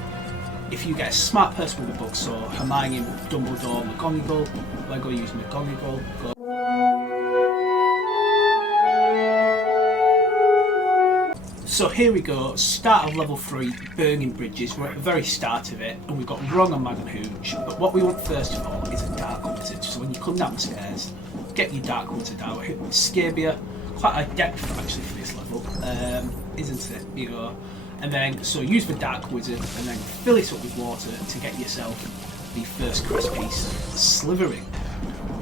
if you get a smart person with a book, so Hermione, Dumbledore, McGonagall, we're going to use McGonagall. So here we go, start of level 3, Burning Bridges. We're at the very start of it, and we've got Ron and Madam Hooch. But what we want first of all is a Dark Wizard. So when you come down the stairs, get your Dark Wizard out. Scabia, quite a depth actually for this level, isn't it? You know, and then so use the Dark Wizard, and then fill it up with water to get yourself the first crest piece, Slytherin.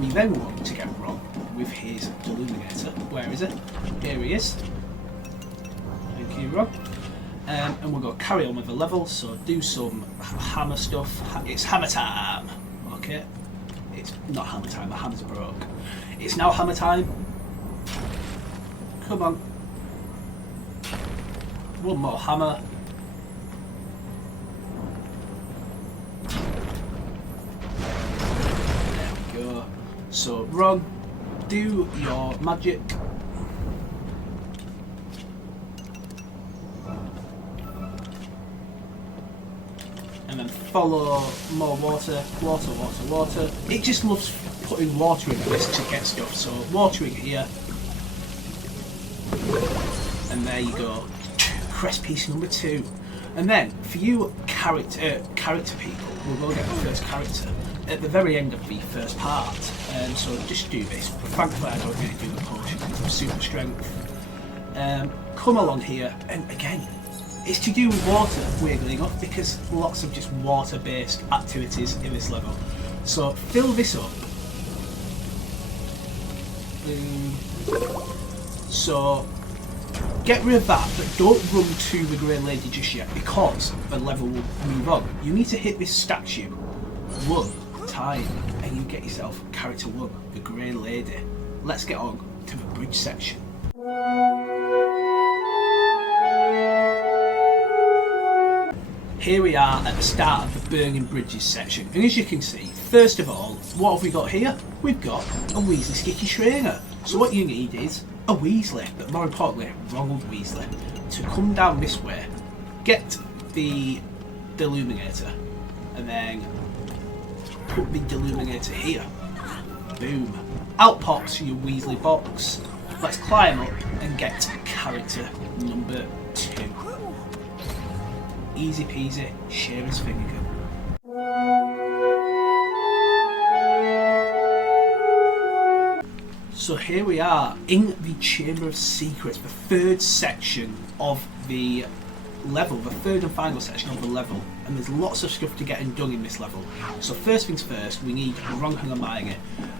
We then want to get Ron with his Deluminator. Where is it? Here he is. Ron. And we're going to carry on with the level, so do some hammer stuff. It's hammer time. Okay, it's not hammer time, the hammer's broke. It's now hammer time. Come on. One more hammer. There we go. So Ron, do your magic. And then follow more water, water, water, water. It just loves putting water in this to get stuff. So watering here, and there you go. Crest piece number 2. And then for you character people, we'll go get the first character at the very end of the first part. So just do this. But thankfully I don't really do the potion because I'm super strength. Come along here, and again, it's to do with water, weirdly enough, because lots of just water-based activities in this level. So fill this up. So get rid of that, but don't run to the Grey Lady just yet, because the level will move on. You need to hit this statue 1 time, and you get yourself character 1, the Grey Lady. Let's get on to the bridge section. Here we are at the start of the Burning Bridges section, and as you can see, first of all, what have we got here? We've got a Weasley Sticky Trainer. So what you need is a Weasley, but more importantly, Ronald Weasley, to come down this way, get the Deluminator, and then put the Deluminator here. Boom. Out pops your Weasley box. Let's climb up and get character number 2. Easy peasy, Seamus Finnegan. So here we are in the Chamber of Secrets, the 3rd section of the level, the third and final section of the level, and there's lots of stuff to get done in this level. So first things first, we need Ron and Hermione.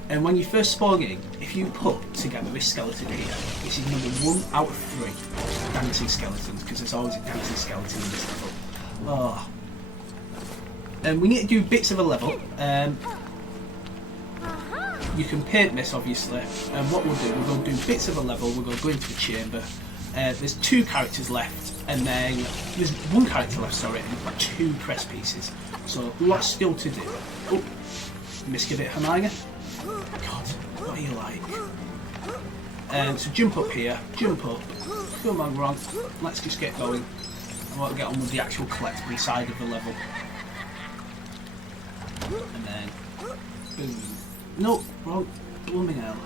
And when you first spawn in, if you put together this skeleton here, this is number 1 out of 3 dancing skeletons, because there's always a dancing skeleton in this level. Oh. And we need to do bits of a level. You can paint this, obviously, and what we'll do, we're going to do bits of a level, we're going to go into the chamber. There's 2 characters left, and then there's 1 character left, sorry, and 2 press pieces. So lots still to do. Oh, missed a bit, Hermione. God, what are you like? So jump up here, jump up. Come on, Ron, let's just get going. I want to get on with the actual collectible side of the level. And then, boom. No, wrong, blooming hell.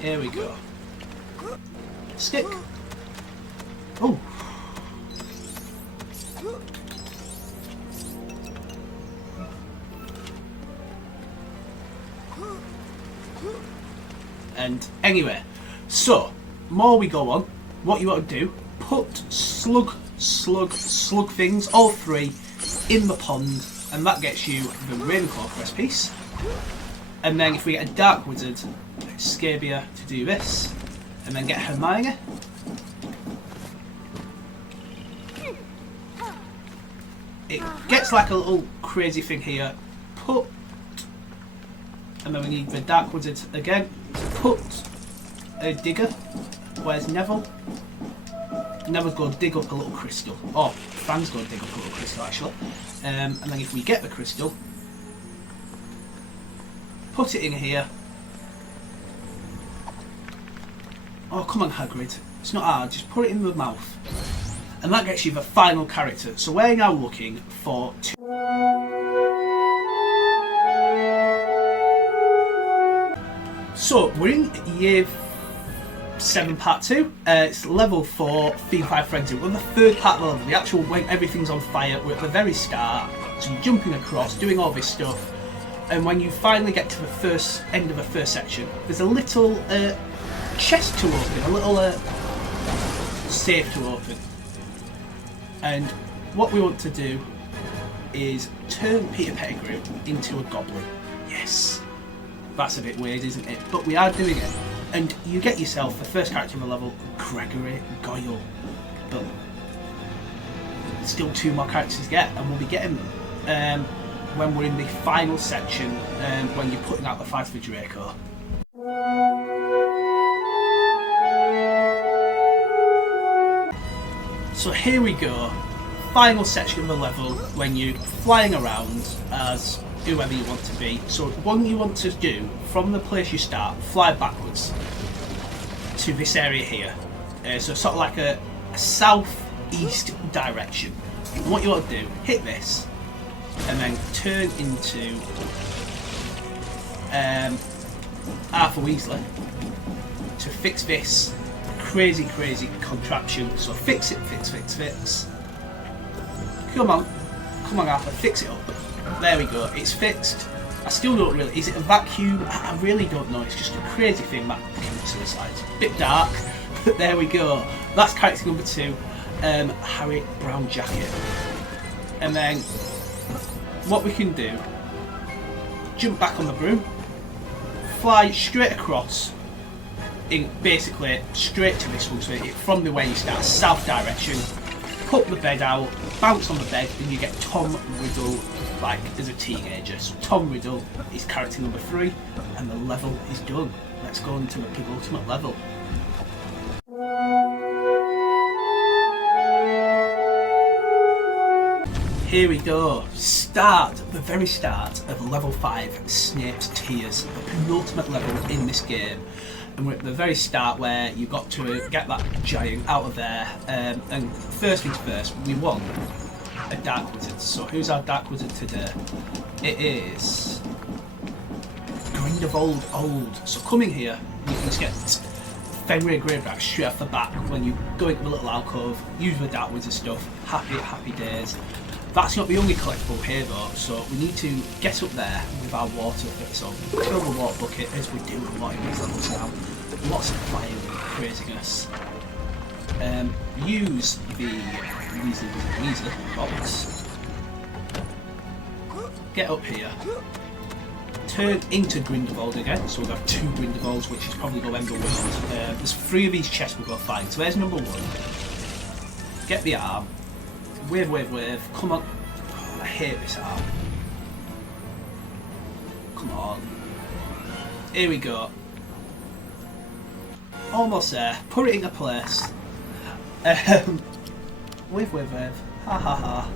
Here we go. Stick. Oh. And anyway, so more we go on, what you want to do, put slug things, all 3, in the pond, and that gets you the Ravenclaw crest piece. And then if we get a Dark Wizard, Scabia to do this, and then get Hermione. It gets like a little crazy thing here. Put, and then we need the Dark Wizard again to put a digger. Where's Neville? Neville's going to dig up a little crystal. Oh, Fan's going to dig up a little crystal actually. And then if we get the crystal, put it in here. Oh, come on, Hagrid. It's not hard, just put it in the mouth. And that gets you the final character. So we're now looking for 2. So we're in year 7 part 2. It's level 4, Field 5 Frenzy. We're on the 3rd part of the level, the actual when everything's on fire. We're at the very start. So you're jumping across, doing all this stuff. And when you finally get to the first end of the first section, there's a little chest to open, a little safe to open. And what we want to do is turn Peter Pettigrew into a goblin. Yes. That's a bit weird, isn't it? But we are doing it. And you get yourself the first character of the level, Gregory Goyle. But still 2 more characters to get, and we'll be getting them when we're in the final section, when you're putting out the fight for Draco. So here we go, final section of the level when you're flying around as whoever you want to be. So what you want to do, from the place you start, fly backwards to this area here. So sort of like a south-east direction. And what you want to do, hit this, and then turn into Arthur Weasley to fix this crazy contraption. So fix it, fix. Come on Arthur, fix it up. There we go, it's fixed. I still don't really, is it a vacuum? I really don't know, it's just a crazy thing that came to the side. Bit dark, but there we go. That's character number 2, Harry Brown Jacket. And then what we can do, jump back on the broom, fly straight across, in basically straight to this one, so from the way you start, south direction, put the bed out, bounce on the bed, and you get Tom Riddle like as a teenager. So Tom Riddle is character number 3, and the level is done. Let's go into the big ultimate level. Here we go. The very start of level 5, Snape's Tears, the penultimate level in this game. And we're at the very start where you've got to get that giant out of there. And first things first, we want a Dark Wizard. So who's our Dark Wizard today? It is Grindelwald Old. So coming here, you can just get Fenrir Graveback straight off the back when you go into the little alcove, use the Dark Wizard stuff, happy days. That's not the only collectible here though, so we need to get up there with our water fit. So fill the water bucket as we do a lot in these levels now. Lots of fire and craziness. use the Weasley box, get up here, turn into Grindelwald again, so we'll have 2 Grindelwalds, which is probably going to end up. There's 3 of these chests we'll go find. So there's number 1. Get the arm. Wave. Come on. Oh, I hate this arm. Come on. Here we go. Almost there. Put it into place. Wave. Ha ha ha.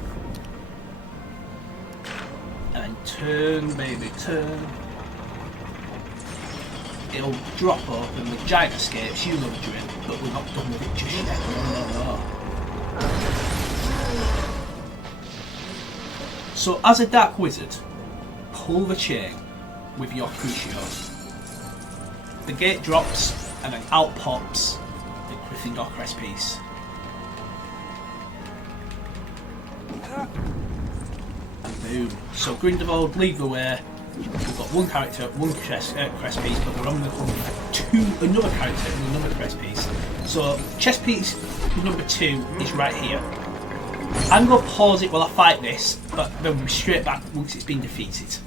And turn, baby, turn. It'll drop open, the giant escapes, you love a drink, but we're not done with it just yet. No. So, as a dark wizard, pull the chain with your Crucio. The gate drops, and then out pops the Gryffindor crest piece. And boom. So Grindelwald, lead the way. We've got 1 character, 1 crest piece, but we're on the hunt for another character and another crest piece. So chest piece number 2 is right here. I'm going to pause it while I fight this, but then we'll be straight back once it's been defeated.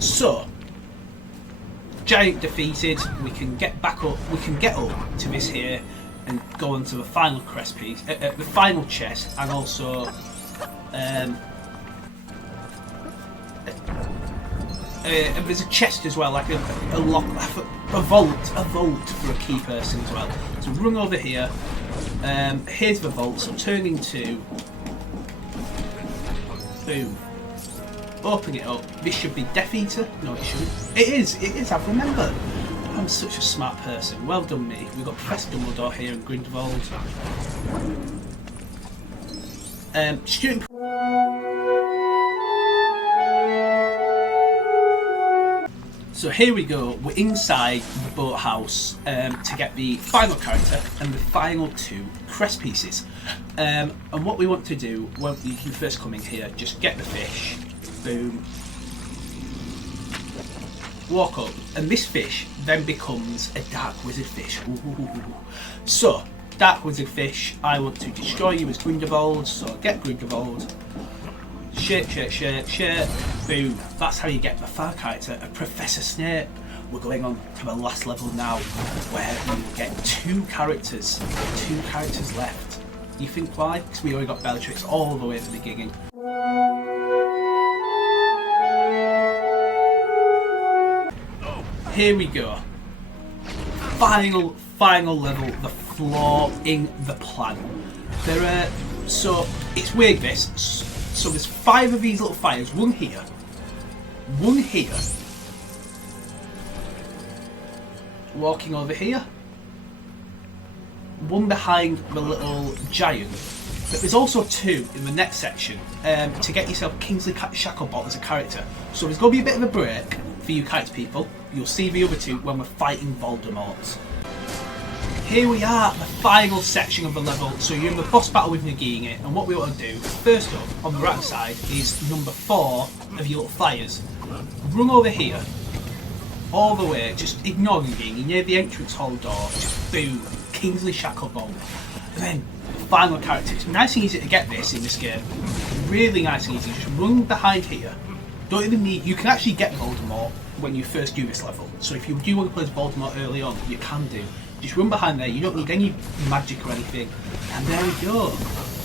So, giant defeated, we can get back up, we can get up to this here and go on to the final crest piece, the final chest, and also there's a chest as well, like a lock, a vault for a key person as well. So run over here. Here's the vault. So turn into, boom. Open it up. This should be Death Eater. No, it shouldn't. It is. I've remembered. I'm such a smart person. Well done, me. We've got Professor Dumbledore here and Grindelwald. Student. So here we go. We're inside the boathouse to get the final character and the final 2 crest pieces. And what we want to do, well, you can first come in here, just get the fish. Boom. Walk up, and this fish then becomes a dark wizard fish. Ooh. So, dark wizard fish, I want to destroy you as Grindelwald, so get Grindelwald. Shake. Boom. That's how you get the final character, a Professor Snape. We're going on to the last level now, where we will get 2 characters. 2 characters left. You think why? Because we already got Bellatrix all the way to the beginning. Here we go. Final level, the flaw in the plan. So it's weird this. So there's 5 of these little fires, 1 here, 1 here, walking over here, 1 behind the little giant. But there's also 2 in the next section to get yourself Kingsley Shacklebolt as a character. So there's going to be a bit of a break for you kites people. You'll see the other 2 when we're fighting Voldemort. Here we are, the final section of the level. So you're in the boss battle with Nagini, and what we want to do, first up, on the right side, is number 4 of your little fires. Run over here, all the way, just ignore Nagini, near the entrance hall door, just boom, Kingsley Shacklebolt. And then, the final character. It's nice and easy to get this in this game. Really nice and easy, just run behind here. Don't even need, you can actually get Voldemort when you first do this level. So if you do want to play as Voldemort early on, you can do. Just run behind there, you don't need any magic or anything. And there we go.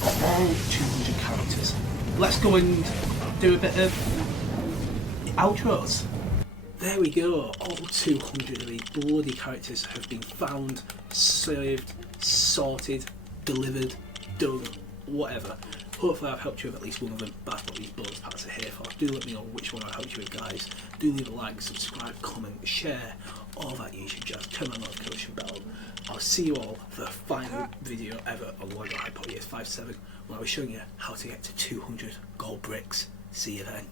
Got all 200 characters. Let's go and do a bit of outros. There we go. All 200 of these bloody characters have been found, saved, sorted, delivered, done, whatever. Hopefully I've helped you with at least one of them. That's what these bonus parts are here for. Do let me know which one I helped you with, guys. Do leave a like, subscribe, comment, share, all that usual jazz. Turn on the notification bell. I'll see you all for the final video ever on Lego Hypothesis 5.7, where I'll be showing you how to get to 200 gold bricks. See you then.